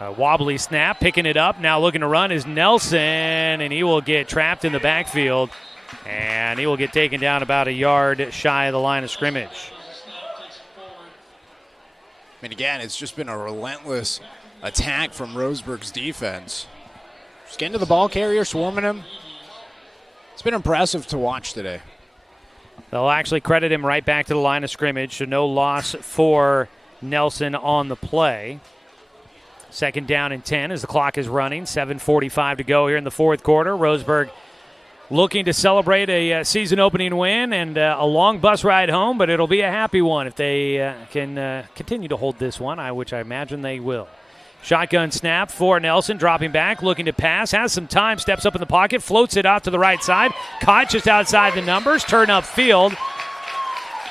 A wobbly snap, picking it up. Now looking to run is Nelson, and he will get trapped in the backfield, and he will get taken down about a yard shy of the line of scrimmage. I mean, again, it's just been a relentless attack from Roseburg's defense. Just getting to the ball carrier, swarming him. It's been impressive to watch today. They'll actually credit him right back to the line of scrimmage, so no loss for Nelson on the play. Second down and 10 as the clock is running. 7:45 to go here in the fourth quarter. Roseburg looking to celebrate a season-opening win and a long bus ride home, but it'll be a happy one if they can continue to hold this one, which I imagine they will. Shotgun snap for Nelson, dropping back, looking to pass, has some time, steps up in the pocket, floats it out to the right side, caught just outside the numbers, turn up field.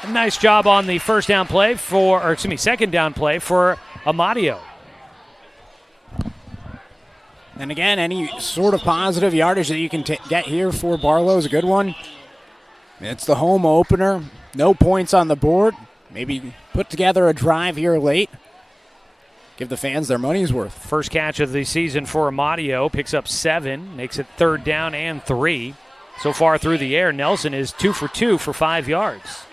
A nice job on the second down play for Amadio. And again, any sort of positive yardage that you can get here for Barlow is a good one. It's the home opener. No points on the board. Maybe put together a drive here late. Give the fans their money's worth. First catch of the season for Amadio. Picks up 7. Makes it third down and 3. So far through the air, Nelson is 2 for 2 for 5 yards.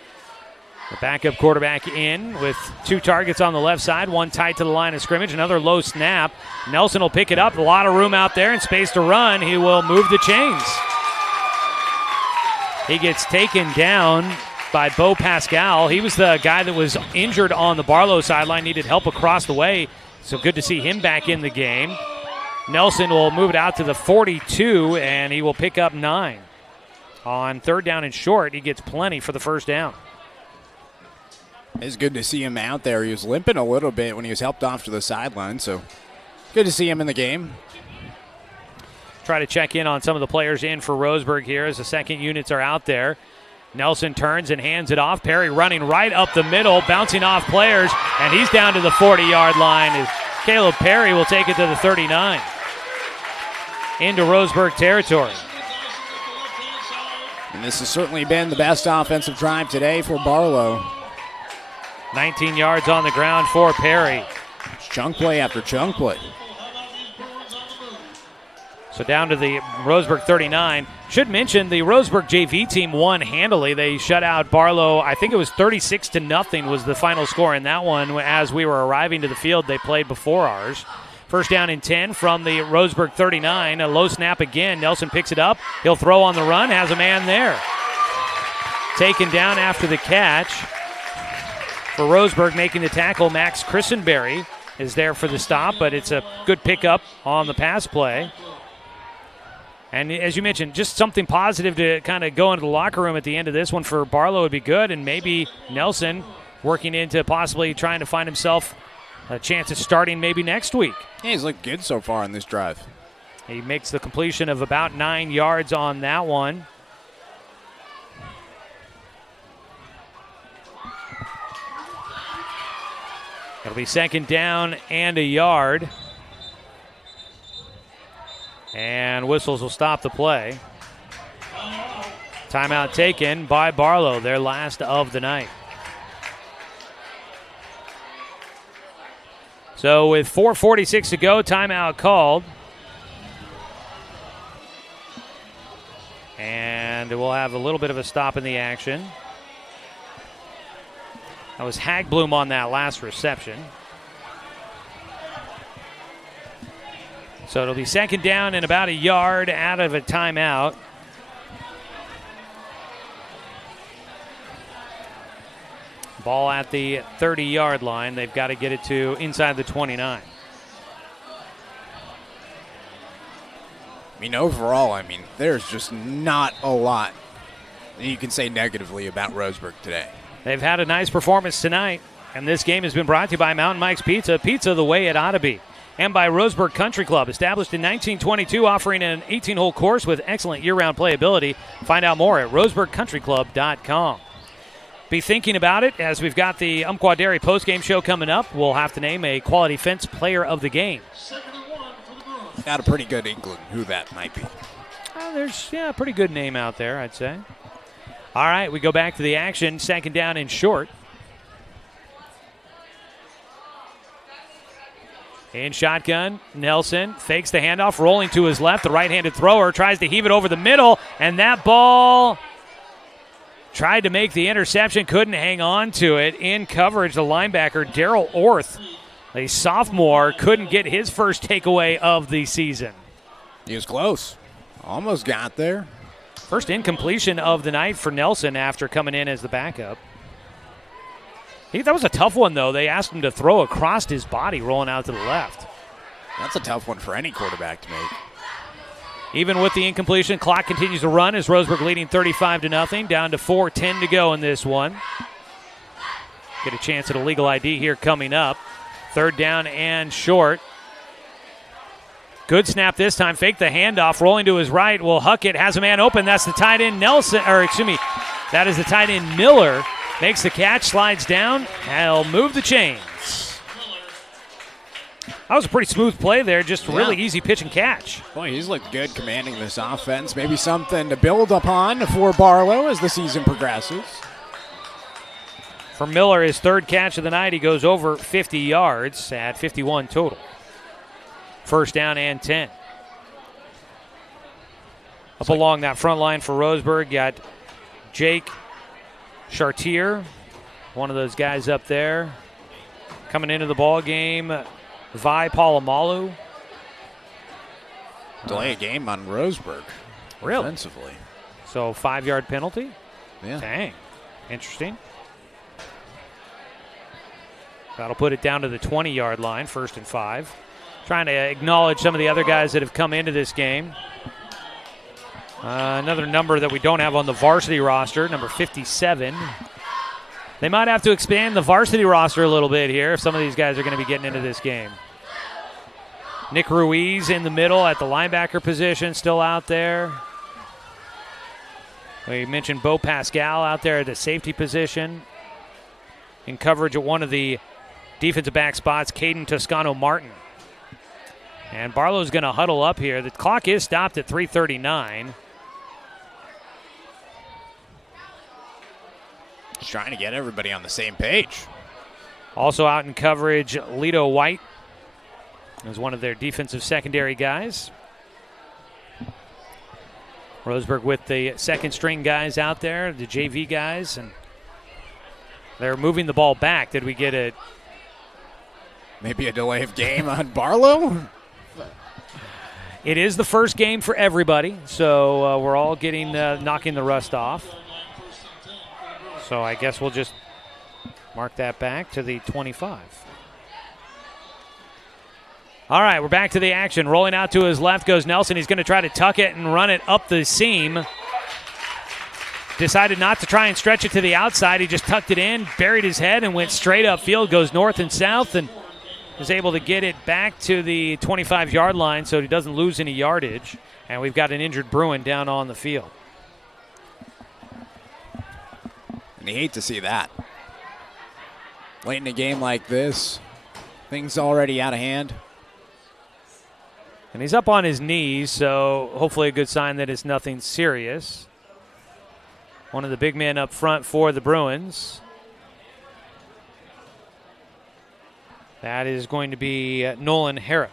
The backup quarterback in with 2 targets on the left side, 1 tight to the line of scrimmage, another low snap. Nelson will pick it up, a lot of room out there and space to run. He will move the chains. He gets taken down by Bo Pascal. He was the guy that was injured on the Barlow sideline, needed help across the way, so good to see him back in the game. Nelson will move it out to the 42, and he will pick up 9. On third down and short, he gets plenty for the first down. It's good to see him out there. He was limping a little bit when he was helped off to the sideline, so good to see him in the game. Try to check in on some of the players in for Roseburg here as the second units are out there. Nelson turns and hands it off. Perry running right up the middle, bouncing off players, and he's down to the 40-yard line. As Caleb Perry will take it to the 39. Into Roseburg territory. And this has certainly been the best offensive drive today for Barlow. 19 yards on the ground for Perry. Chunk play after chunk play. So down to the Roseburg 39. Should mention the Roseburg JV team won handily. They shut out Barlow. I think it was 36-0 was the final score in that one. As we were arriving to the field, they played before ours. First down and 10 from the Roseburg 39. A low snap again. Nelson picks it up. He'll throw on the run. Has a man there. Taken down after the catch. For Roseburg making the tackle, Max Christenberry is there for the stop, but it's a good pickup on the pass play. And as you mentioned, just something positive to kind of go into the locker room at the end of this one for Barlow would be good, and maybe Nelson working into possibly trying to find himself a chance at starting maybe next week. Yeah, he's looked good so far on this drive. He makes the completion of about 9 yards on that one. It'll be second down and a yard. And whistles will stop the play. Timeout taken by Barlow, their last of the night. So with 4:46 to go, timeout called. And we'll have a little bit of a stop in the action. That was Hagbloom on that last reception. So it'll be second down and about a yard out of a timeout. Ball at the 30-yard line. They've got to get it to inside the 29. I mean, overall, there's just not a lot you can say negatively about Roseburg today. They've had a nice performance tonight, and this game has been brought to you by Mountain Mike's Pizza. Pizza the way it ought to be. And by Roseburg Country Club, established in 1922, offering an 18-hole course with excellent year-round playability. Find out more at roseburgcountryclub.com. Be thinking about it as we've got the Umpqua Dairy postgame show coming up. We'll have to name a quality fence player of the game. Got a pretty good inkling who that might be. There's a pretty good name out there, I'd say. All right, we go back to the action. Second down and short. In shotgun, Nelson fakes the handoff, rolling to his left. The right-handed thrower tries to heave it over the middle, and that ball tried to make the interception, couldn't hang on to it. In coverage, the linebacker, Daryl Orth, a sophomore, couldn't get his first takeaway of the season. He was close. Almost got there. First incompletion of the night for Nelson after coming in as the backup. That was a tough one, though. They asked him to throw across his body, rolling out to the left. That's a tough one for any quarterback to make. Even with the incompletion, clock continues to run as Roseburg leading 35-0, down to 4:10 to go in this one. Get a chance at a legal ID here coming up. Third down and short. Good snap this time. Fake the handoff, rolling to his right. Will Huckett has a man open. That's the tight end that is the tight end Miller. Makes the catch, slides down, and he'll move the chains. That was a pretty smooth play there, just really easy pitch and catch. Boy, he's looked good commanding this offense. Maybe something to build upon for Barlow as the season progresses. For Miller, his third catch of the night, he goes over 50 yards at 51 total. First down and 10. Up along that front line for Roseburg, got Jake Chartier, one of those guys up there. Coming into the ball game, Vi Palamalu. Delay a game on Roseburg. Really? Offensively. So 5-yard penalty? Yeah. Dang. Interesting. That'll put it down to the 20-yard line, 1st and 5. Trying to acknowledge some of the other guys that have come into this game. Another number that we don't have on the varsity roster, number 57. They might have to expand the varsity roster a little bit here if some of these guys are going to be getting into this game. Nick Ruiz in the middle at the linebacker position, still out there. We mentioned Bo Pascal out there at the safety position. In coverage at one of the defensive back spots, Caden Toscano-Martin. And Barlow's going to huddle up here. The clock is stopped at 3:39. Just trying to get everybody on the same page. Also out in coverage, Lito White is one of their defensive secondary guys. Roseburg with the second string guys out there, the JV guys, and they're moving the ball back. Did we get maybe a delay of game on Barlow? It is the first game for everybody, so we're all getting knocking the rust off. So I guess we'll just mark that back to the 25. All right, we're back to the action. Rolling out to his left goes Nelson. He's going to try to tuck it and run it up the seam. Decided not to try and stretch it to the outside. He just tucked it in, buried his head, and went straight upfield. Goes north and south and is able to get it back to the 25-yard line so he doesn't lose any yardage. And we've got an injured Bruin down on the field. And you hate to see that. Late in a game like this, things already out of hand. And he's up on his knees, so hopefully a good sign that it's nothing serious. One of the big men up front for the Bruins. That is going to be Nolan Harrop.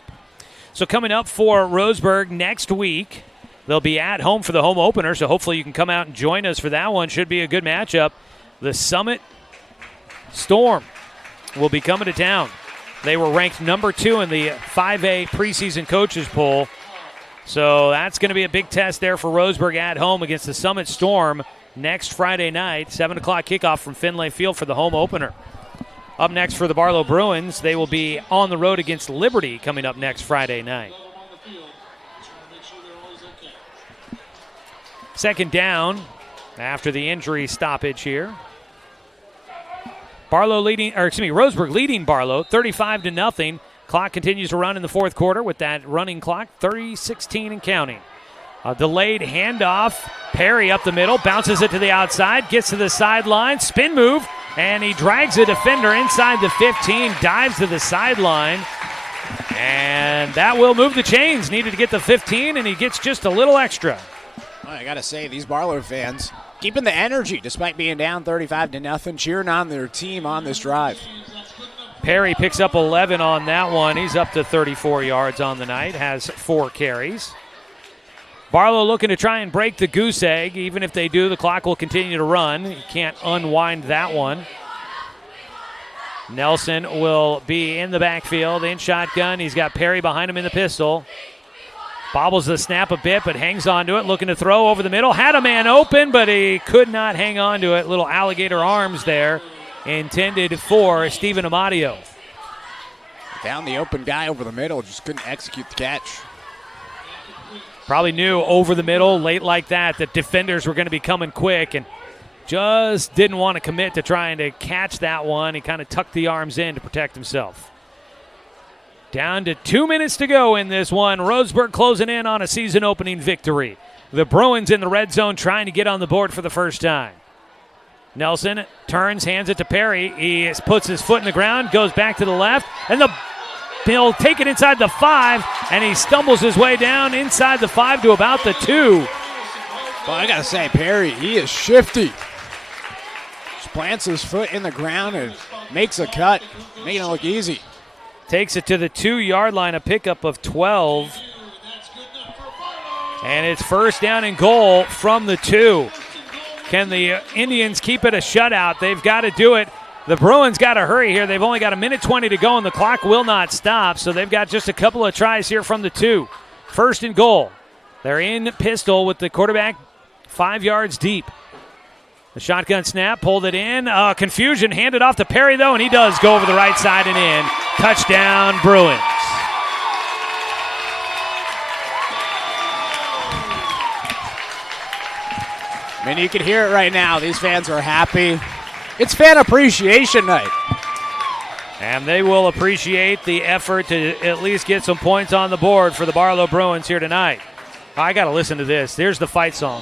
So coming up for Roseburg next week, they'll be at home for the home opener, so hopefully you can come out and join us for that one. Should be a good matchup. The Summit Storm will be coming to town. They were ranked number 2 in the 5A preseason coaches poll. So that's going to be a big test there for Roseburg at home against the Summit Storm next Friday night. 7 o'clock kickoff from Finlay Field for the home opener. Up next for the Barlow Bruins, they will be on the road against Liberty coming up next Friday night. Second down after the injury stoppage here. Roseburg leading Barlow 35-0. Clock continues to run in the fourth quarter with that running clock, 30-16 and counting. A delayed handoff. Perry up the middle, bounces it to the outside, gets to the sideline, spin move, and he drags a defender inside the 15, dives to the sideline, and that will move the chains. Needed to get the 15, and he gets just a little extra. Well, I got to say, these Barlow fans keeping the energy despite being down 35-0, cheering on their team on this drive. Perry picks up 11 on that one. He's up to 34 yards on the night, has 4 carries. Barlow looking to try and break the goose egg. Even if they do, the clock will continue to run. You can't unwind that one. Nelson will be in the backfield in shotgun. He's got Perry behind him in the pistol. Bobbles the snap a bit, but hangs on to it, looking to throw over the middle. Had a man open, but he could not hang on to it. Little alligator arms there, intended for Stephen Amadio. Found the open guy over the middle, just couldn't execute the catch. Probably knew over the middle, late like that defenders were going to be coming quick and just didn't want to commit to trying to catch that one. He kind of tucked the arms in to protect himself. Down to 2 minutes to go in this one. Roseburg closing in on a season-opening victory. The Bruins in the red zone trying to get on the board for the first time. Nelson turns, hands it to Perry. He puts his foot in the ground, goes back to the left, and he'll take it inside the 5, and he stumbles his way down inside the 5 to about the 2. Well, I got to say, Perry, he is shifty. Just plants his foot in the ground and makes a cut, making it look easy. Takes it to the 2-yard line, a pickup of 12. And it's first down and goal from the 2. Can the Indians keep it a shutout? They've got to do it. The Bruins got to hurry here. They've only got 1:20 to go, and the clock will not stop, so they've got just a couple of tries here from the 2. First and goal. They're in pistol with the quarterback 5 yards deep. The shotgun snap, pulled it in. Confusion, handed off to Perry, though, and he does go over the right side and in. Touchdown, Bruins. I mean, you can hear it right now. These fans are happy. It's fan appreciation night. And they will appreciate the effort to at least get some points on the board for the Barlow Bruins here tonight. I got to listen to this. There's the fight song.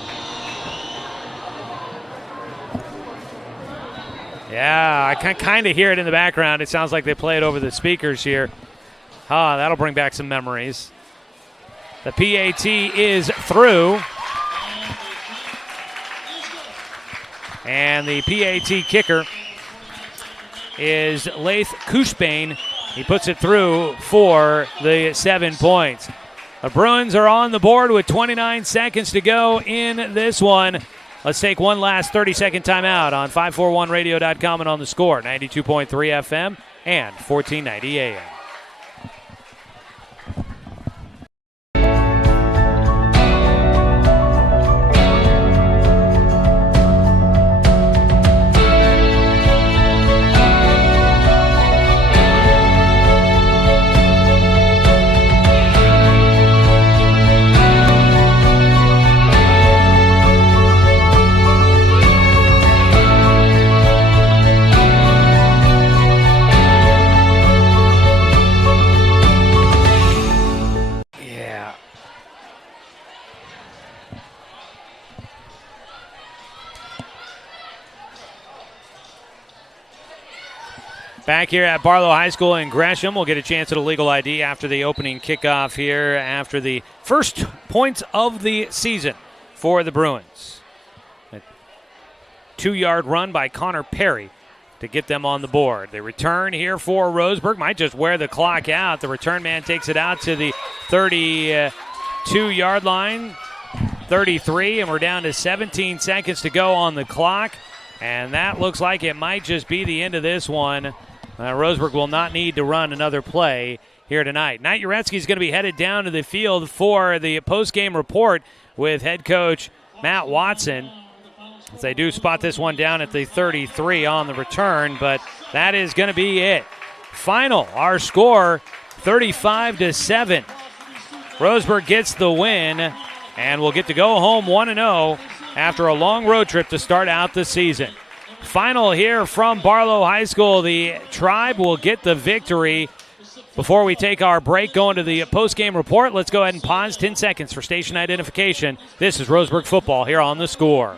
Yeah, I can kind of hear it in the background. It sounds like they play it over the speakers here. That'll bring back some memories. The PAT is through. And the PAT kicker is Laith Cushbane. He puts it through for the 7 points. The Bruins are on the board with 29 seconds to go in this one. Let's take one last 30-second timeout on 541radio.com and on the Score, 92.3 FM and 1490 AM. Back here at Barlow High School in Gresham, we'll get a chance at a legal ID after the opening kickoff here, after the first points of the season for the Bruins. A 2-yard run by Connor Perry to get them on the board. The return here for Roseburg might just wear the clock out. The return man takes it out to the 32-yard line, 33, and we're down to 17 seconds to go on the clock. And that looks like it might just be the end of this one. Roseburg will not need to run another play here tonight. Knight Jarecki is going to be headed down to the field for the post-game report with head coach Matt Watson. As they do spot this one down at the 33 on the return, but that is going to be it. Final, our score, 35-7. Roseburg gets the win, and will get to go home 1-0 after a long road trip to start out the season. Final here from Barlow High School. The Tribe will get the victory. Before we take our break, going to the post-game report, let's go ahead and pause 10 seconds for station identification. This is Roseburg football here on the Score.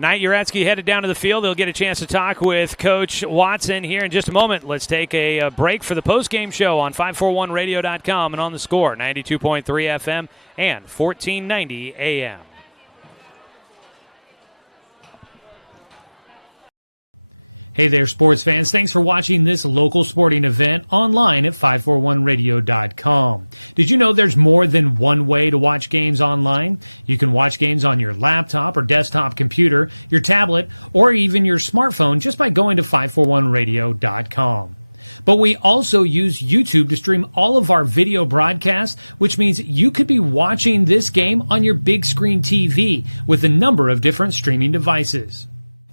Knight Jarecki headed down to the field. They'll get a chance to talk with Coach Watson here in just a moment. Let's take a break for the post-game show on 541radio.com and on the Score, 92.3 FM and 1490 AM. Hey there, sports fans. Thanks for watching this local sporting event online at 541radio.com. Did you know there's more than one way to watch games online? You can watch games on your laptop or desktop computer, your tablet, or even your smartphone just by going to 541radio.com. But we also use YouTube to stream all of our video broadcasts, which means you could be watching this game on your big screen TV with a number of different streaming devices.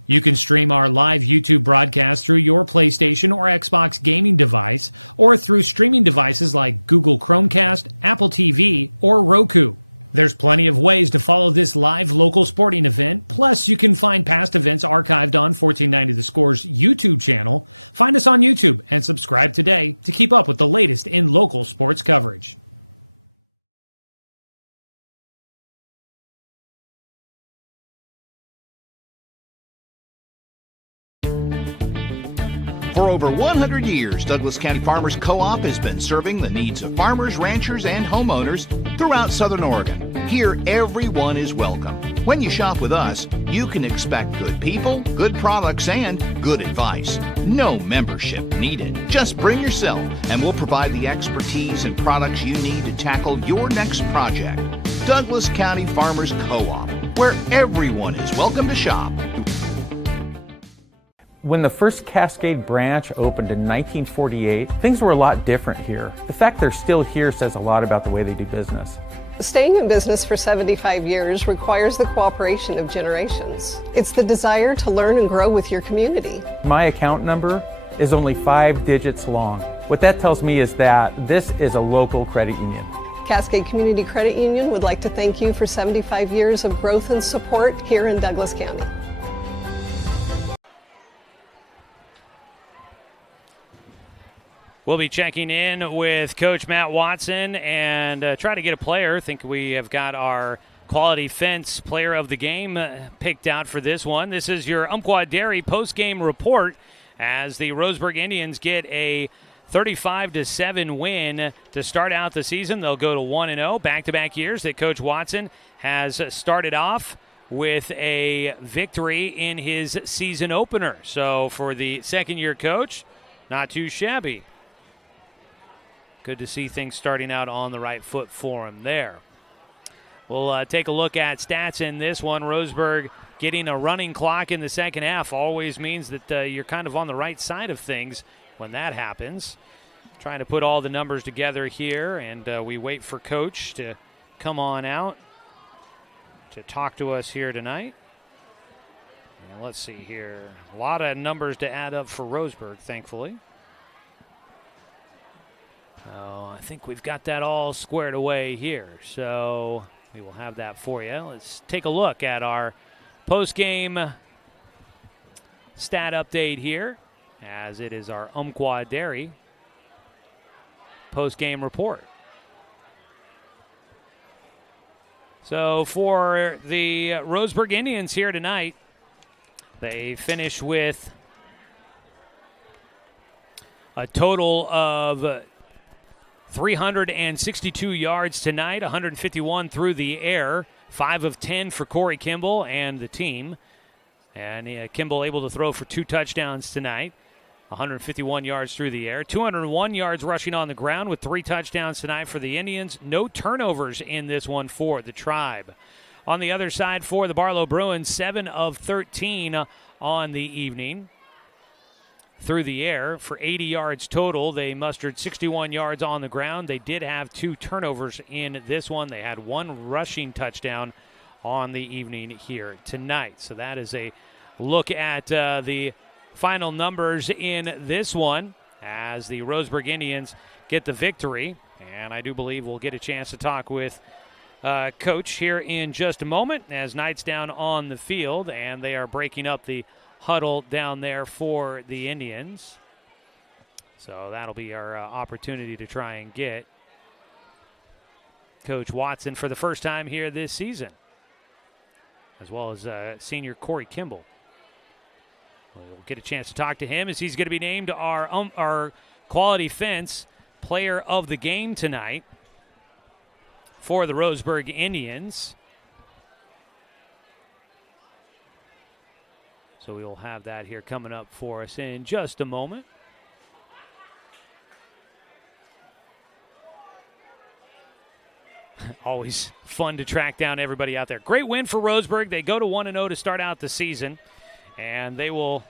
You can stream our live YouTube broadcast through your PlayStation or Xbox gaming device, or through streaming devices like Google Chromecast, Apple TV, or Roku. There's plenty of ways to follow this live local sporting event, plus you can find past events archived on 1490 The Score's YouTube channel. Find us on YouTube and subscribe today to keep up with the latest in local sports coverage. For over 100 years, Douglas County Farmers Co-op has been serving the needs of farmers, ranchers, and homeowners throughout Southern Oregon. Here, everyone is welcome. When you shop with us, you can expect good people, good products, and good advice. No membership needed. Just bring yourself, and we'll provide the expertise and products you need to tackle your next project. Douglas County Farmers Co-op, where everyone is welcome to shop. When the first Cascade branch opened in 1948, things were a lot different here. The fact they're still here says a lot about the way they do business. Staying in business for 75 years requires the cooperation of generations. It's the desire to learn and grow with your community. My account number is only 5 digits long. What that tells me is that this is a local credit union. Cascade Community Credit Union would like to thank you for 75 years of growth and support here in Douglas County. We'll be checking in with Coach Matt Watson and try to get a player. I think we have got our Quality Fence Player of the Game picked out for this one. This is your Umpqua Dairy post-game report as the Roseburg Indians get a 35-7 win to start out the season. They'll go to 1-0, back-to-back years that Coach Watson has started off with a victory in his season opener. So for the second-year coach, not too shabby. Good to see things starting out on the right foot for him there. We'll take a look at stats in this one. Roseburg getting a running clock in the second half always means that you're kind of on the right side of things when that happens. Trying to put all the numbers together here, and we wait for Coach to come on out to talk to us here tonight. And let's see here. A lot of numbers to add up for Roseburg, thankfully. I think we've got that all squared away here, so we will have that for you. Let's take a look at our post-game stat update here, as it is our Umpqua Dairy post-game report. So for the Roseburg Indians here tonight, they finish with a total of 362 yards tonight, 151 through the air, 5 of 10 for Corey Kimball and the team. And Kimball able to throw for 2 touchdowns tonight, 151 yards through the air, 201 yards rushing on the ground with 3 touchdowns tonight for the Indians. No turnovers in this one for the Tribe. On the other side for the Barlow Bruins, 7 of 13 on the evening through the air for 80 yards total. They mustered 61 yards on the ground. They did have 2 turnovers in this one. They had 1 rushing touchdown on the evening here tonight. So that is a look at the final numbers in this one as the Roseburg Indians get the victory. And I do believe we'll get a chance to talk with Coach here in just a moment as Knight's down on the field, and they are breaking up the huddle down there for the Indians. So that'll be our opportunity to try and get Coach Watson for the first time here this season, as well as senior Corey Kimball. We'll get a chance to talk to him as he's going to be named our Quality Fence Player of the Game tonight for the Roseburg Indians. So we will have that here coming up for us in just a moment. Always fun to track down everybody out there. Great win for Roseburg. They go to 1-0 to start out the season, and they will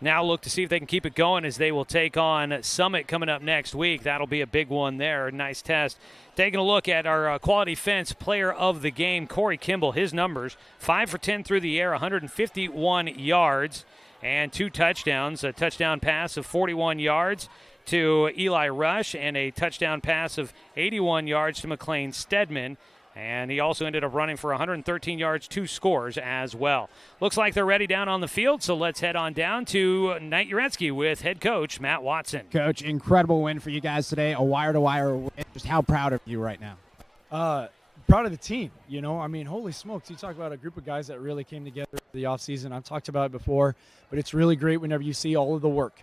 now look to see if they can keep it going as they will take on Summit coming up next week. That'll be a big one there. Nice test. Taking a look at our Quality Fence Player of the Game, Corey Kimball. His numbers, 5 for 10 through the air, 151 yards, and 2 touchdowns. A touchdown pass of 41 yards to Eli Rush, and a touchdown pass of 81 yards to McLean Steedman. And he also ended up running for 113 yards, 2 scores as well. Looks like they're ready down on the field, so let's head on down to Knight Jarecki with head coach Matt Watson. Coach, incredible win for you guys today, a wire-to-wire win. Just how proud of you right now? Proud of the team, you know. I mean, holy smokes, you talk about a group of guys that really came together for the offseason. I've talked about it before, but it's really great whenever you see all of the work,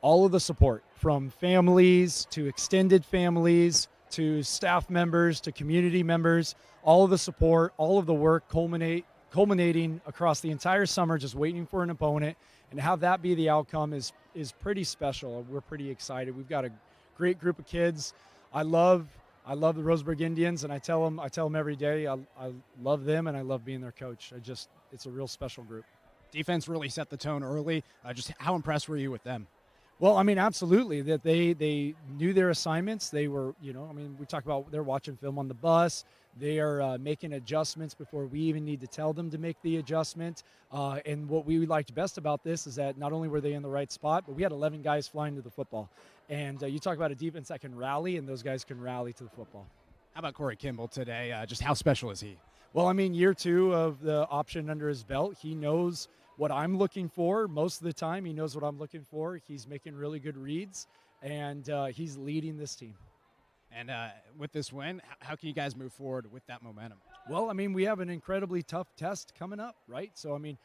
all of the support, from families to extended families to staff members, to community members, all of the support, all of the work culminating across the entire summer, just waiting for an opponent, and to have that be the outcome is pretty special. We're pretty excited. We've got a great group of kids. I love the Roseburg Indians, and I tell them every day I love them and I love being their coach. It's a real special group. Defense really set the tone early. Just how impressed were you with them? Well, I mean, absolutely. That they knew their assignments. They were, we talk about they're watching film on the bus. They are making adjustments before we even need to tell them to make the adjustment. And what we liked best about this is that not only were they in the right spot, but we had 11 guys flying to the football. And you talk about a defense that can rally, and those guys can rally to the football. How about Corey Kimball today? Just how special is he? Well, I mean, year 2 of the option under his belt. He knows what I'm looking for most of the time. He knows what I'm looking for. He's making really good reads, and he's leading this team. And with this win, how can you guys move forward with that momentum? Well, I mean, we have an incredibly tough test coming up, right? So, I mean,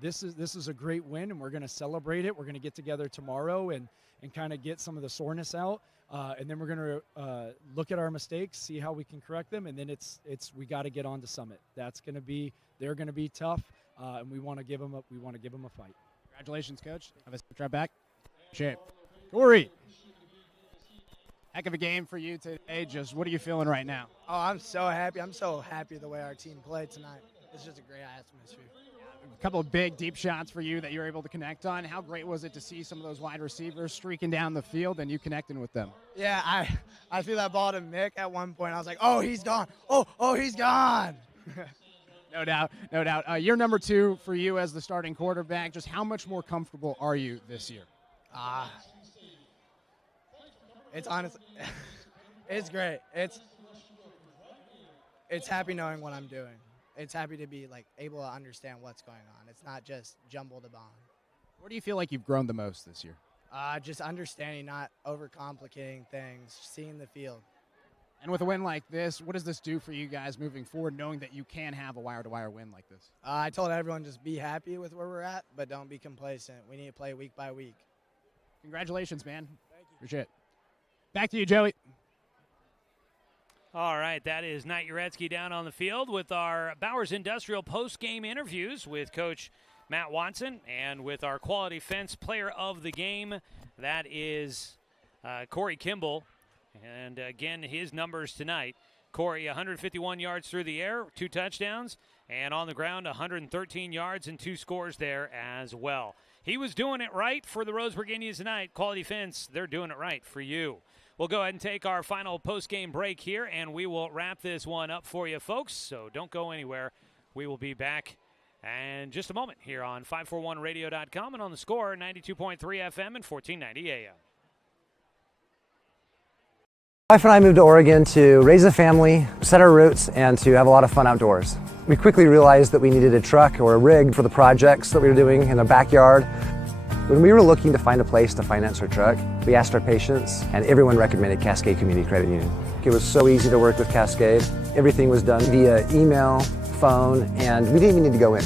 this is a great win, and we're going to celebrate it. We're going to get together tomorrow and kind of get some of the soreness out, and then we're going to look at our mistakes, see how we can correct them, and then we got to get on to Summit. They're going to be tough, and we want to give them a fight. Congratulations, Coach. Have a safe drive back. Shape. Corey. Heck of a game for you today. Just what are you feeling right now? Oh, I'm so happy. I'm so happy the way our team played tonight. It's just a great atmosphere. A couple of big, deep shots for you that you were able to connect on. How great was it to see some of those wide receivers streaking down the field and you connecting with them? Yeah, I threw that ball to Mick at one point. I was like, oh, he's gone. Oh, he's gone. No doubt, no doubt. Year number 2 for you as the starting quarterback. Just how much more comfortable are you this year? It's honestly, it's great. It's happy knowing what I'm doing. It's happy to be able to understand what's going on. It's not just jumbled upon. Where do you feel like you've grown the most this year? Just understanding, not overcomplicating things, seeing the field. And with a win like this, what does this do for you guys moving forward, knowing that you can have a wire-to-wire win like this? I told everyone just be happy with where we're at, but don't be complacent. We need to play week by week. Congratulations, man. Thank you. Appreciate it. Back to you, Joey. All right, that is Knight Jarecki down on the field with our Bowers Industrial post-game interviews with Coach Matt Watson and with our Quality Fence Player of the Game. That is Corey Kimball. And again, his numbers tonight. Corey, 151 yards through the air, 2 touchdowns, and on the ground, 113 yards and 2 scores there as well. He was doing it right for the Roseburg Indians tonight. Quality Fence, they're doing it right for you. We'll go ahead and take our final post-game break here, and we will wrap this one up for you, folks. So don't go anywhere. We will be back in just a moment here on 541radio.com and on the Score, 92.3 FM and 1490 AM. My wife and I moved to Oregon to raise a family, set our roots, and to have a lot of fun outdoors. We quickly realized that we needed a truck or a rig for the projects that we were doing in the backyard. When we were looking to find a place to finance our truck, we asked our patients, and everyone recommended Cascade Community Credit Union. It was so easy to work with Cascade. Everything was done via email, phone, and we didn't even need to go in.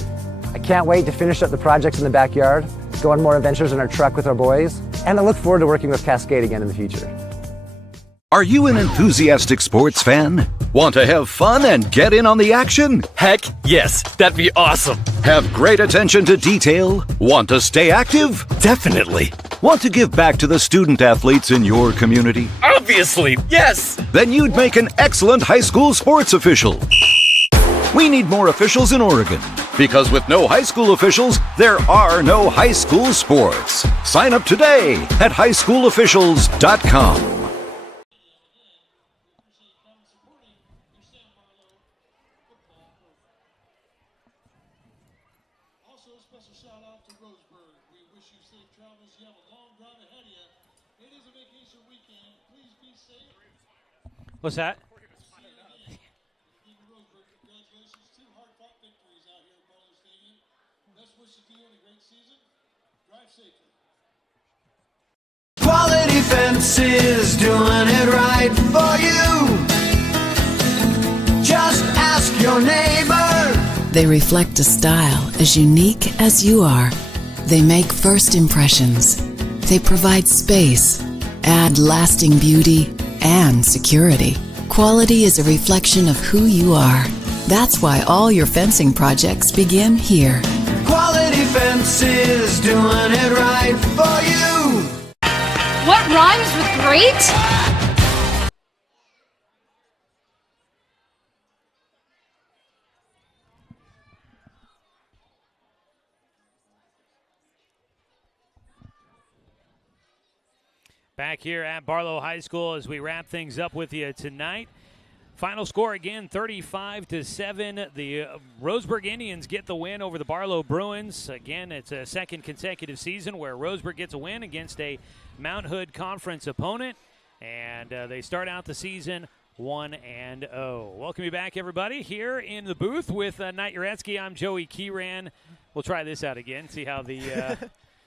I can't wait to finish up the projects in the backyard, go on more adventures in our truck with our boys, and I look forward to working with Cascade again in the future. Are you an enthusiastic sports fan? Want to have fun and get in on the action? Heck yes, that'd be awesome. Have great attention to detail? Want to stay active? Definitely. Want to give back to the student athletes in your community? Obviously, yes. Then you'd make an excellent high school sports official. We need more officials in Oregon, because with no high school officials, there are no high school sports. Sign up today at highschoolofficials.com. Also, a special shout out to Roseburg. We wish you safe travels. You have a long drive ahead of you. It is a vacation weekend. Please be safe. What's that? Congratulations. 2 hard-fought victories out here at Barlow Stadium. Best wishes to you in a great season. Drive safely. Quality Fences, doing it right for you. Just ask your neighbor. They reflect a style as unique as you are. They make first impressions. They provide space, add lasting beauty, and security. Quality is a reflection of who you are. That's why all your fencing projects begin here. Quality Fences, doing it right for you. What rhymes with great? Back here at Barlow High School as we wrap things up with you tonight. Final score again, 35-7. The Roseburg Indians get the win over the Barlow Bruins. Again, it's a second consecutive season where Roseburg gets a win against a Mount Hood Conference opponent, and they start out the season 1-0. Welcome you back, everybody, here in the booth with Knight Jarecki. I'm Joey Keeran. We'll try this out again, see how the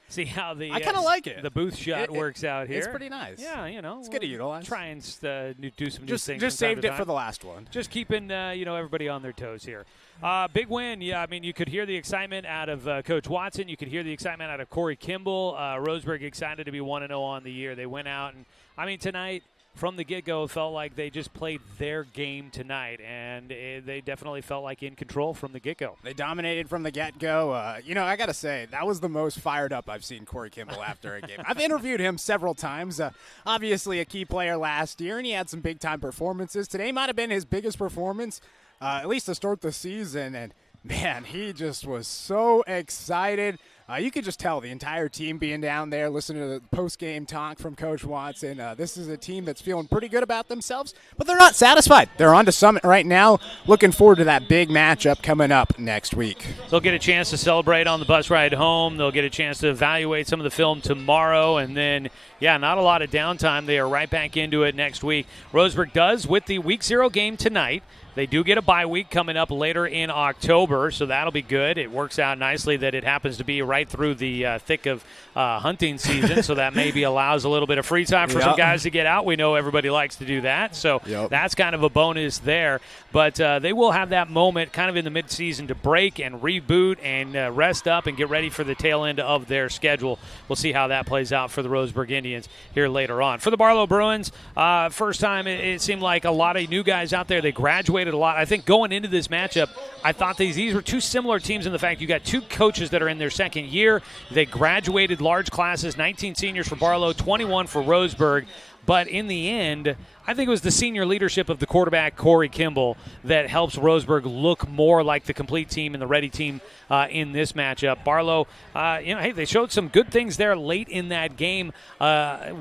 See how the I kind of like it. The booth shot works out here. It's pretty nice. Yeah, it's good to utilize. Try and do some new things. Just saved it for the last one. Just keeping everybody on their toes here. Big win. Yeah, I mean you could hear the excitement out of Coach Watson. You could hear the excitement out of Corey Kimball. Roseburg excited to be 1-0 on the year. They went out and I mean tonight. From the get-go, felt like they just played their game tonight, and they definitely felt like in control from the get-go. They dominated from the get-go. I got to say, that was the most fired up I've seen Corey Kimball after a game. I've interviewed him several times. Obviously a key player last year, and he had some big-time performances. Today might have been his biggest performance, at least to start the season, and man, he just was so excited. You could just tell the entire team being down there, listening to the post-game talk from Coach Watson. This is a team that's feeling pretty good about themselves, but they're not satisfied. They're on to Summit right now. Looking forward to that big matchup coming up next week. They'll get a chance to celebrate on the bus ride home. They'll get a chance to evaluate some of the film tomorrow, and then, not a lot of downtime. They are right back into it next week. Roseburg does with the Week 0 game tonight. They do get a bye week coming up later in October, so that'll be good. It works out nicely that it happens to be right through the thick of hunting season, so that maybe allows a little bit of free time for some guys to get out. We know everybody likes to do that, so that's kind of a bonus there. But they will have that moment kind of in the midseason to break and reboot and rest up and get ready for the tail end of their schedule. We'll see how that plays out for the Roseburg Indians here later on. For the Barlow Bruins, first time it seemed like a lot of new guys out there. They graduated a lot. I think going into this matchup, I thought these were two similar teams in the fact you got two coaches that are in their second year. They graduated large classes, 19 seniors for Barlow, 21 for Roseburg. But in the end, I think it was the senior leadership of the quarterback, Corey Kimball, that helps Roseburg look more like the complete team and the ready team in this matchup. Barlow, they showed some good things there late in that game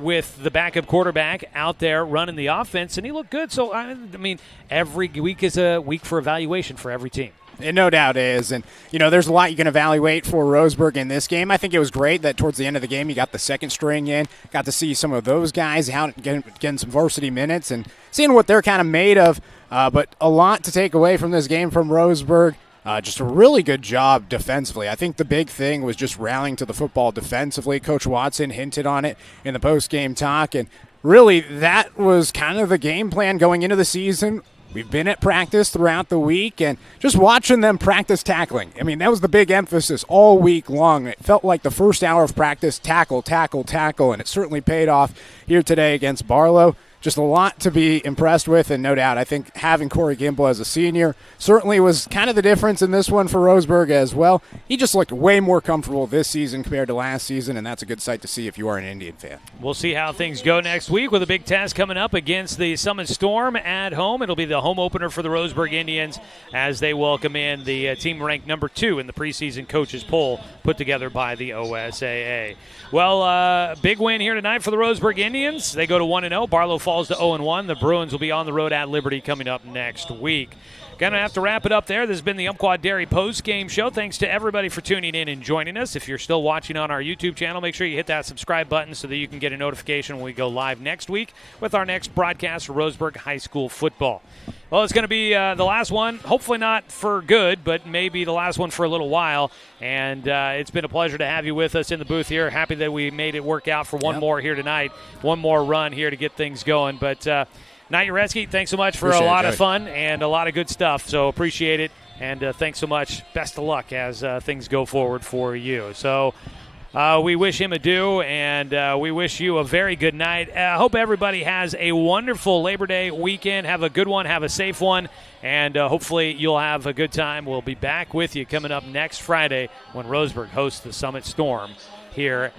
with the backup quarterback out there running the offense, and he looked good. So, I mean, every week is a week for evaluation for every team. It no doubt is. And, there's a lot you can evaluate for Roseburg in this game. I think it was great that towards the end of the game you got the second string in, got to see some of those guys out getting some varsity minutes and seeing what they're kind of made of. But a lot to take away from this game from Roseburg. Just a really good job defensively. I think the big thing was just rallying to the football defensively. Coach Watson hinted on it in the post-game talk. And really that was kind of the game plan going into the season. We've been at practice throughout the week and just watching them practice tackling. I mean, that was the big emphasis all week long. It felt like the first hour of practice, tackle, and it certainly paid off here today against Barlow. Just a lot to be impressed with, and no doubt I think having Corey Kimball as a senior certainly was kind of the difference in this one for Roseburg as well. He just looked way more comfortable this season compared to last season, and that's a good sight to see if you are an Indian fan. We'll see how things go next week with a big test coming up against the Summit Storm at home. It'll be the home opener for the Roseburg Indians as they welcome in the team ranked number 2 in the preseason coaches poll put together by the OSAA. Well, big win here tonight for the Roseburg Indians. They go to 1-0. Barlow falls to 0-1. The Bruins will be on the road at Liberty coming up next week. Gonna have to wrap it up there. This has been the Umpqua Dairy post-game show. Thanks to everybody for tuning in and joining us. If you're still watching on our YouTube channel, make sure you hit that subscribe button so that you can get a notification when we go live next week with our next broadcast for Roseburg High School football. Well, it's going to be the last one, hopefully not for good, but maybe the last one for a little while. And it's been a pleasure to have you with us in the booth here. Happy that we made it work out for one more here tonight, one more run here to get things going. But Knight Jarecki, thanks so much for a lot of fun and a lot of good stuff. So appreciate it, and thanks so much. Best of luck as things go forward for you. So we wish him adieu, and we wish you a very good night. I hope everybody has a wonderful Labor Day weekend. Have a good one. Have a safe one, and hopefully you'll have a good time. We'll be back with you coming up next Friday when Roseburg hosts the Summit Storm here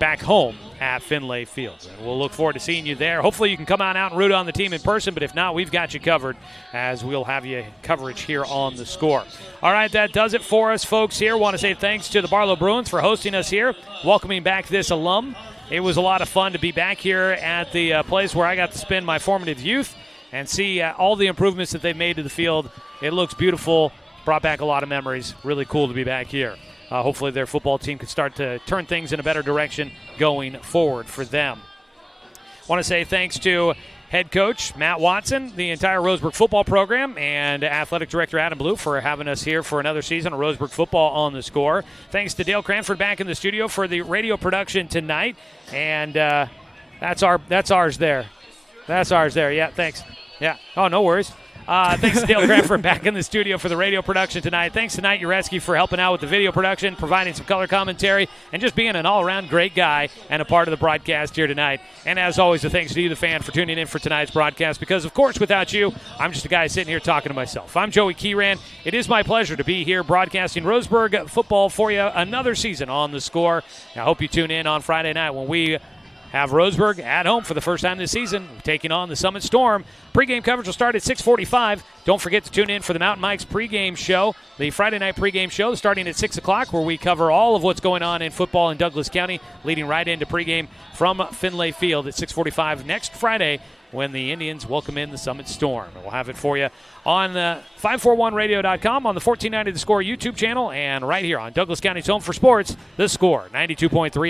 back home at Finlay Field. And we'll look forward to seeing you there. Hopefully you can come on out and root on the team in person, but if not, we've got you covered as we'll have you coverage here on The Score. All right, that does it for us, folks, here. Want to say thanks to the Barlow Bruins for hosting us here, welcoming back this alum. It was a lot of fun to be back here at the place where I got to spend my formative youth and see all the improvements that they've made to the field. It looks beautiful, brought back a lot of memories. Really cool to be back here. Hopefully their football team can start to turn things in a better direction going forward for them. Want to say thanks to head coach Matt Watson, the entire Roseburg football program, and athletic director Adam Blue for having us here for another season of Roseburg football on the Score. Thanks to Dale Cranford back in the studio for the radio production tonight, and that's ours there. That's ours there. Yeah, thanks. Yeah. Oh, no worries. Thanks to Dale Cranford back in the studio for the radio production tonight. Thanks to Knight Jarecki for helping out with the video production, providing some color commentary, and just being an all-around great guy and a part of the broadcast here tonight. And as always, a thanks to you, the fan, for tuning in for tonight's broadcast, because, of course, without you, I'm just a guy sitting here talking to myself. I'm Joey Keeran. It is my pleasure to be here broadcasting Roseburg football for you another season on the Score. I hope you tune in on Friday night when we have Roseburg at home for the first time this season, taking on the Summit Storm. Pregame coverage will start at 6:45. Don't forget to tune in for the Mountain Mike's pregame show, the Friday night pregame show, starting at 6 o'clock, where we cover all of what's going on in football in Douglas County, leading right into pregame from Finlay Field at 6:45 next Friday when the Indians welcome in the Summit Storm. And we'll have it for you on 541radio.com, on the 1490 The Score YouTube channel, and right here on Douglas County's home for sports, The Score, 92.3.